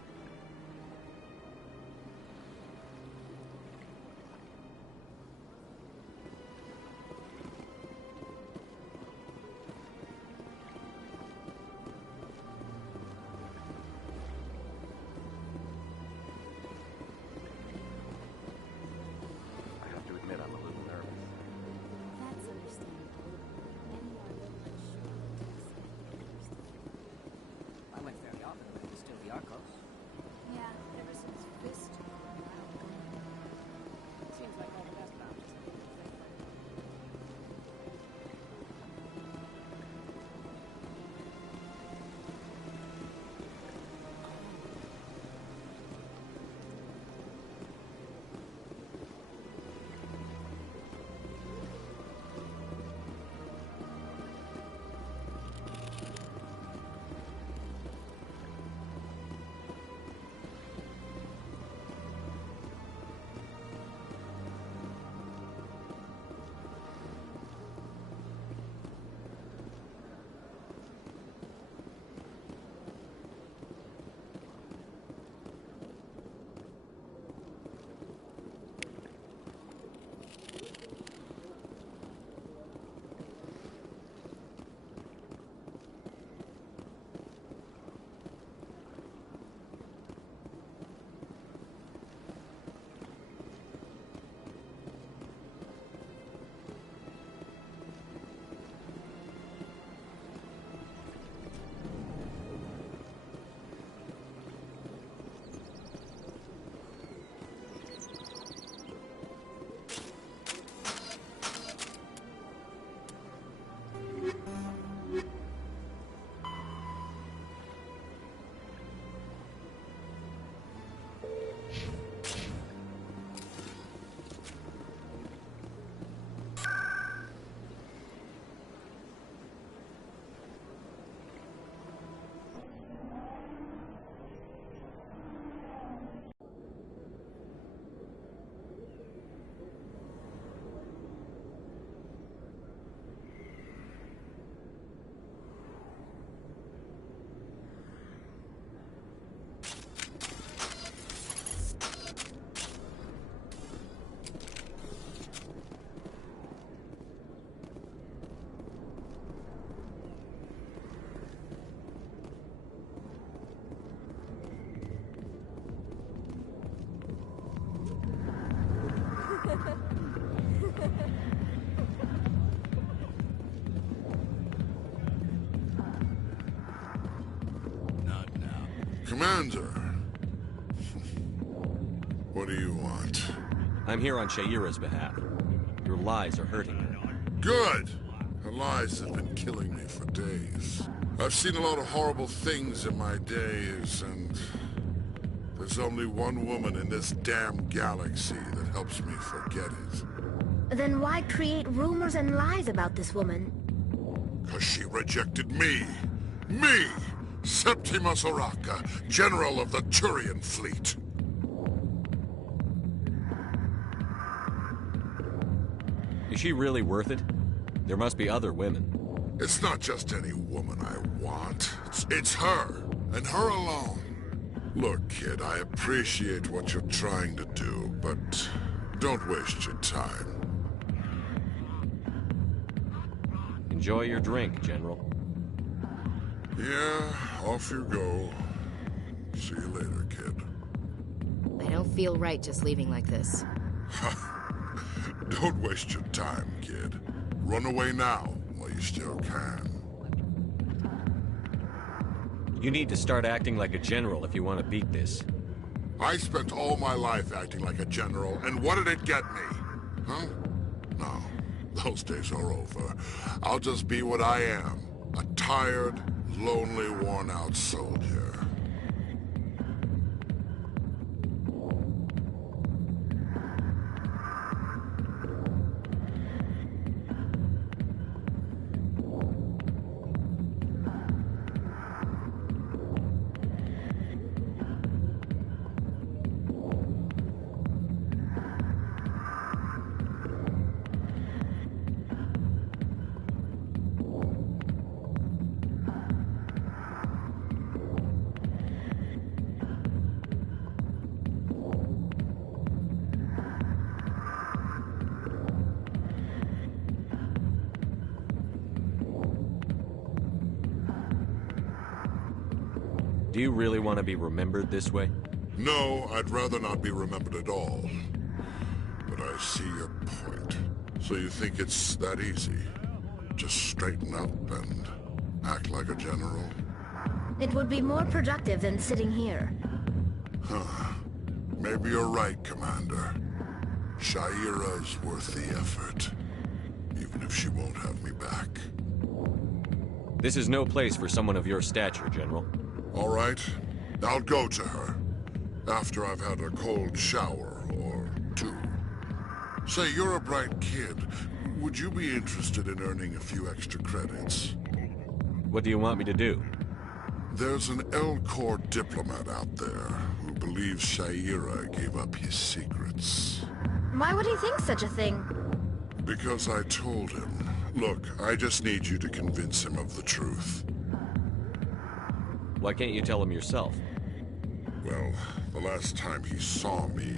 Commander! What do you want? I'm here on Shaira's behalf. Your lies are hurting her. Good! Her lies have been killing me for days. I've seen a lot of horrible things in my days, and there's only one woman in this damn galaxy that helps me forget it. Then why create rumors and lies about this woman? 'Cause she rejected me. Me! Septimus Oraka, General of the Turian Fleet. Is she really worth it? There must be other women. It's not just any woman I want. It's her, and her alone. Look, kid, I appreciate what you're trying to do, but don't waste your time. Enjoy your drink, General. Yeah, off you go. See you later, kid. I don't feel right just leaving like this. Don't waste your time, kid. Run away now, while you still can. You need to start acting like a general if you want to beat this. I spent all my life acting like a general, and what did it get me? Huh? No, those days are over. I'll just be what I am. A tired, lonely, worn-out soldier. Do you really want to be remembered this way? No, I'd rather not be remembered at all. But I see your point. So you think it's that easy? Just straighten up and act like a general? It would be more productive than sitting here. Huh. Maybe you're right, Commander. Shaira's worth the effort. Even if she won't have me back. This is no place for someone of your stature, General. All right. I'll go to her. After I've had a cold shower, or two. Say, you're a bright kid. Would you be interested in earning a few extra credits? What do you want me to do? There's an L-Corps diplomat out there who believes Shaira gave up his secrets. Why would he think such a thing? Because I told him. Look, I just need you to convince him of the truth. Why can't you tell him yourself? Well, the last time he saw me,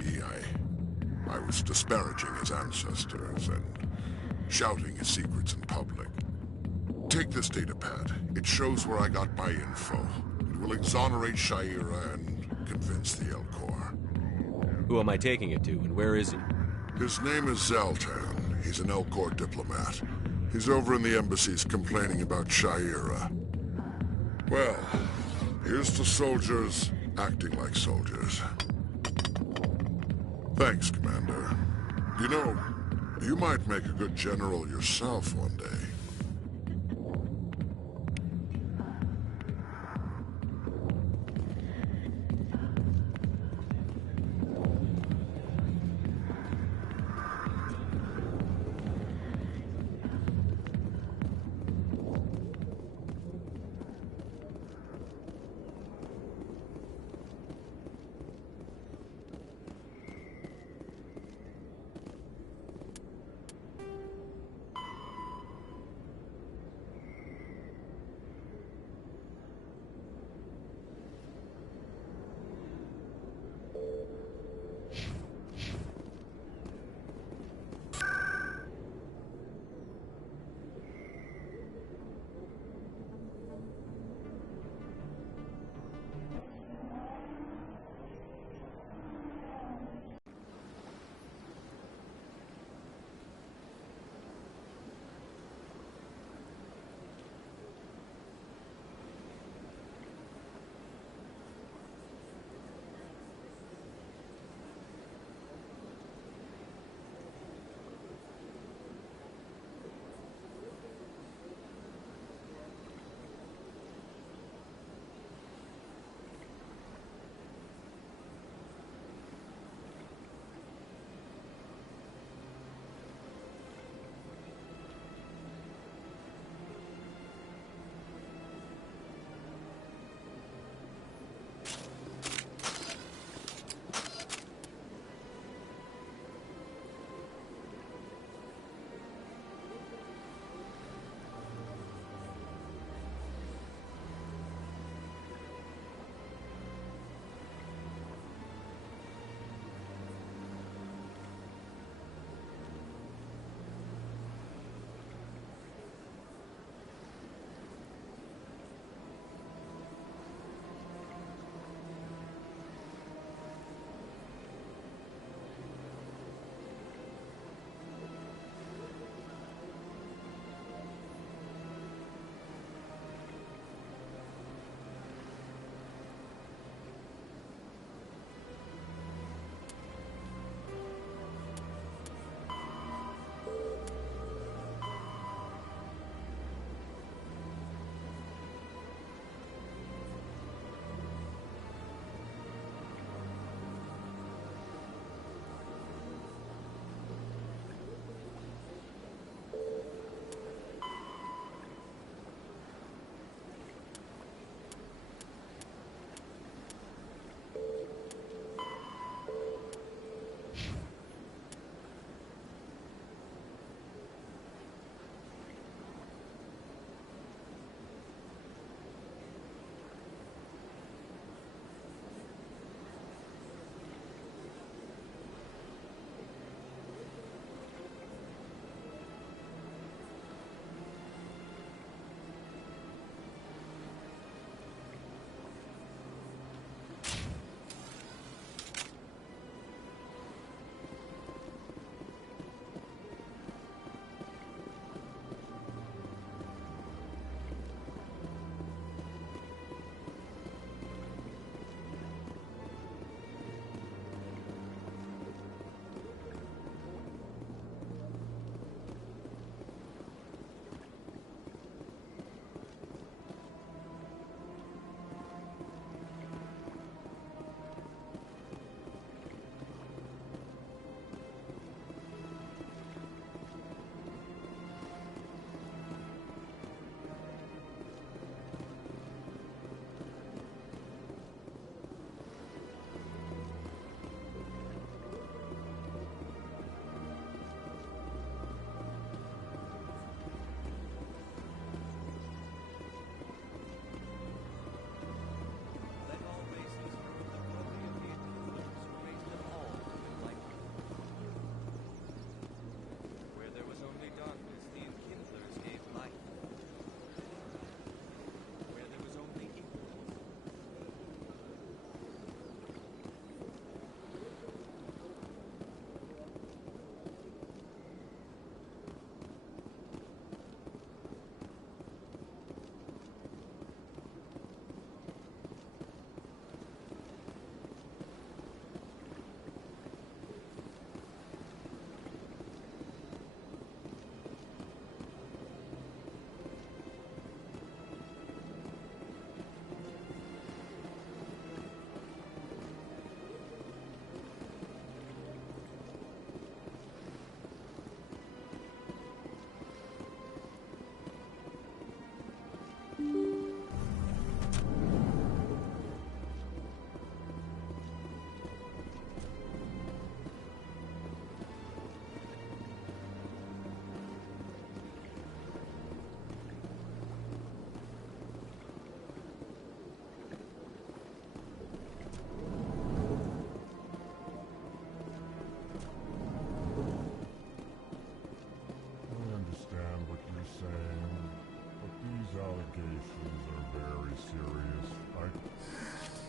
I was disparaging his ancestors and shouting his secrets in public. Take this datapad. It shows where I got my info. It will exonerate Shaira and convince the L-Corps. Who am I taking it to, and where is he? His name is Zaltan. He's an L-Corps diplomat. He's over in the embassies complaining about Shaira. Well, here's to soldiers acting like soldiers. Thanks, Commander. You know, you might make a good general yourself one day.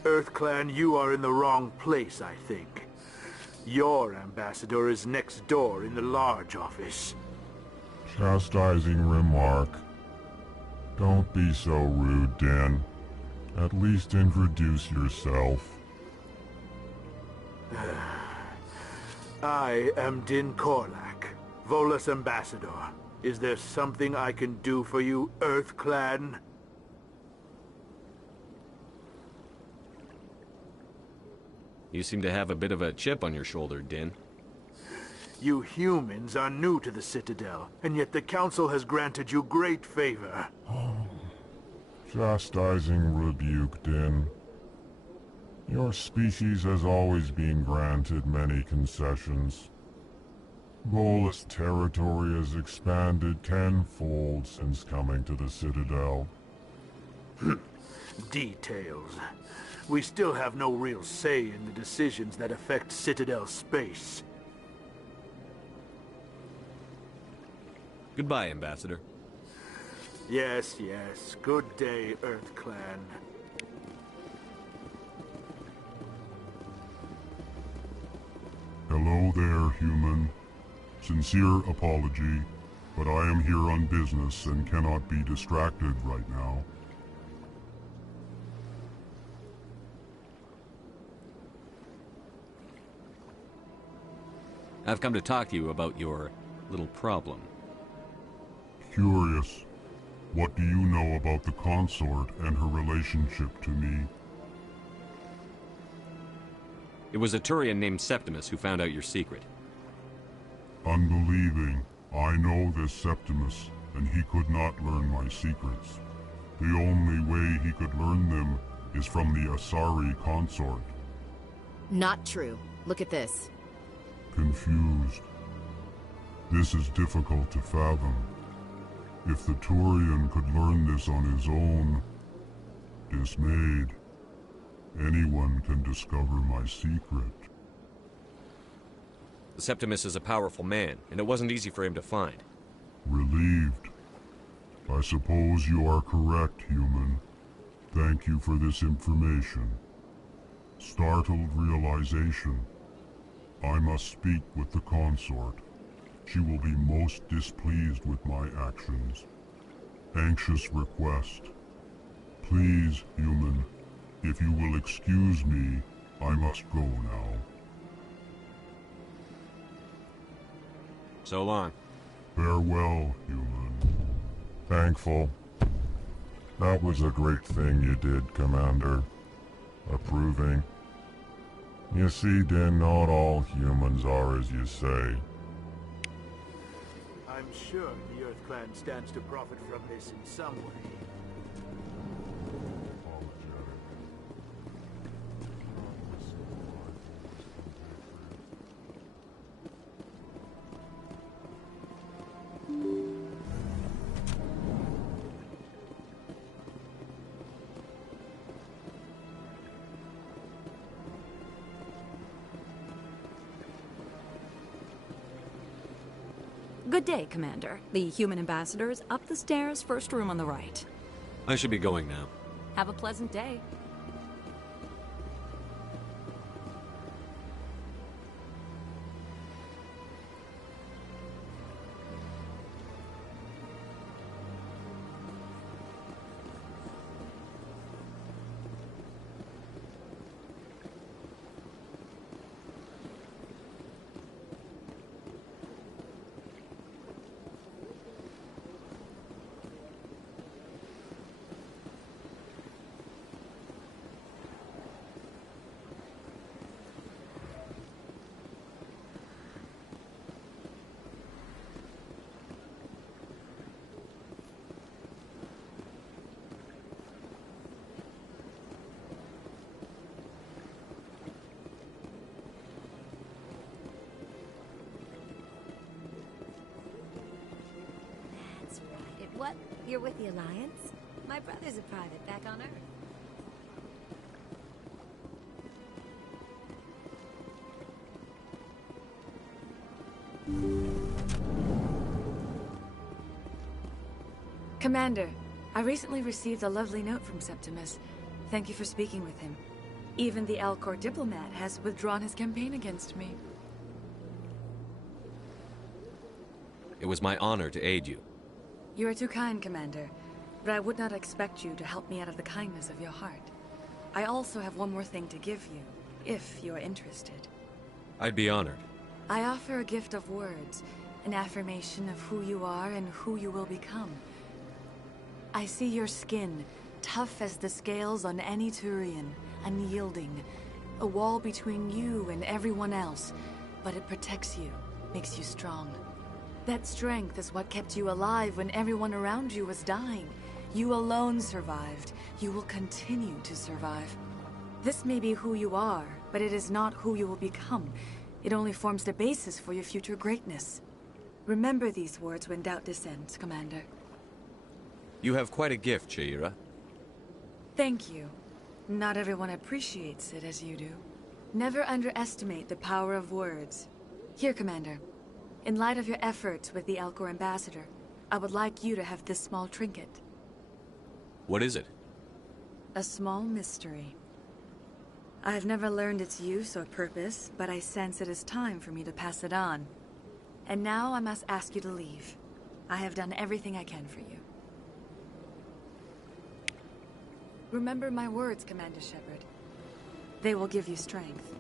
EarthClan, you are in the wrong place, I think. Your ambassador is next door in the large office. Chastising remark. Don't be so rude, Din. At least introduce yourself. I am Din Korlak, Volus ambassador. Is there something I can do for you, EarthClan? You seem to have a bit of a chip on your shoulder, Din. You humans are new to the Citadel, and yet the Council has granted you great favor. Chastising rebuke, Din. Your species has always been granted many concessions. Volus territory has expanded tenfold since coming to the Citadel. Details. We still have no real say in the decisions that affect Citadel space. Goodbye, Ambassador. Yes, yes. Good day, EarthClan. Hello there, human. Sincere apology, but I am here on business and cannot be distracted right now. I've come to talk to you about your little problem. Curious. What do you know about the consort and her relationship to me? It was a Turian named Septimus who found out your secret. Unbelieving. I know this Septimus, and he could not learn my secrets. The only way he could learn them is from the Asari consort. Not true. Look at this. Confused. This is difficult to fathom. If the Turian could learn this on his own, dismayed, anyone can discover my secret. Septimus is a powerful man, and it wasn't easy for him to find. Relieved. I suppose you are correct, human. Thank you for this information. Startled realization. I must speak with the consort. She will be most displeased with my actions. Anxious request. Please, human, if you will excuse me, I must go now. So long. Farewell, human. Thankful. That was a great thing you did, Commander. Approving. You see, Din, not all humans are as you say. I'm sure the EarthClan stands to profit from this in some way. Good day, Commander. The human ambassador is up the stairs, first room on the right. I should be going now. Have a pleasant day. What? You're with the Alliance? My brother's a private back on Earth. Commander, I recently received a lovely note from Septimus. Thank you for speaking with him. Even the Alcor diplomat has withdrawn his campaign against me. It was my honor to aid you. You are too kind, Commander, but I would not expect you to help me out of the kindness of your heart. I also have one more thing to give you, if you are interested. I'd be honored. I offer a gift of words, an affirmation of who you are and who you will become. I see your skin, tough as the scales on any Turian, unyielding, a wall between you and everyone else, but it protects you, makes you strong. That strength is what kept you alive when everyone around you was dying. You alone survived. You will continue to survive. This may be who you are, but it is not who you will become. It only forms the basis for your future greatness. Remember these words when doubt descends, Commander. You have quite a gift, Shaira. Thank you. Not everyone appreciates it as you do. Never underestimate the power of words. Here, Commander. In light of your efforts with the Alcor ambassador, I would like you to have this small trinket. What is it? A small mystery. I have never learned its use or purpose, but I sense it is time for me to pass it on. And now I must ask you to leave. I have done everything I can for you. Remember my words, Commander Shepard. They will give you strength.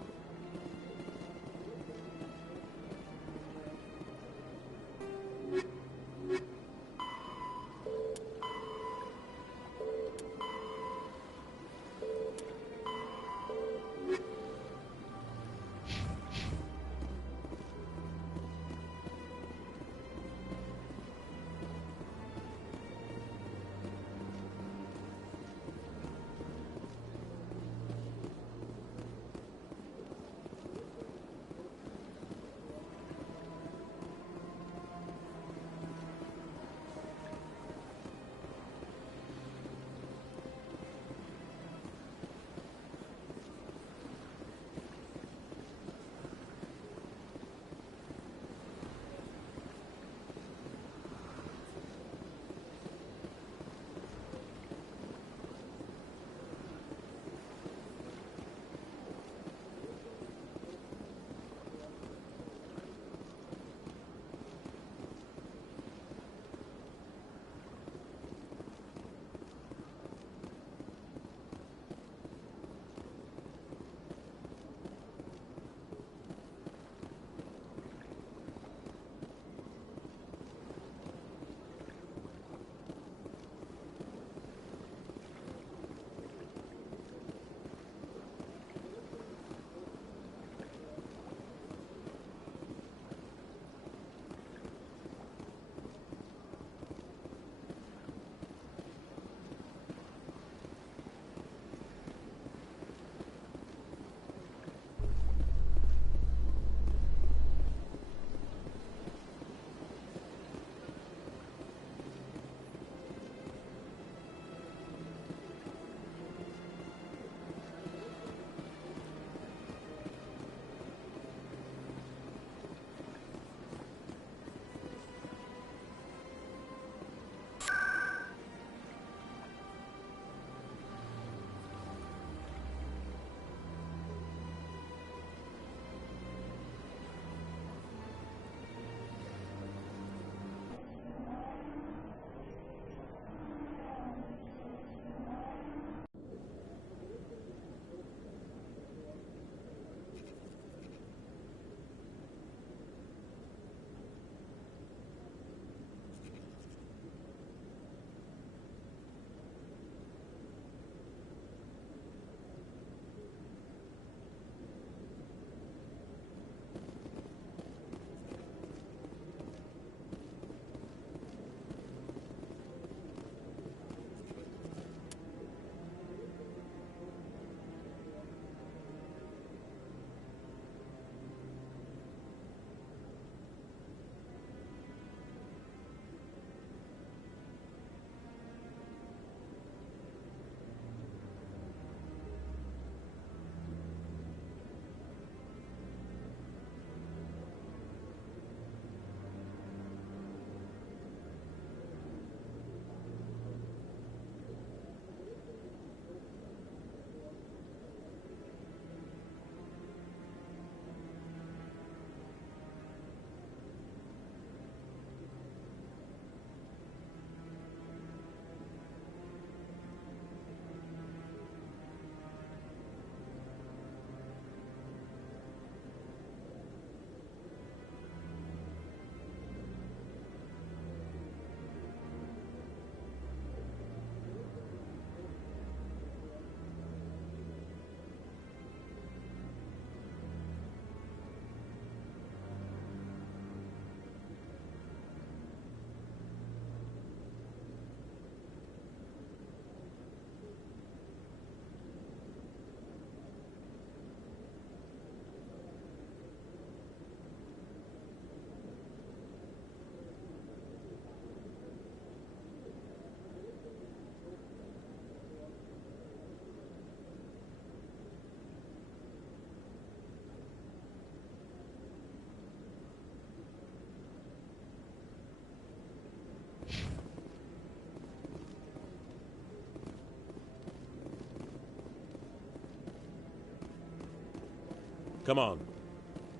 Come on.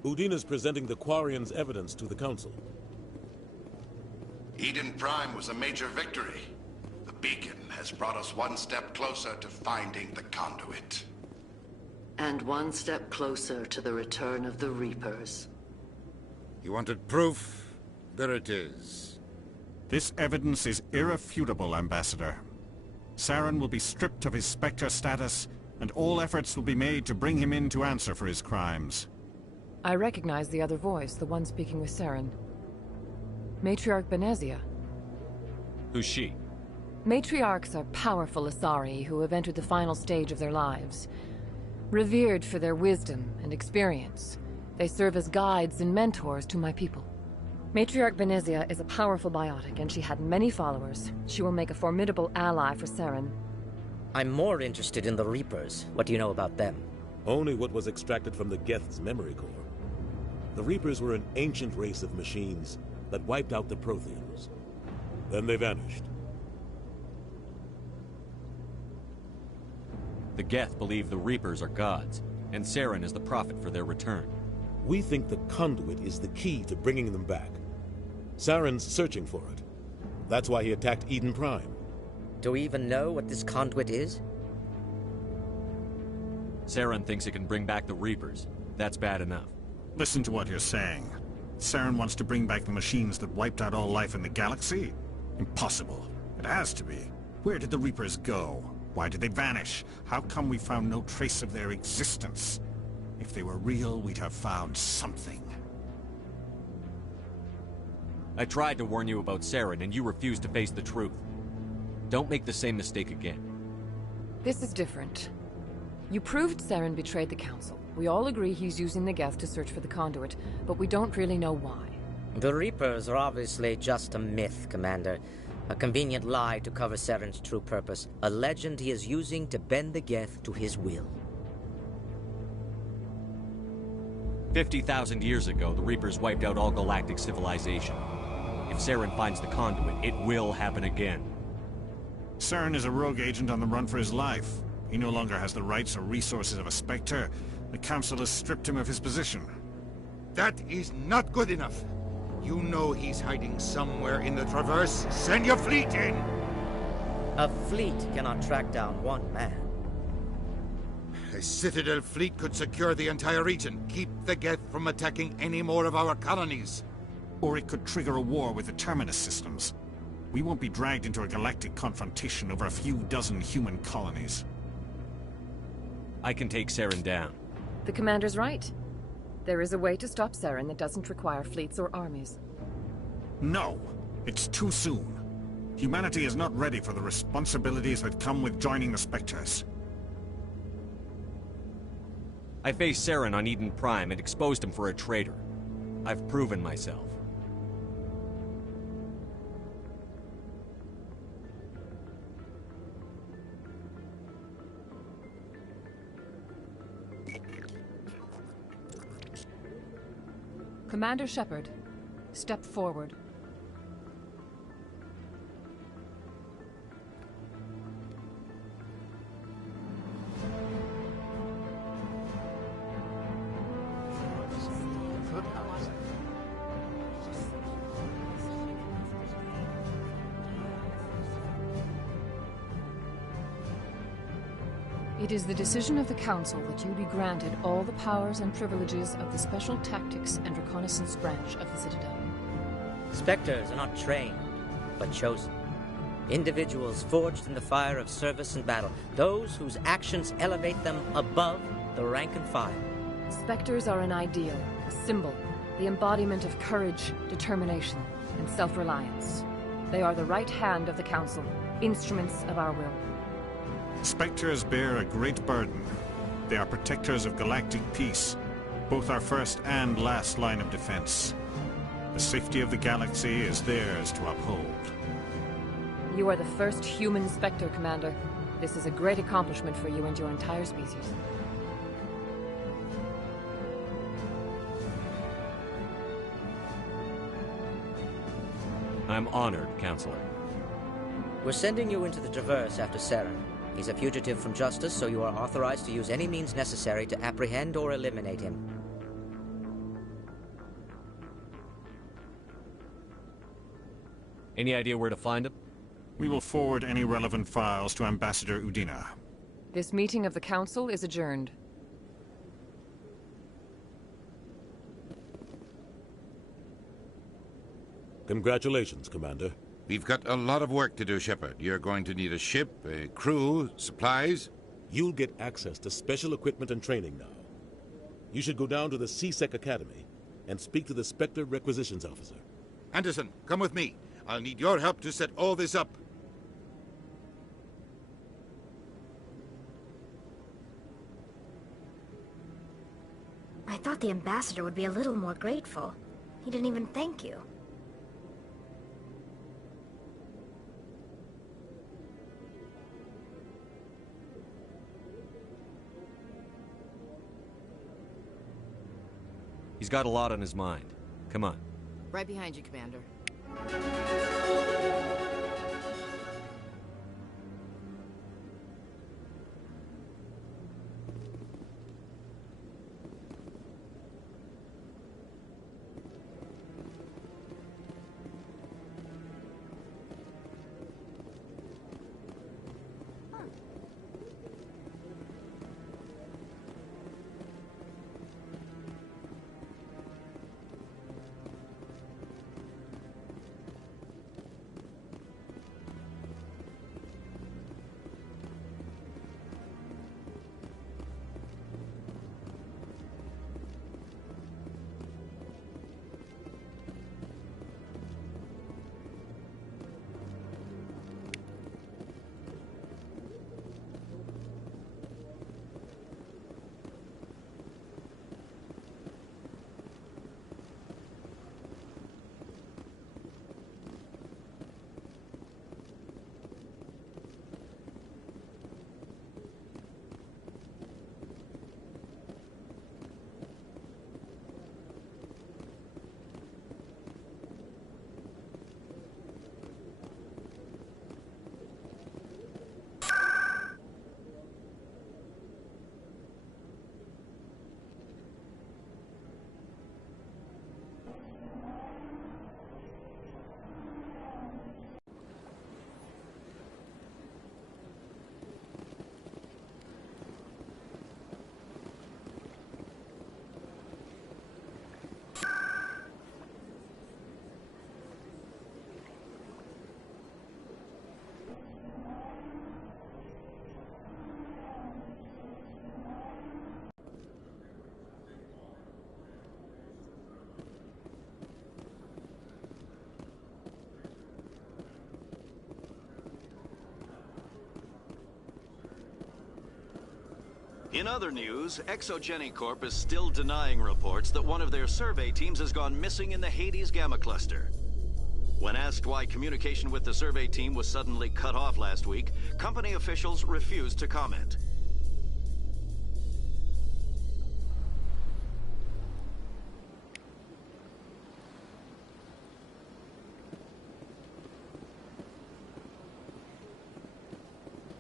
Udina's presenting the Quarians' evidence to the Council. Eden Prime was a major victory. The beacon has brought us one step closer to finding the conduit. And one step closer to the return of the Reapers. You wanted proof? There it is. This evidence is irrefutable, Ambassador. Saren will be stripped of his Spectre status, and all efforts will be made to bring him in to answer for his crimes. I recognize the other voice, the one speaking with Saren. Matriarch Benezia. Who's she? Matriarchs are powerful Asari who have entered the final stage of their lives. Revered for their wisdom and experience, they serve as guides and mentors to my people. Matriarch Benezia is a powerful biotic, and she had many followers. She will make a formidable ally for Saren. I'm more interested in the Reapers. What do you know about them? Only what was extracted from the Geth's memory core. The Reapers were an ancient race of machines that wiped out the Protheans. Then they vanished. The Geth believe the Reapers are gods, and Saren is the prophet for their return. We think the conduit is the key to bringing them back. Saren's searching for it. That's why he attacked Eden Prime. Do we even know what this conduit is? Saren thinks it can bring back the Reapers. That's bad enough. Listen to what you're saying. Saren wants to bring back the machines that wiped out all life in the galaxy? Impossible. It has to be. Where did the Reapers go? Why did they vanish? How come we found no trace of their existence? If they were real, we'd have found something. I tried to warn you about Saren, and you refused to face the truth. Don't make the same mistake again. This is different. You proved Saren betrayed the Council. We all agree he's using the Geth to search for the conduit, but we don't really know why. The Reapers are obviously just a myth, Commander. A convenient lie to cover Saren's true purpose. A legend he is using to bend the Geth to his will. 50,000 years ago, the Reapers wiped out all galactic civilization. If Saren finds the conduit, it will happen again. Saren is a rogue agent on the run for his life. He no longer has the rights or resources of a Spectre. The Council has stripped him of his position. That is not good enough. You know he's hiding somewhere in the Traverse. Send your fleet in! A fleet cannot track down one man. A Citadel fleet could secure the entire region, keep the Geth from attacking any more of our colonies. Or it could trigger a war with the Terminus systems. We won't be dragged into a galactic confrontation over a few dozen human colonies. I can take Saren down. The Commander's right. There is a way to stop Saren that doesn't require fleets or armies. No! It's too soon. Humanity is not ready for the responsibilities that come with joining the Spectres. I faced Saren on Eden Prime and exposed him for a traitor. I've proven myself. Commander Shepard, step forward. It is the decision of the Council that you be granted all the powers and privileges of the Special Tactics and Reconnaissance Branch of the Citadel. Spectres are not trained, but chosen. Individuals forged in the fire of service and battle. Those whose actions elevate them above the rank and file. Spectres are an ideal, a symbol, the embodiment of courage, determination, and self-reliance. They are the right hand of the Council, instruments of our will. Spectres bear a great burden. They are protectors of galactic peace, both our first and last line of defense. The safety of the galaxy is theirs to uphold. You are the first human Spectre, Commander. This is a great accomplishment for you and your entire species. I'm honored, Counselor. We're sending you into the Traverse after Saren. He's a fugitive from justice, so you are authorized to use any means necessary to apprehend or eliminate him. Any idea where to find him? We will forward any relevant files to Ambassador Udina. This meeting of the Council is adjourned. Congratulations, Commander. We've got a lot of work to do, Shepard. You're going to need a ship, a crew, supplies. You'll get access to special equipment and training now. You should go down to the C-Sec Academy and speak to the Spectre Requisitions Officer. Anderson, come with me. I'll need your help to set all this up. I thought the ambassador would be a little more grateful. He didn't even thank you. He's got a lot on his mind. Come on. Right behind you, Commander. In other news, Exogeny Corp is still denying reports that one of their survey teams has gone missing in the Hades Gamma Cluster. When asked why communication with the survey team was suddenly cut off last week, company officials refused to comment.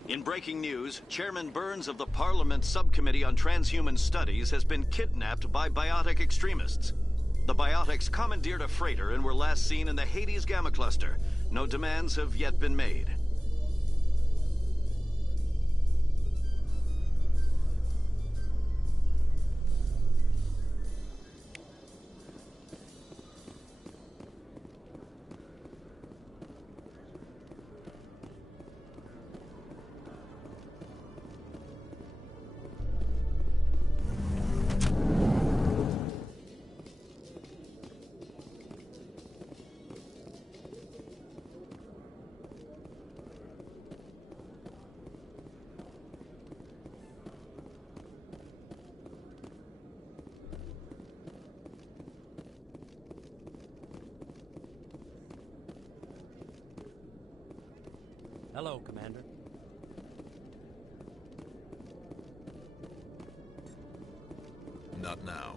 In breaking news, Chairman Burns of the Parliament Subcommittee on Transhuman Studies has been kidnapped by biotic extremists. The biotics commandeered a freighter and were last seen in the Hades Gamma Cluster. No demands have yet been made. Hello, Commander. Not now.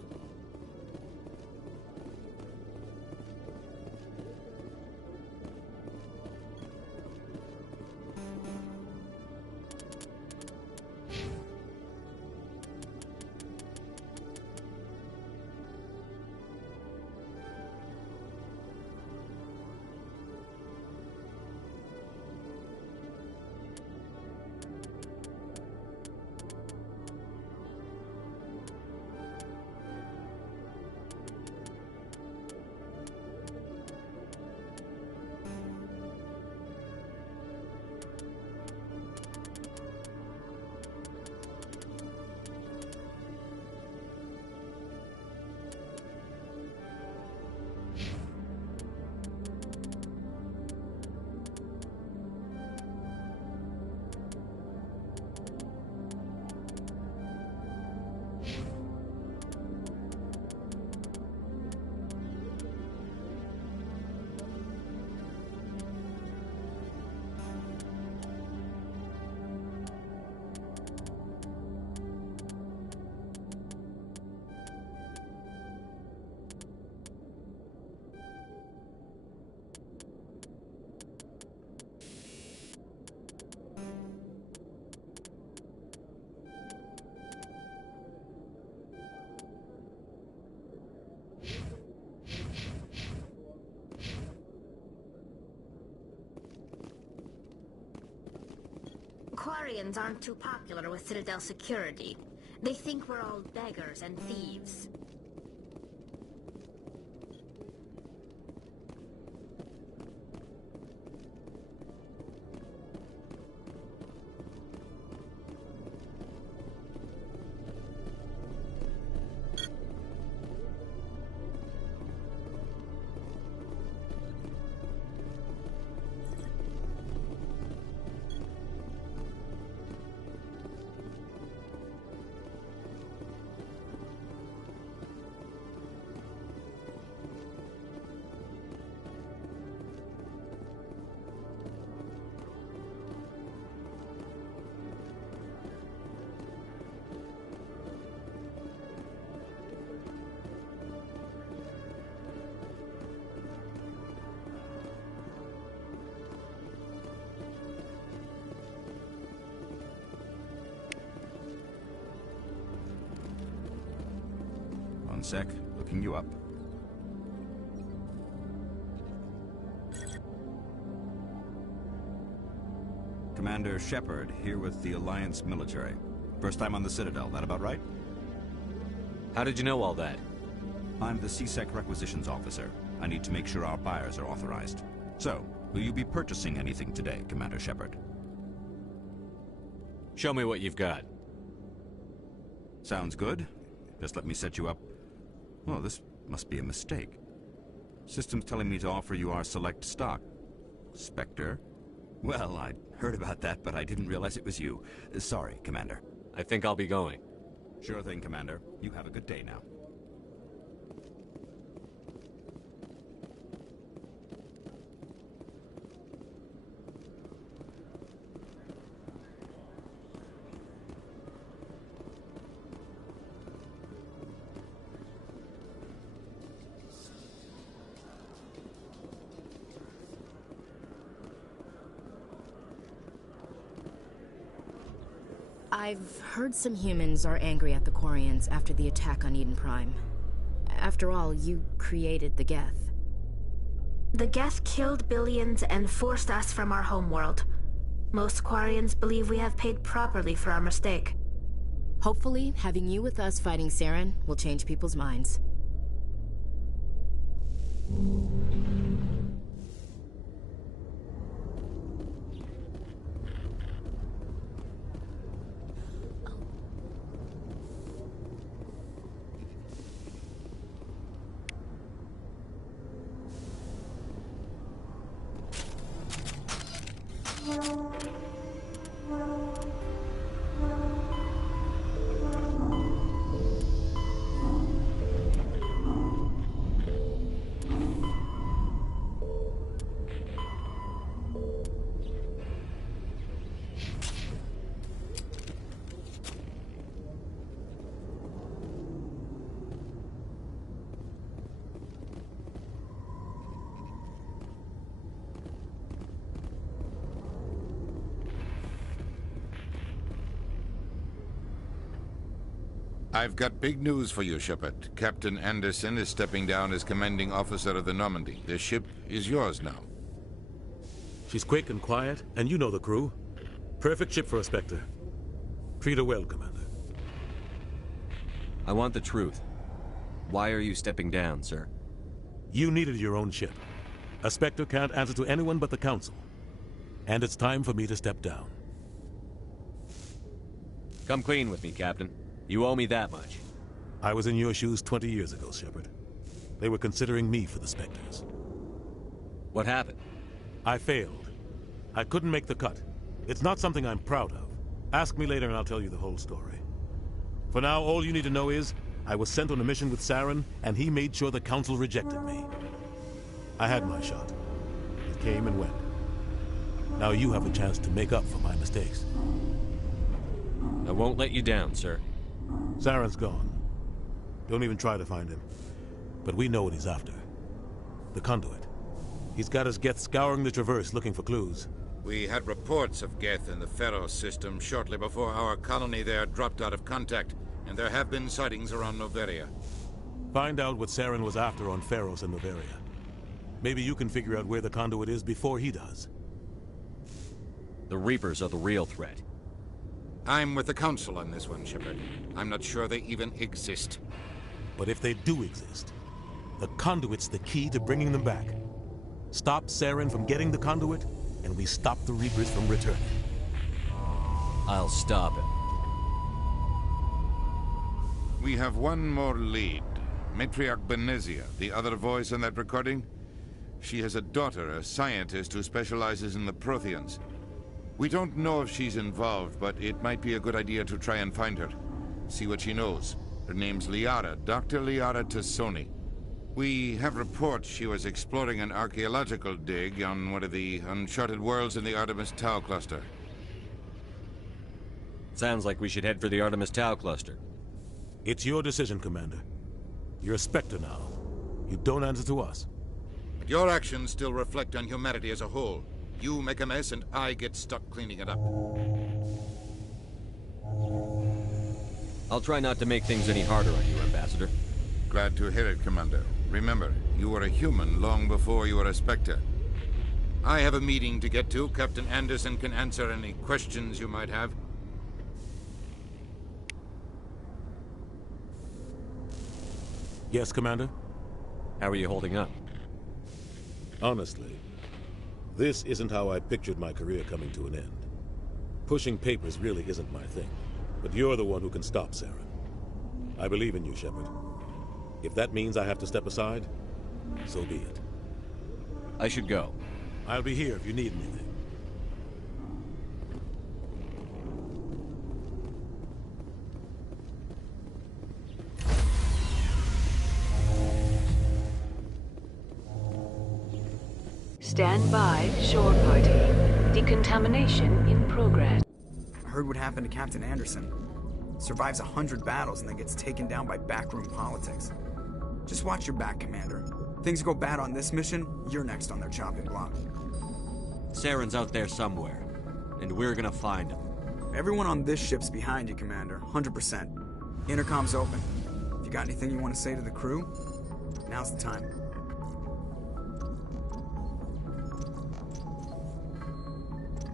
Quarians aren't too popular with Citadel security. They think we're all beggars and thieves. One sec, looking you up. Commander Shepard, here with the Alliance military. First time on the Citadel, that about right? How did you know all that? I'm the CSEC requisitions officer. I need to make sure our buyers are authorized. So, will you be purchasing anything today, Commander Shepard? Show me what you've got. Sounds good. Just let me set you up. Oh, this must be a mistake. System's telling me to offer you our select stock. Spectre? Well, I'd heard about that, but I didn't realize it was you. Sorry, Commander. I think I'll be going. Sure thing, Commander. You have a good day now. I've heard some humans are angry at the Quarians after the attack on Eden Prime. After all, you created the Geth. The Geth killed billions and forced us from our homeworld. Most Quarians believe we have paid properly for our mistake. Hopefully, having you with us fighting Saren will change people's minds. I've got big news for you, Shepard. Captain Anderson is stepping down as commanding officer of the Normandy. The ship is yours now. She's quick and quiet, and you know the crew. Perfect ship for a Spectre. Treat her well, Commander. I want the truth. Why are you stepping down, sir? You needed your own ship. A Spectre can't answer to anyone but the Council. And it's time for me to step down. Come clean with me, Captain. You owe me that much. I was in your shoes 20 years ago, Shepard. They were considering me for the Spectres. What happened? I failed. I couldn't make the cut. It's not something I'm proud of. Ask me later and I'll tell you the whole story. For now, all you need to know is, I was sent on a mission with Saren, and he made sure the Council rejected me. I had my shot. It came and went. Now you have a chance to make up for my mistakes. I won't let you down, sir. Saren's gone. Don't even try to find him. But we know what he's after. The conduit. He's got his Geth scouring the Traverse looking for clues. We had reports of Geth in the Pharaoh system shortly before our colony there dropped out of contact, and there have been sightings around Noveria. Find out what Saren was after on Pharos and Noveria. Maybe you can figure out where the conduit is before he does. The Reapers are the real threat. I'm with the Council on this one, Shepard. I'm not sure they even exist. But if they do exist, the conduit's the key to bringing them back. Stop Saren from getting the conduit, and we stop the Reapers from returning. I'll stop it. We have one more lead. Matriarch Benezia, the other voice in that recording. She has a daughter, a scientist who specializes in the Protheans. We don't know if she's involved, but it might be a good idea to try and find her. See what she knows. Her name's Liara, Dr. Liara Tassoni. We have reports she was exploring an archaeological dig on one of the uncharted worlds in the Artemis Tau cluster. Sounds like we should head for the Artemis Tau cluster. It's your decision, Commander. You're a Spectre now. You don't answer to us. But your actions still reflect on humanity as a whole. You make a mess and I get stuck cleaning it up. I'll try not to make things any harder on you, Ambassador. Glad to hear it, Commander. Remember, you were a human long before you were a Spectre. I have a meeting to get to. Captain Anderson can answer any questions you might have. Yes, Commander? How are you holding up? Honestly, this isn't how I pictured my career coming to an end. Pushing papers really isn't my thing, but you're the one who can stop Saren. I believe in you, Shepard. If that means I have to step aside, so be it. I should go. I'll be here if you need anything. Stand by, shore party. Decontamination in progress. I heard what happened to Captain Anderson. Survives 100 battles and then gets taken down by backroom politics. Just watch your back, Commander. Things go bad on this mission, you're next on their chopping block. Saren's out there somewhere, and we're gonna find him. Everyone on this ship's behind you, Commander. 100%. Intercom's open. If you got anything you want to say to the crew, now's the time.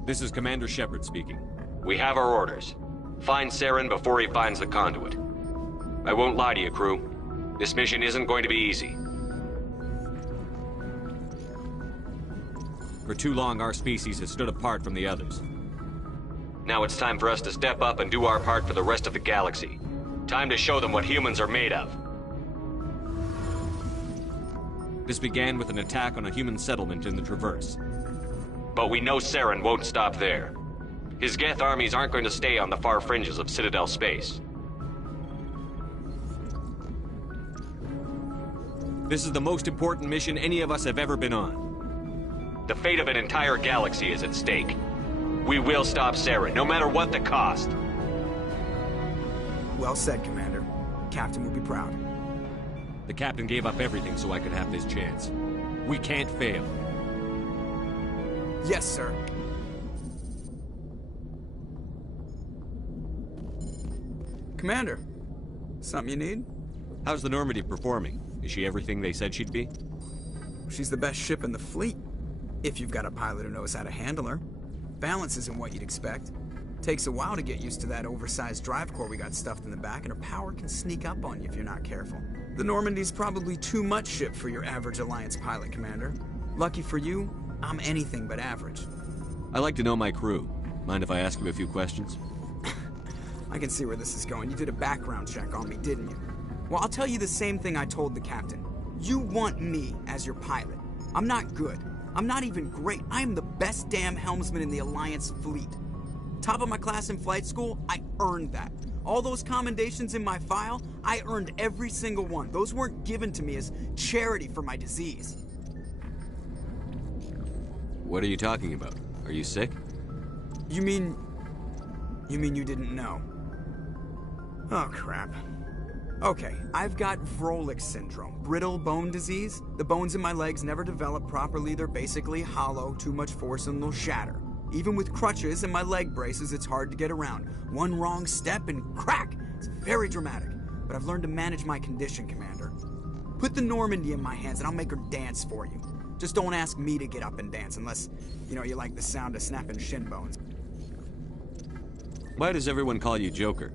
This is Commander Shepard speaking. We have our orders. Find Saren before he finds the conduit. I won't lie to you, crew. This mission isn't going to be easy. For too long, our species has stood apart from the others. Now it's time for us to step up and do our part for the rest of the galaxy. Time to show them what humans are made of. This began with an attack on a human settlement in the Traverse. But we know Saren won't stop there. His Geth armies aren't going to stay on the far fringes of Citadel space. This is the most important mission any of us have ever been on. The fate of an entire galaxy is at stake. We will stop Saren, no matter what the cost. Well said, Commander. Captain will be proud. The Captain gave up everything so I could have this chance. We can't fail. Yes, sir. Commander, something you need? How's the Normandy performing? Is she everything they said she'd be? She's the best ship in the fleet, if you've got a pilot who knows how to handle her. Balance isn't what you'd expect. Takes a while to get used to that oversized drive core we got stuffed in the back, and her power can sneak up on you if you're not careful. The Normandy's probably too much ship for your average Alliance pilot, Commander. Lucky for you, I'm anything but average. I like to know my crew. Mind if I ask you a few questions? I can see where this is going. You did a background check on me, didn't you? Well, I'll tell you the same thing I told the captain. You want me as your pilot. I'm not good. I'm not even great. I am the best damn helmsman in the Alliance fleet. Top of my class in flight school, I earned that. All those commendations in my file, I earned every single one. Those weren't given to me as charity for my disease. What are you talking about? Are you sick? You mean you didn't know? Oh, crap. Okay, I've got Vrolik syndrome, brittle bone disease. The bones in my legs never develop properly. They're basically hollow, too much force and they'll shatter. Even with crutches and my leg braces, it's hard to get around. One wrong step and crack! It's very dramatic, but I've learned to manage my condition, Commander. Put the Normandy in my hands and I'll make her dance for you. Just don't ask me to get up and dance unless, you like the sound of snapping shin bones. Why does everyone call you Joker?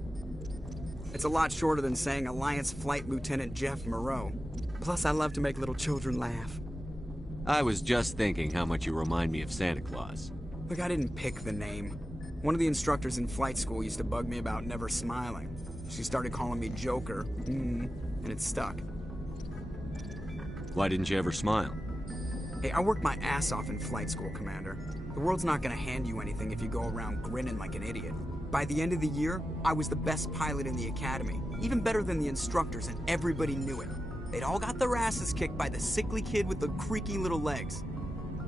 It's a lot shorter than saying Alliance Flight Lieutenant Jeff Moreau. Plus, I love to make little children laugh. I was just thinking how much you remind me of Santa Claus. Look, I didn't pick the name. One of the instructors in flight school used to bug me about never smiling. She started calling me Joker, and it stuck. Why didn't you ever smile? Hey, I worked my ass off in flight school, Commander. The world's not gonna hand you anything if you go around grinning like an idiot. By the end of the year, I was the best pilot in the academy, even better than the instructors, and everybody knew it. They'd all got their asses kicked by the sickly kid with the creaky little legs.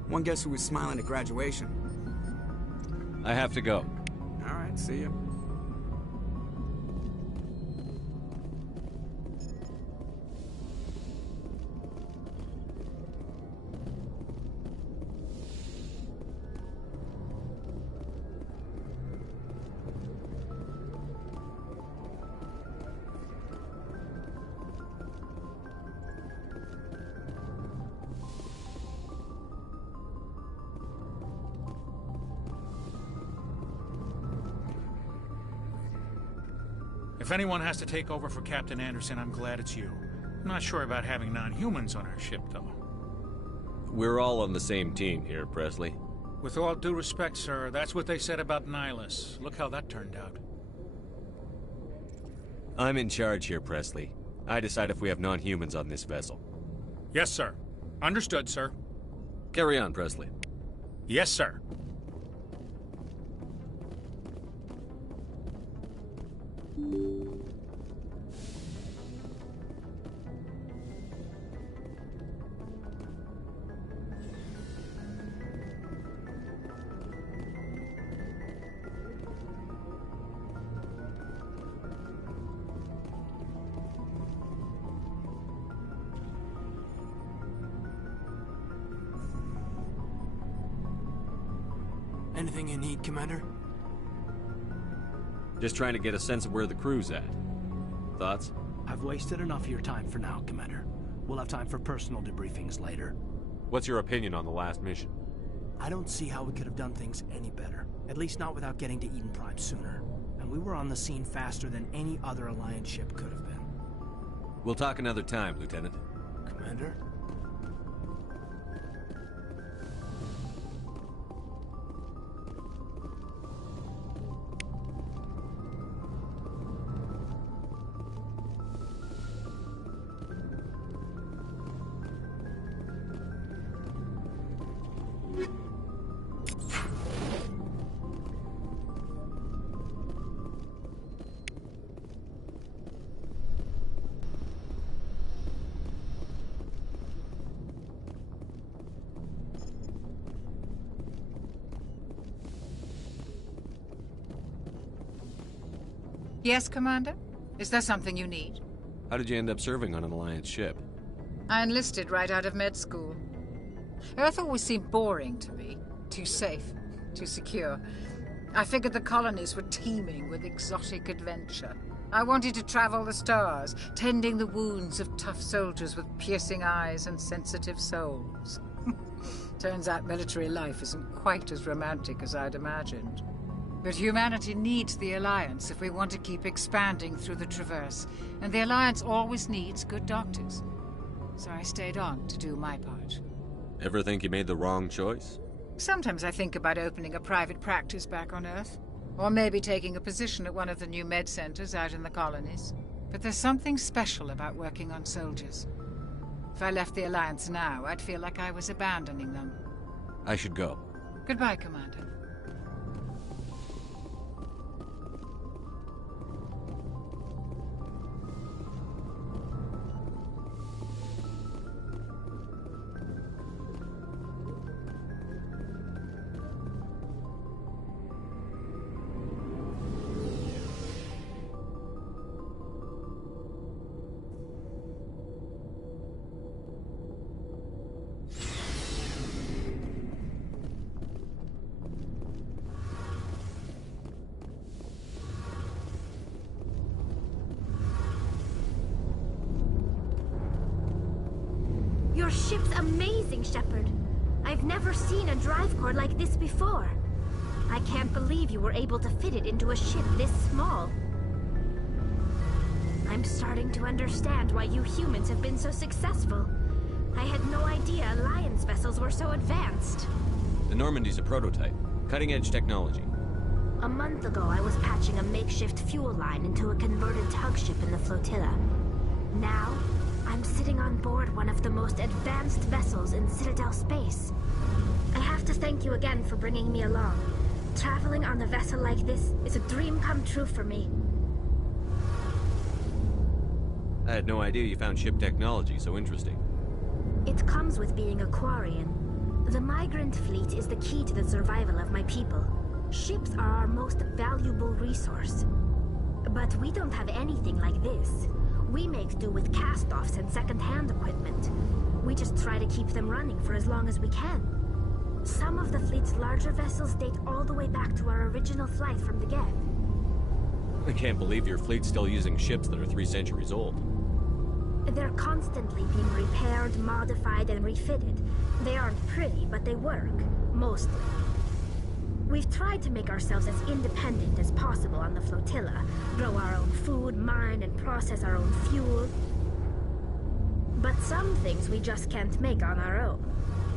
One guess who was smiling at graduation? I have to go. All right, see ya. If anyone has to take over for Captain Anderson, I'm glad it's you. I'm not sure about having non-humans on our ship, though. We're all on the same team here, Presley. With all due respect, sir, that's what they said about Nihilus. Look how that turned out. I'm in charge here, Presley. I decide if we have non-humans on this vessel. Yes, sir. Understood, sir. Carry on, Presley. Yes, sir. Anything you need, Commander? Just trying to get a sense of where the crew's at. Thoughts? I've wasted enough of your time for now, Commander. We'll have time for personal debriefings later. What's your opinion on the last mission? I don't see how we could have done things any better. At least not without getting to Eden Prime sooner. And we were on the scene faster than any other Alliance ship could have been. We'll talk another time, Lieutenant. Commander? Yes, Commander? Is there something you need? How did you end up serving on an Alliance ship? I enlisted right out of med school. Earth always seemed boring to me. Too safe, too secure. I figured the colonies were teeming with exotic adventure. I wanted to travel the stars, tending the wounds of tough soldiers with piercing eyes and sensitive souls. Turns out military life isn't quite as romantic as I'd imagined. But humanity needs the Alliance if we want to keep expanding through the Traverse, and the Alliance always needs good doctors. So I stayed on to do my part. Ever think you made the wrong choice? Sometimes I think about opening a private practice back on Earth, or maybe taking a position at one of the new med centers out in the colonies. But there's something special about working on soldiers. If I left the Alliance now, I'd feel like I was abandoning them. I should go. Goodbye, Commander. Your ship's amazing, Shepard. I've never seen a drive core like this before. I can't believe you were able to fit it into a ship this small. I'm starting to understand why you humans have been so successful. I had no idea Alliance vessels were so advanced. The Normandy's a prototype. Cutting-edge technology. A month ago, I was patching a makeshift fuel line into a converted tug ship in the flotilla. Now, I'm sitting on board one of the most advanced vessels in Citadel space. I have to thank you again for bringing me along. Traveling on a vessel like this is a dream come true for me. I had no idea you found ship technology so interesting. It comes with being a Quarian. The migrant fleet is the key to the survival of my people. Ships are our most valuable resource. But we don't have anything like this. We make do with cast-offs and second-hand equipment. We just try to keep them running for as long as we can. Some of the fleet's larger vessels date all the way back to our original flight from the Geth. I can't believe your fleet's still using ships that are 3 centuries old. They're constantly being repaired, modified, and refitted. They aren't pretty, but they work. Mostly. We've tried to make ourselves as independent as possible on the flotilla. Grow our own food, mine, and process our own fuel. But some things we just can't make on our own.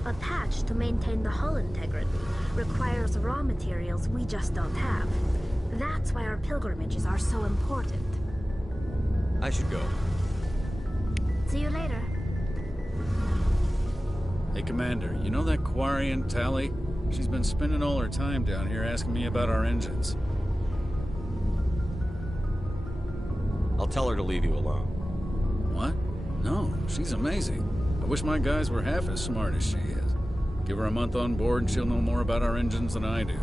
A patch to maintain the hull integrity requires raw materials we just don't have. That's why our pilgrimages are so important. I should go. See you later. Hey, Commander, you know that Quarian, Tally? She's been spending all her time down here asking me about our engines. I'll tell her to leave you alone. What? No, she's amazing. I wish my guys were half as smart as she is. Give her a month on board and she'll know more about our engines than I do.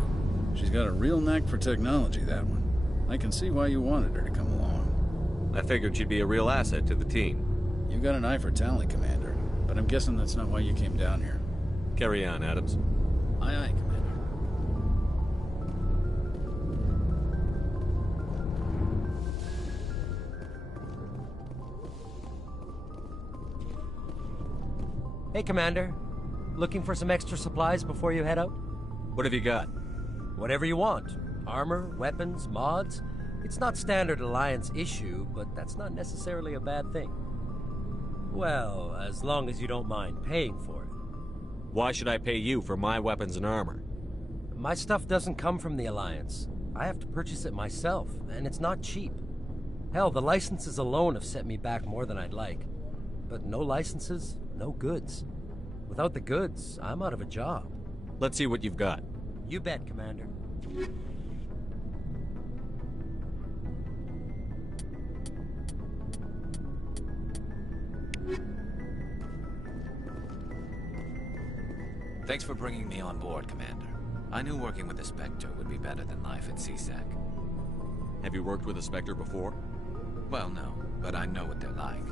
She's got a real knack for technology, that one. I can see why you wanted her to come along. I figured she'd be a real asset to the team. You got an eye for Tally, Commander, but I'm guessing that's not why you came down here. Carry on, Adams. Aye, aye, Commander. Hey, Commander. Looking for some extra supplies before you head out? What have you got? Whatever you want. Armor, weapons, mods. It's not standard Alliance issue, but that's not necessarily a bad thing. Well, as long as you don't mind paying for it. Why should I pay you for my weapons and armor? My stuff doesn't come from the Alliance. I have to purchase it myself, and it's not cheap. Hell, the licenses alone have set me back more than I'd like. But no licenses, no goods. Without the goods, I'm out of a job. Let's see what you've got. You bet, Commander. Thanks for bringing me on board, Commander. I knew working with the Spectre would be better than life at CSEC. Have you worked with a Spectre before? Well, no, but I know what they're like.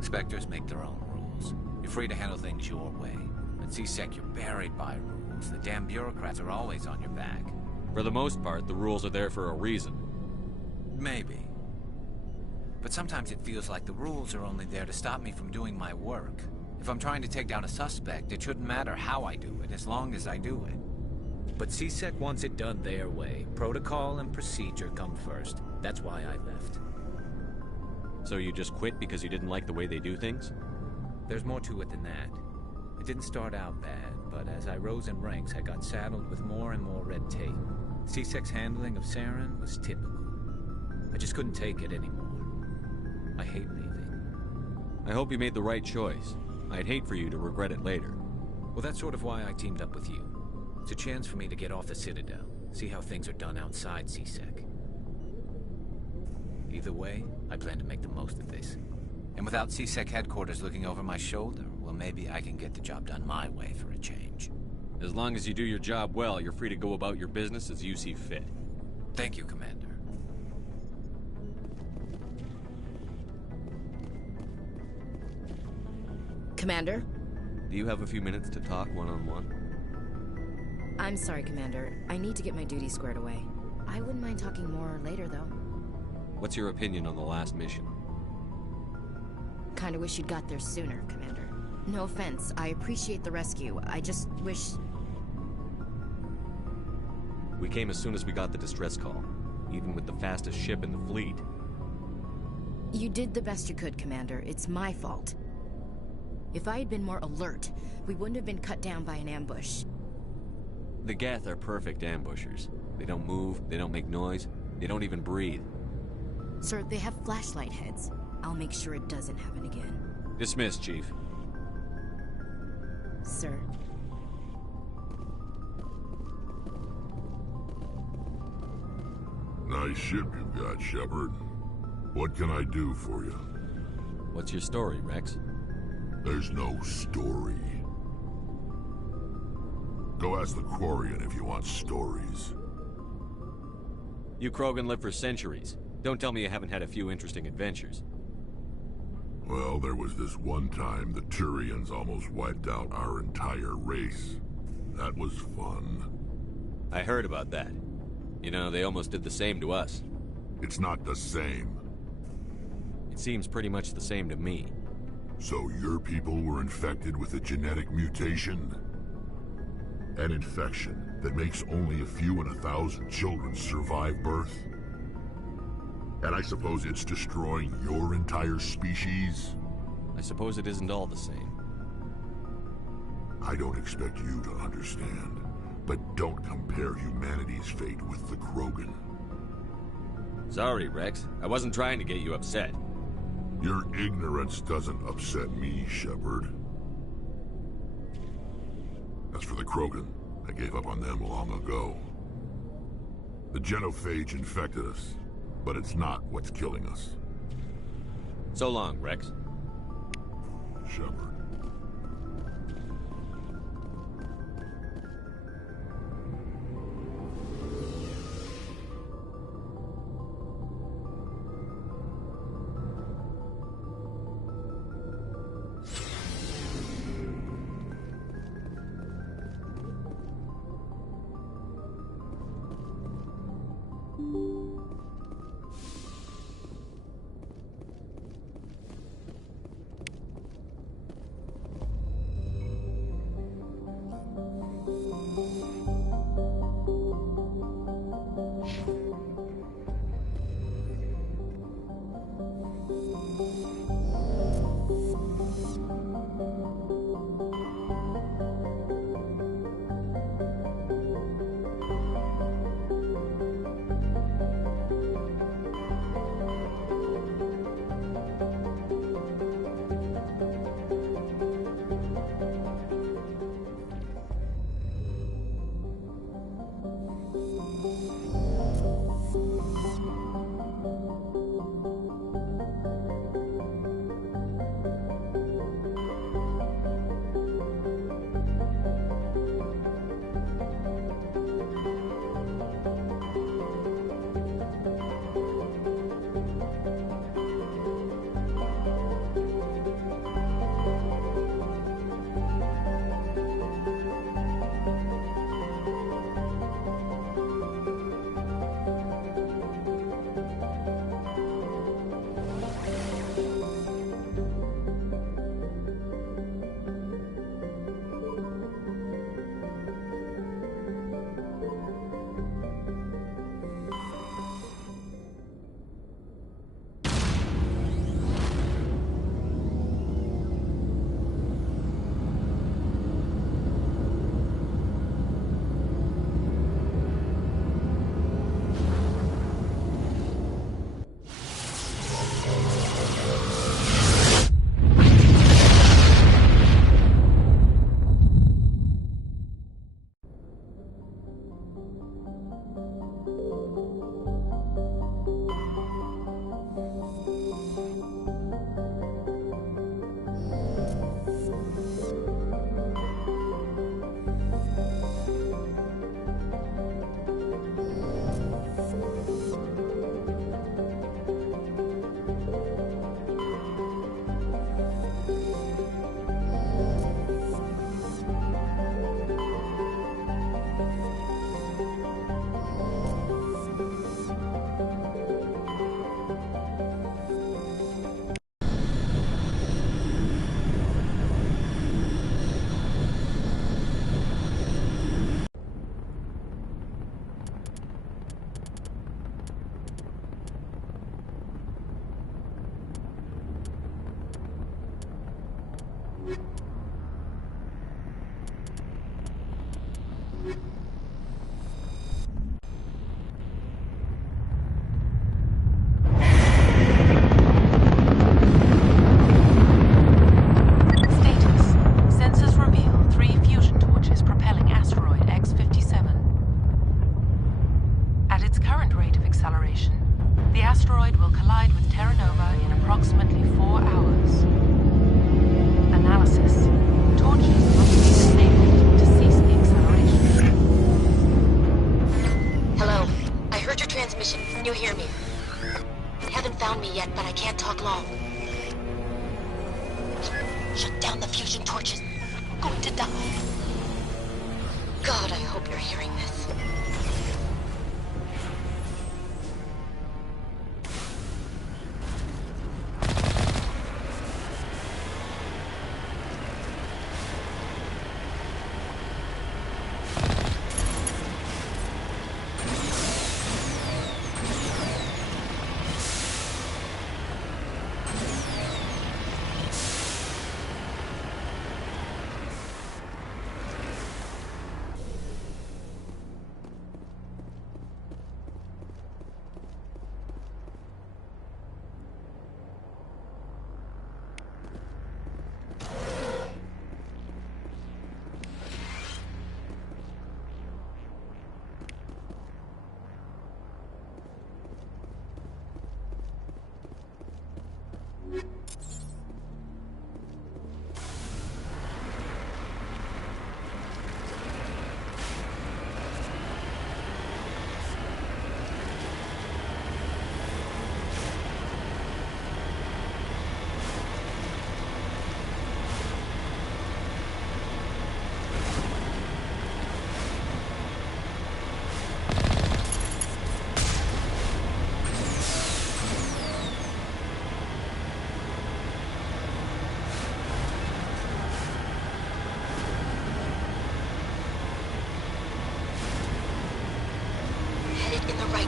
Spectres make their own rules. You're free to handle things your way. At CSEC, you're buried by rules. The damn bureaucrats are always on your back. For the most part, the rules are there for a reason. Maybe. But sometimes it feels like the rules are only there to stop me from doing my work. If I'm trying to take down a suspect, it shouldn't matter how I do it, as long as I do it. But CSEC wants it done their way. Protocol and procedure come first. That's why I left. So you just quit because you didn't like the way they do things? There's more to it than that. It didn't start out bad, but as I rose in ranks, I got saddled with more and more red tape. CSEC's handling of Saren was typical. I just couldn't take it anymore. I hate leaving. I hope you made the right choice. I'd hate for you to regret it later. Well, that's sort of why I teamed up with you. It's a chance for me to get off the Citadel, see how things are done outside CSEC. Either way, I plan to make the most of this. And without CSEC headquarters looking over my shoulder, well, maybe I can get the job done my way for a change. As long as you do your job well, you're free to go about your business as you see fit. Thank you, Commander. Commander? Do you have a few minutes to talk one-on-one? I'm sorry, Commander. I need to get my duties squared away. I wouldn't mind talking more later, though. What's your opinion on the last mission? Kinda wish you'd got there sooner, Commander. No offense, I appreciate the rescue. I just wish... We came as soon as we got the distress call, even with the fastest ship in the fleet. You did the best you could, Commander. It's my fault. If I had been more alert, we wouldn't have been cut down by an ambush. The Geth are perfect ambushers. They don't move, they don't make noise, they don't even breathe. Sir, they have flashlight heads. I'll make sure it doesn't happen again. Dismissed, Chief. Sir. Nice ship you've got, Shepard. What can I do for you? What's your story, Rex? There's no story. Go ask the Quarian if you want stories. You Krogan live for centuries. Don't tell me you haven't had a few interesting adventures. Well, there was this one time the Turians almost wiped out our entire race. That was fun. I heard about that. You know, they almost did the same to us. It's not the same. It seems pretty much the same to me. So your people were infected with a genetic mutation? An infection that makes only a few in 1,000 children survive birth? And I suppose it's destroying your entire species? I suppose it isn't all the same. I don't expect you to understand, but don't compare humanity's fate with the Krogan. Sorry, Rex. I wasn't trying to get you upset. Your ignorance doesn't upset me, Shepard. As for the Krogan, I gave up on them long ago. The genophage infected us, but it's not what's killing us. So long, Rex. Shepard.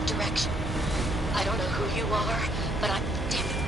Direction. I don't know who you are, but I'm... Damn it.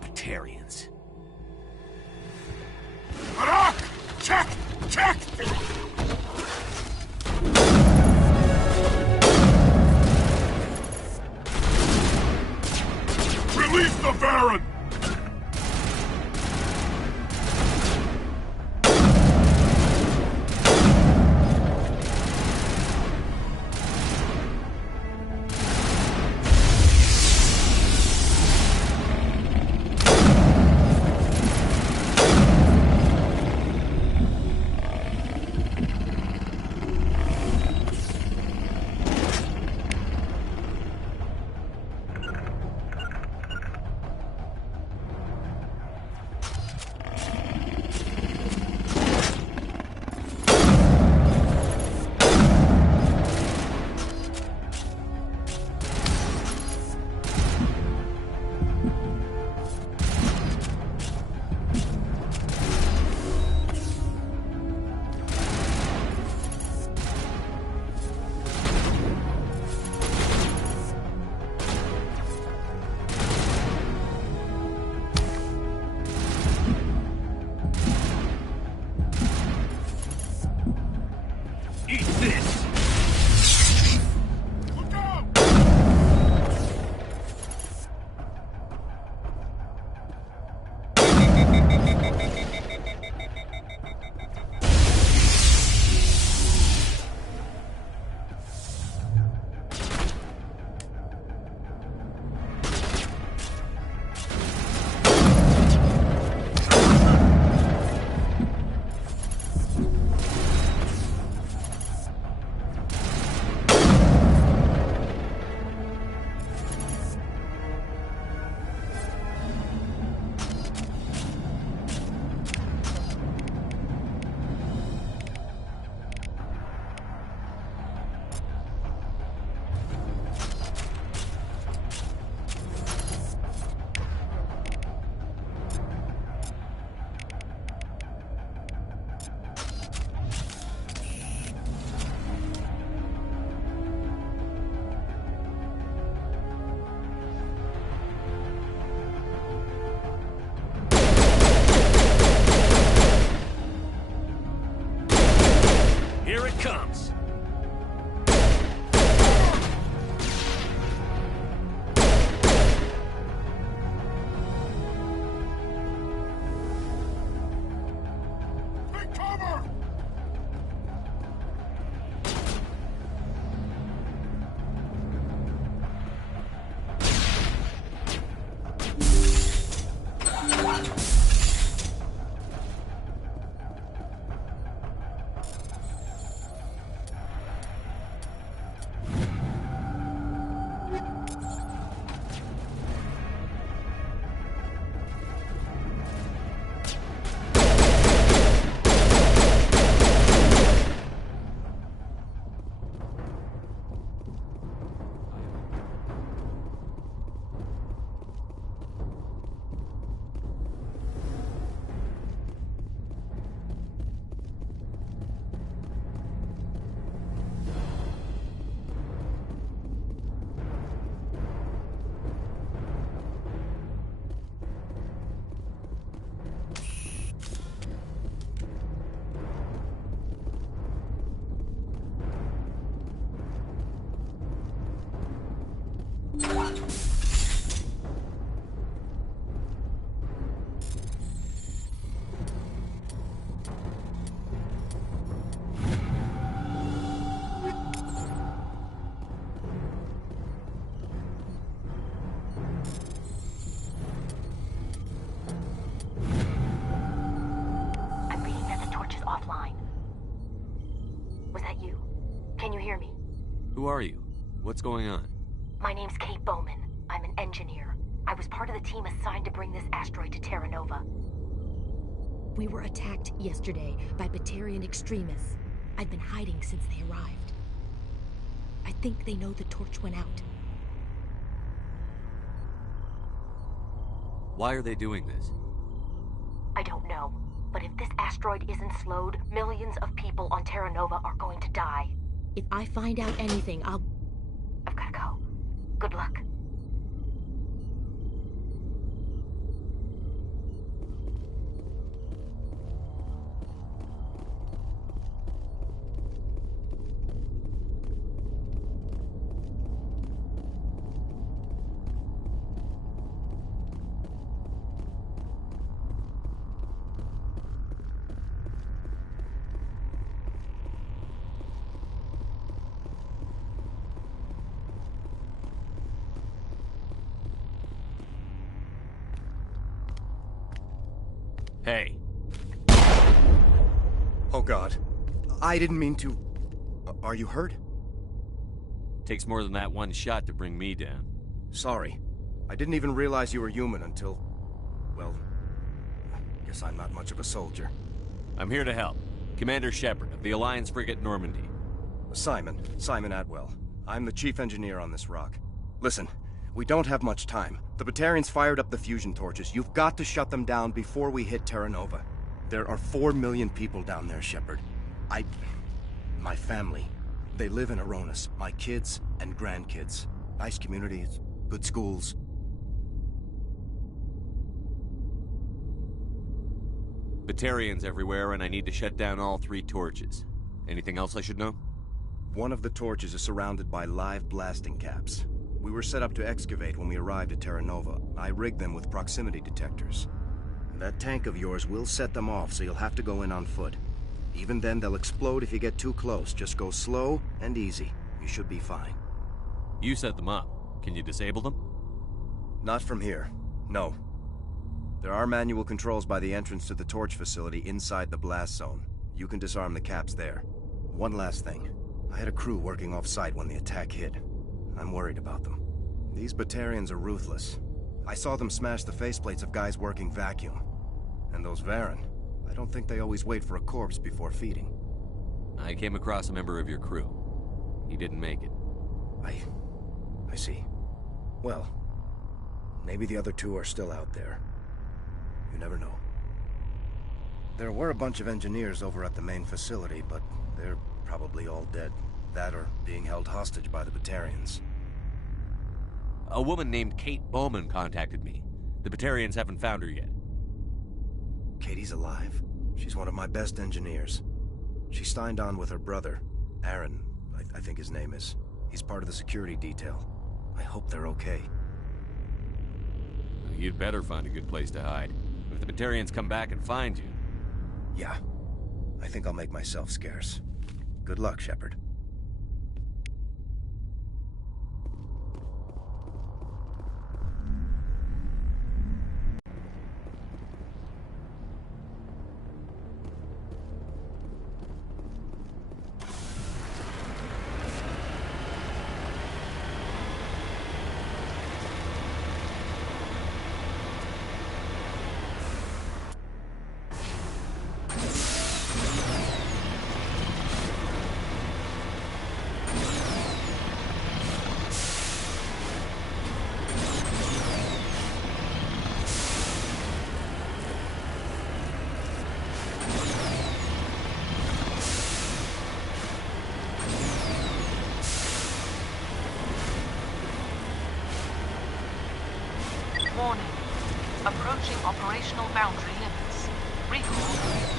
Batarians. Check! Check! Release the Baron! Eat this! Look out! Here it comes! Take cover! Who are you? What's going on? My name's Kate Bowman. I'm an engineer. I was part of the team assigned to bring this asteroid to Terra Nova. We were attacked yesterday by Batarian extremists. I've been hiding since they arrived. I think they know the torch went out. Why are they doing this? I don't know. But if this asteroid isn't slowed, millions of people on Terra Nova are going to die. If I find out anything, I've gotta go. Good luck. Hey. Oh God. I didn't mean to... Are you hurt? Takes more than that one shot to bring me down. Sorry. I didn't even realize you were human until... Well, guess I'm not much of a soldier. I'm here to help. Commander Shepard of the Alliance frigate Normandy. Simon Atwell. I'm the chief engineer on this rock. Listen, we don't have much time. The Batarians fired up the fusion torches. You've got to shut them down before we hit Terra Nova. There are 4 million people down there, Shepard. My family. They live in Aronis. My kids and grandkids. Nice communities, good schools. Batarians everywhere, and I need to shut down all 3 torches. Anything else I should know? One of the torches is surrounded by live blasting caps. We were set up to excavate when we arrived at Terra Nova. I rigged them with proximity detectors. That tank of yours will set them off, so you'll have to go in on foot. Even then, they'll explode if you get too close. Just go slow and easy. You should be fine. You set them up. Can you disable them? Not from here. No. There are manual controls by the entrance to the torch facility inside the blast zone. You can disarm the caps there. One last thing. I had a crew working off-site when the attack hit. I'm worried about them. These Batarians are ruthless. I saw them smash the faceplates of guys working vacuum. And those Varen, I don't think they always wait for a corpse before feeding. I came across a member of your crew. He didn't make it. I see. Well, maybe the other 2 are still out there. You never know. There were a bunch of engineers over at the main facility, but they're probably all dead. That or being held hostage by the Batarians. A woman named Kate Bowman contacted me. The Batarians haven't found her yet. Katie's alive. She's one of my best engineers. She signed on with her brother, Aaron, I think his name is. He's part of the security detail. I hope they're okay. You'd better find a good place to hide. If the Batarians come back and find you... Yeah. I think I'll make myself scarce. Good luck, Shepard. Warning. Approaching operational boundary limits. Recall.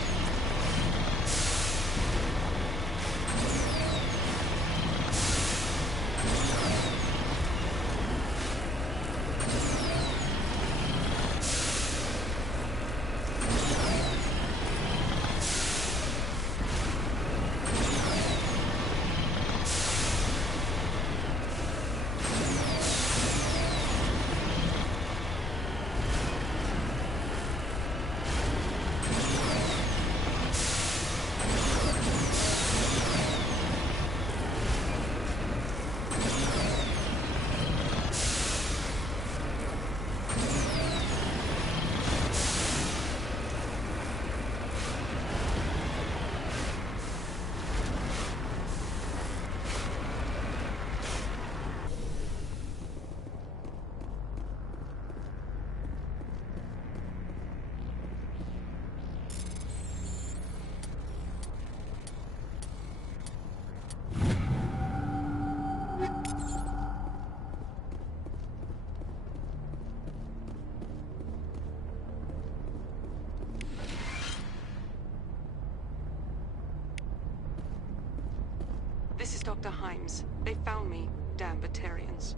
This is Dr. Himes. They found me, damn Batarians.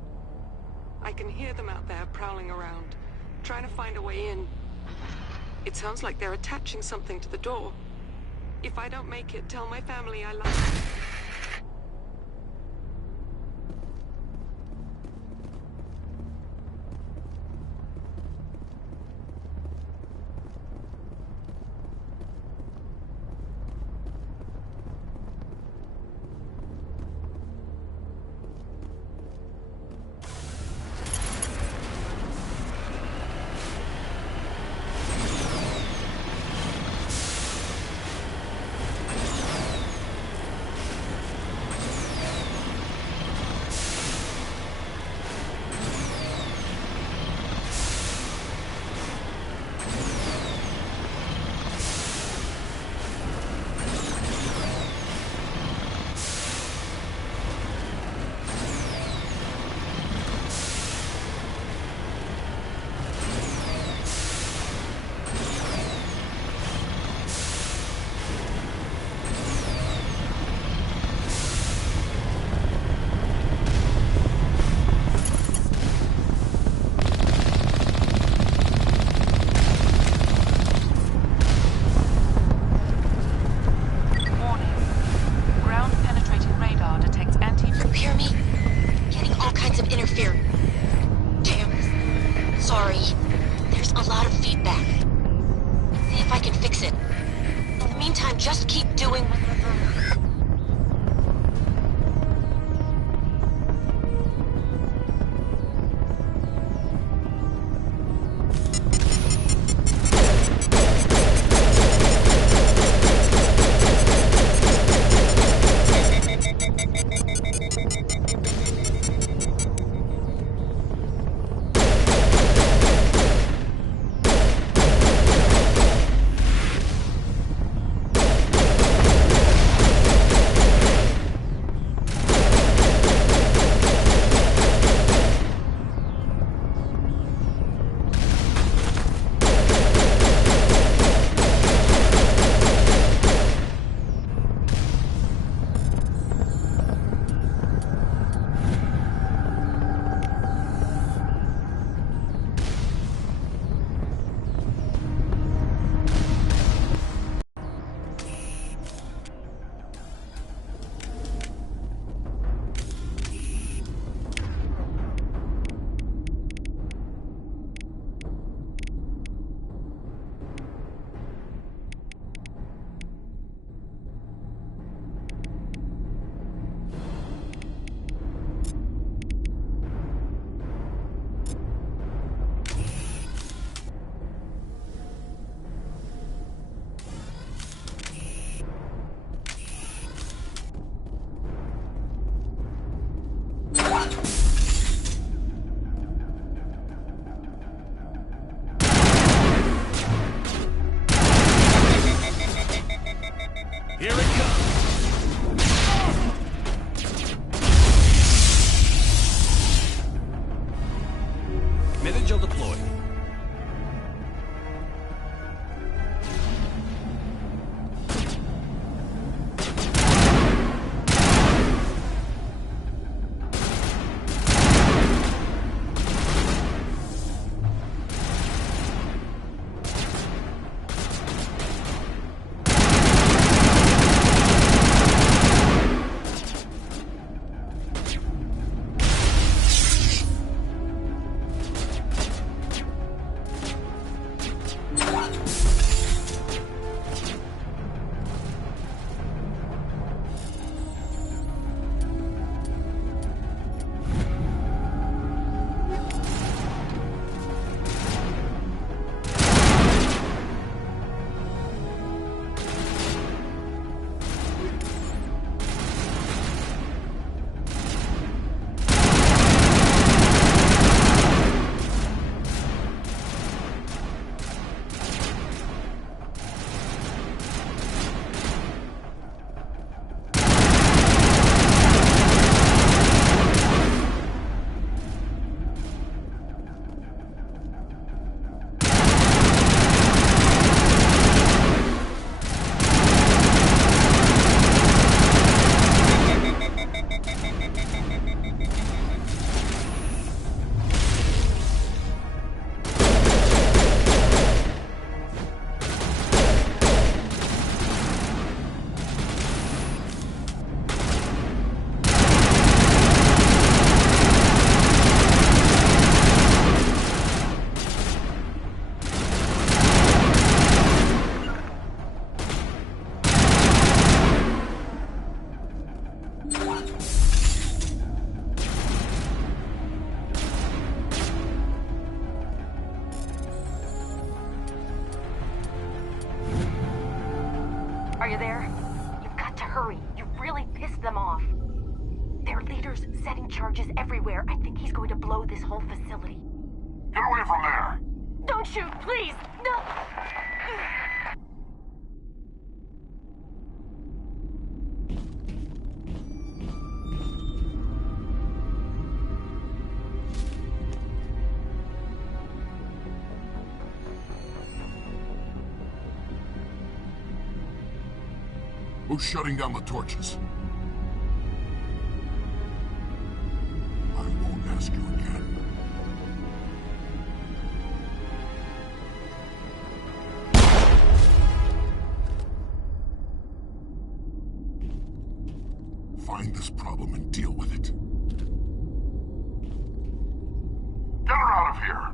I can hear them out there prowling around, trying to find a way in. It sounds like they're attaching something to the door. If I don't make it, tell my family I love them. really pissed them off. Their leader's setting charges everywhere. I think he's going to blow this whole facility. Get away from there! Don't shoot, please! No! Who's shutting down the torches? I won't ask you again. Find this problem and deal with it. Get her out of here!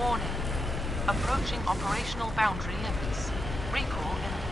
Warning. Approaching operational boundary limits. Recall imminent.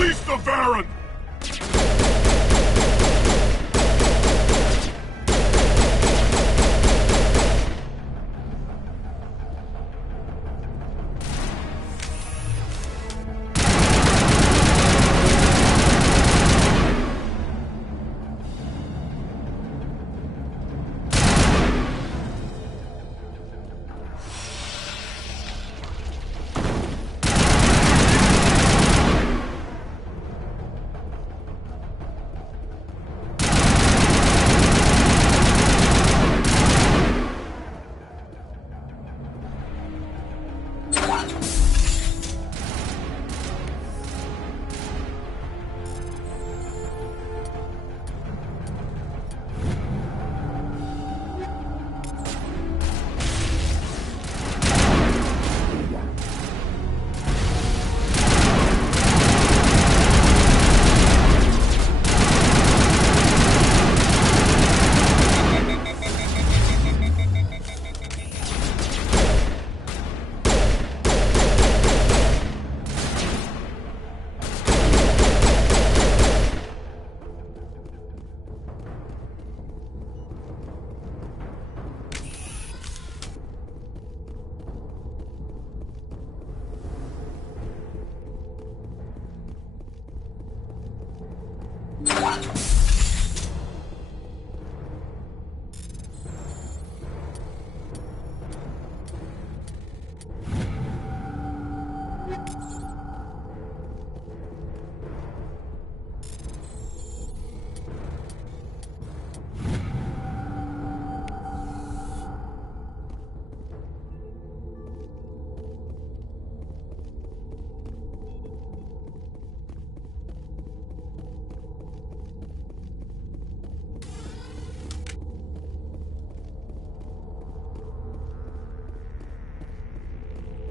Release the Baron!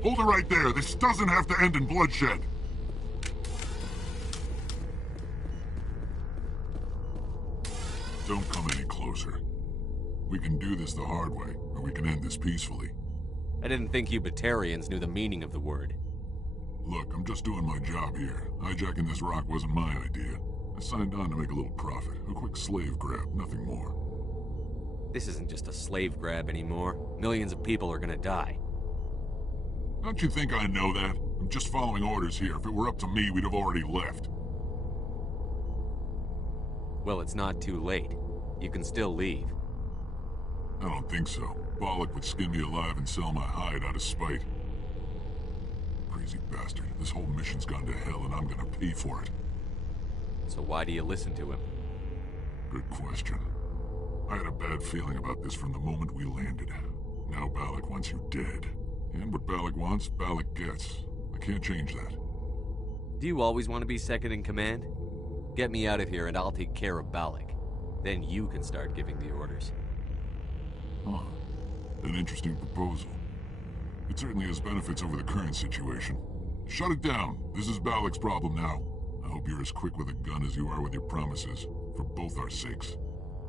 Hold it right there. This doesn't have to end in bloodshed. Don't come any closer. We can do this the hard way, or we can end this peacefully. I didn't think you Batarians knew the meaning of the word. Look, I'm just doing my job here. Hijacking this rock wasn't my idea. I signed on to make a little profit. A quick slave grab, nothing more. This isn't just a slave grab anymore. Millions of people are gonna die. Don't you think I know that? I'm just following orders here. If it were up to me, we'd have already left. Well, it's not too late. You can still leave. I don't think so. Bollock would skin me alive and sell my hide out of spite. Crazy bastard. This whole mission's gone to hell and I'm gonna pay for it. So why do you listen to him? Good question. I had a bad feeling about this from the moment we landed. Now Balak wants you dead. And what Balak wants, Balak gets. I can't change that. Do you always want to be second in command? Get me out of here and I'll take care of Balak. Then you can start giving the orders. Huh. An interesting proposal. It certainly has benefits over the current situation. Shut it down. This is Balak's problem now. I hope you're as quick with a gun as you are with your promises, for both our sakes.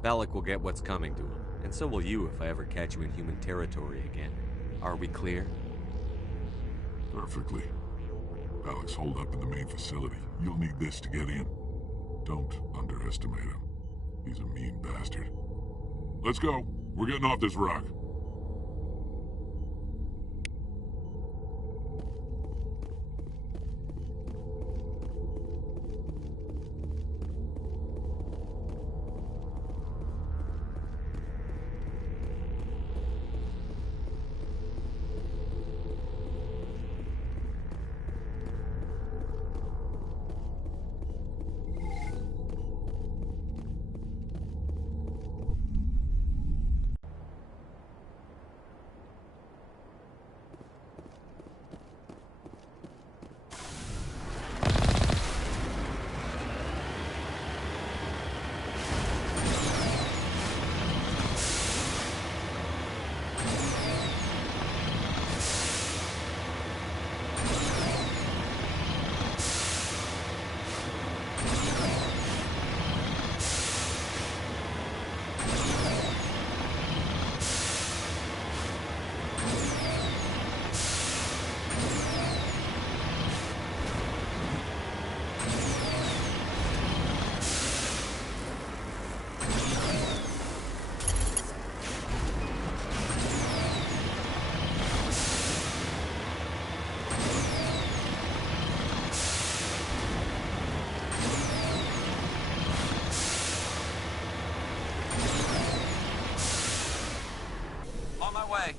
Balak will get what's coming to him, and so will you if I ever catch you in human territory again. Are we clear? Perfectly. Balak's holed up in the main facility. You'll need this to get in. Don't underestimate him. He's a mean bastard. Let's go. We're getting off this rock. On my way.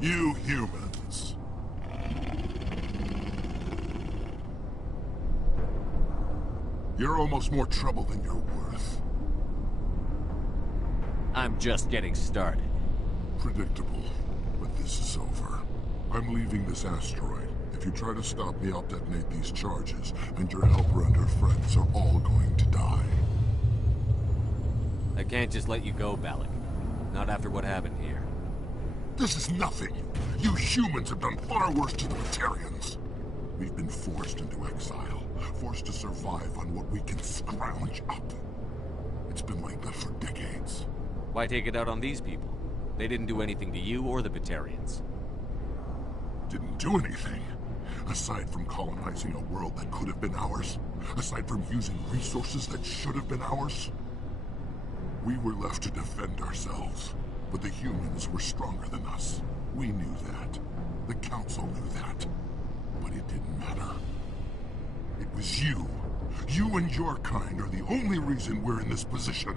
You humans. You're almost more trouble than you're worth. I'm just getting started. Predictable, but this is over. I'm leaving this asteroid, If you try to stop me, I'll detonate these charges, and your helper and her friends are all going to die. I can't just let you go, Balak. Not after what happened here. This is nothing. You humans have done far worse to the Batarians. We've been forced into exile, forced to survive on what we can scrounge up. It's been like that for decades. Why take it out on these people? They didn't do anything to you or the Batarians. Didn't do anything. Aside from colonizing a world that could have been ours. Aside from using resources that should have been ours. We were left to defend ourselves. But the humans were stronger than us. We knew that. The Council knew that. But it didn't matter. It was you. You and your kind are the only reason we're in this position.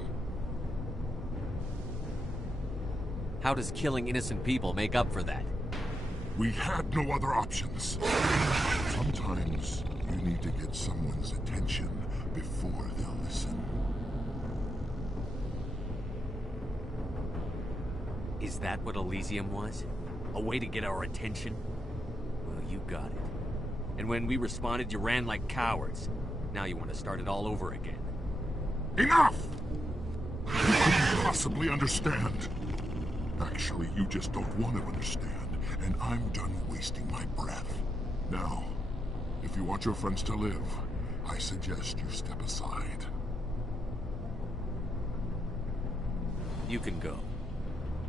How does killing innocent people make up for that? We had no other options. Sometimes you need to get someone's attention before they'll listen. Is that what Elysium was? A way to get our attention? Well, you got it. And when we responded, you ran like cowards. Now you want to start it all over again. Enough! You couldn't possibly understand. Actually, you just don't want to understand. And I'm done wasting my breath. Now, if you want your friends to live, I suggest you step aside. You can go.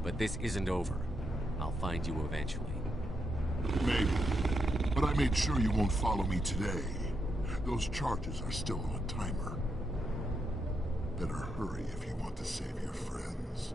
But this isn't over. I'll find you eventually. Maybe. But I made sure you won't follow me today. Those charges are still on a timer. Better hurry if you want to save your friends.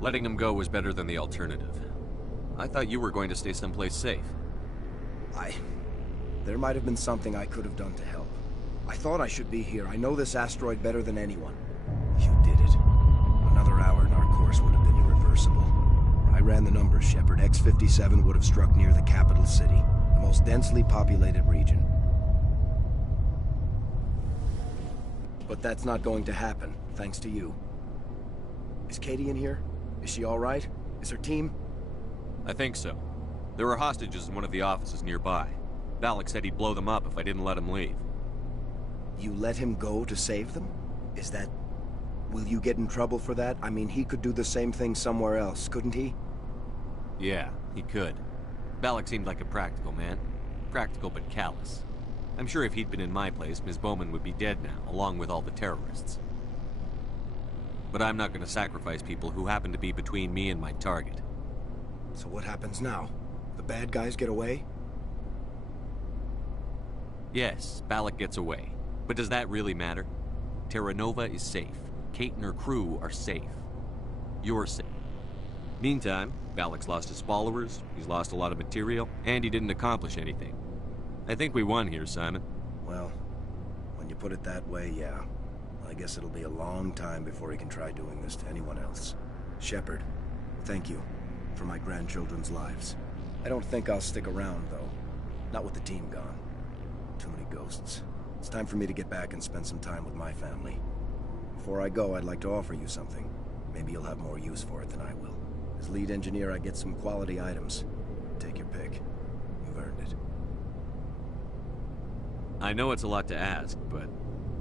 Letting him go was better than the alternative. I thought you were going to stay someplace safe. There might have been something I could have done to help. I thought I should be here. I know this asteroid better than anyone. You did it. Another hour and our course would have been irreversible. I ran the numbers, Shepard. X-57 would have struck near the capital city, the most densely populated region. But that's not going to happen, thanks to you. Is Katie in here? Is she all right? Is her team? I think so. There were hostages in one of the offices nearby. Valak said he'd blow them up if I didn't let him leave. You let him go to save them? Is that... Will you get in trouble for that? I mean, he could do the same thing somewhere else, couldn't he? Yeah, he could. Valak seemed like a practical man. Practical but callous. I'm sure if he'd been in my place, Ms. Bowman would be dead now, along with all the terrorists. But I'm not going to sacrifice people who happen to be between me and my target. So what happens now? The bad guys get away? Yes, Valak gets away. But does that really matter? Terra Nova is safe. Kate and her crew are safe. You're safe. Meantime, Valak's lost his followers, he's lost a lot of material, and he didn't accomplish anything. I think we won here, Simon. Well, when you put it that way, yeah. I guess it'll be a long time before he can try doing this to anyone else. Shepard, thank you for my grandchildren's lives. I don't think I'll stick around, though. Not with the team gone. Too many ghosts. It's time for me to get back and spend some time with my family. Before I go, I'd like to offer you something. Maybe you'll have more use for it than I will. As lead engineer, I get some quality items. Take your pick. You've earned it. I know it's a lot to ask, but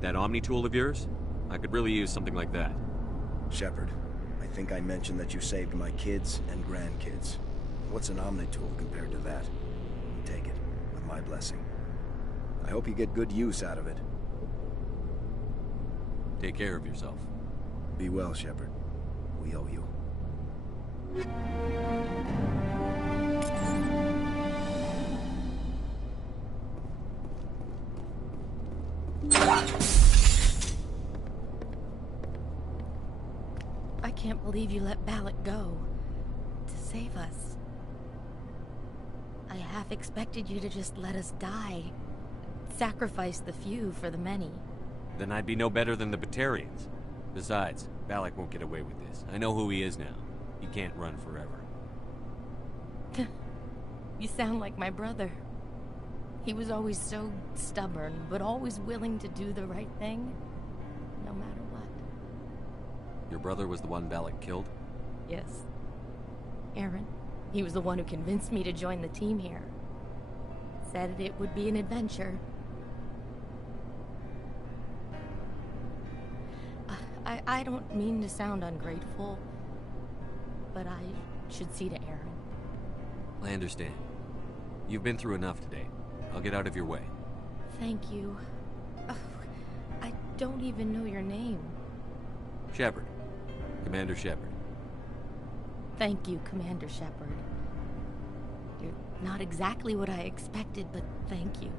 that Omni tool of yours? I could really use something like that. Shepard, I think I mentioned that you saved my kids and grandkids. What's an Omni tool compared to that? Take it, with my blessing. I hope you get good use out of it. Take care of yourself. Be well, Shepard. We owe you. I can't believe you let Valak go. To save us. I half expected you to just let us die. Sacrifice the few for the many. Then I'd be no better than the Batarians. Besides, Valak won't get away with this. I know who he is now. He can't run forever. You sound like my brother. He was always so stubborn, but always willing to do the right thing, no matter what. Your brother was the one Valak killed? Yes. Aaron. He was the one who convinced me to join the team here. Said it would be an adventure. I don't mean to sound ungrateful, but I should see to Aaron. I understand. You've been through enough today. I'll get out of your way. Thank you. Oh, I don't even know your name. Shepard. Commander Shepard. Thank you, Commander Shepard. You're not exactly what I expected, but thank you.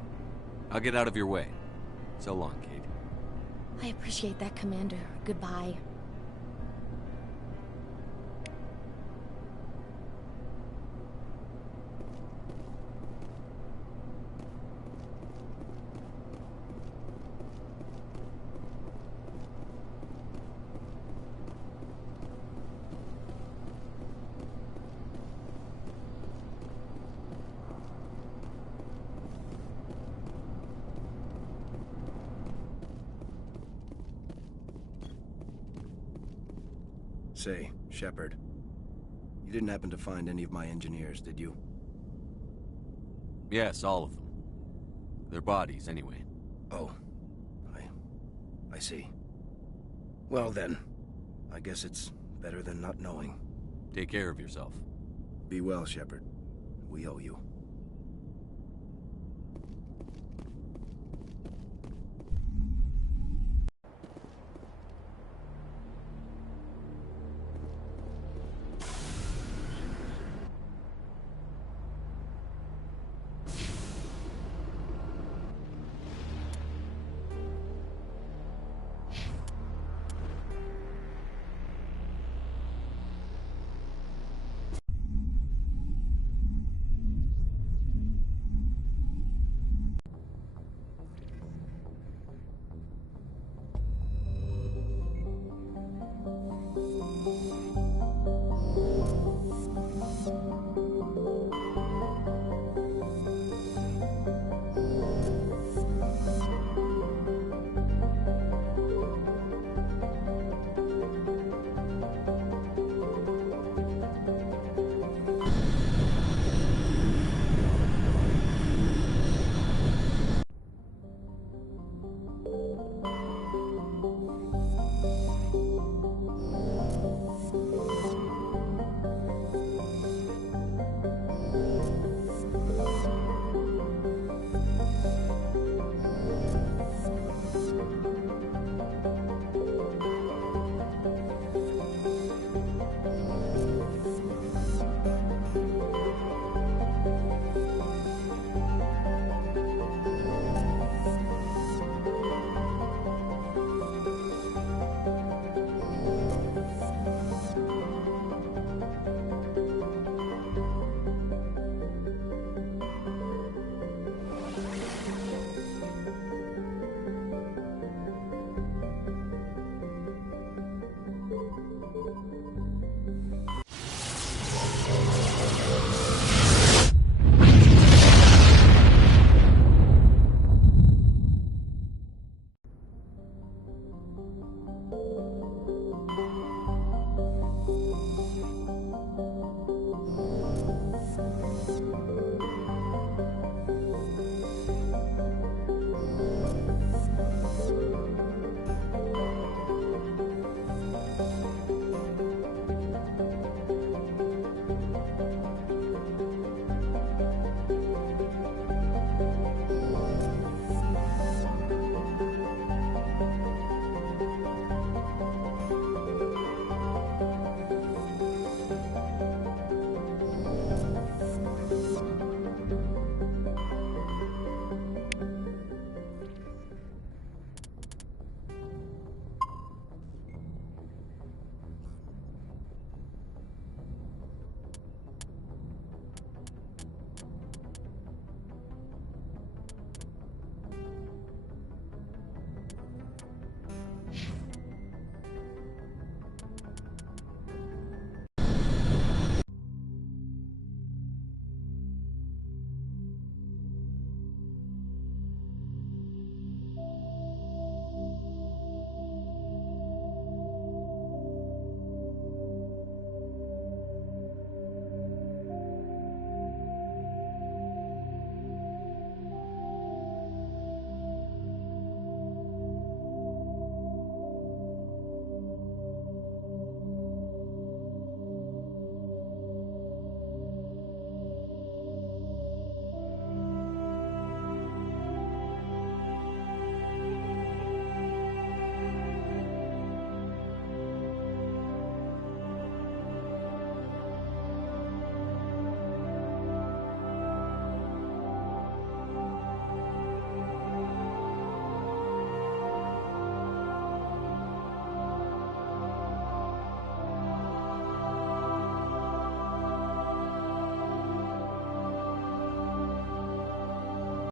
I'll get out of your way. So long, Kate. I appreciate that, Commander. Goodbye. Say, Shepard, you didn't happen to find any of my engineers, did you? Yes, all of them. Their bodies, anyway. Oh. I see. Well then, I guess it's better than not knowing. Take care of yourself. Be well, Shepard. We owe you.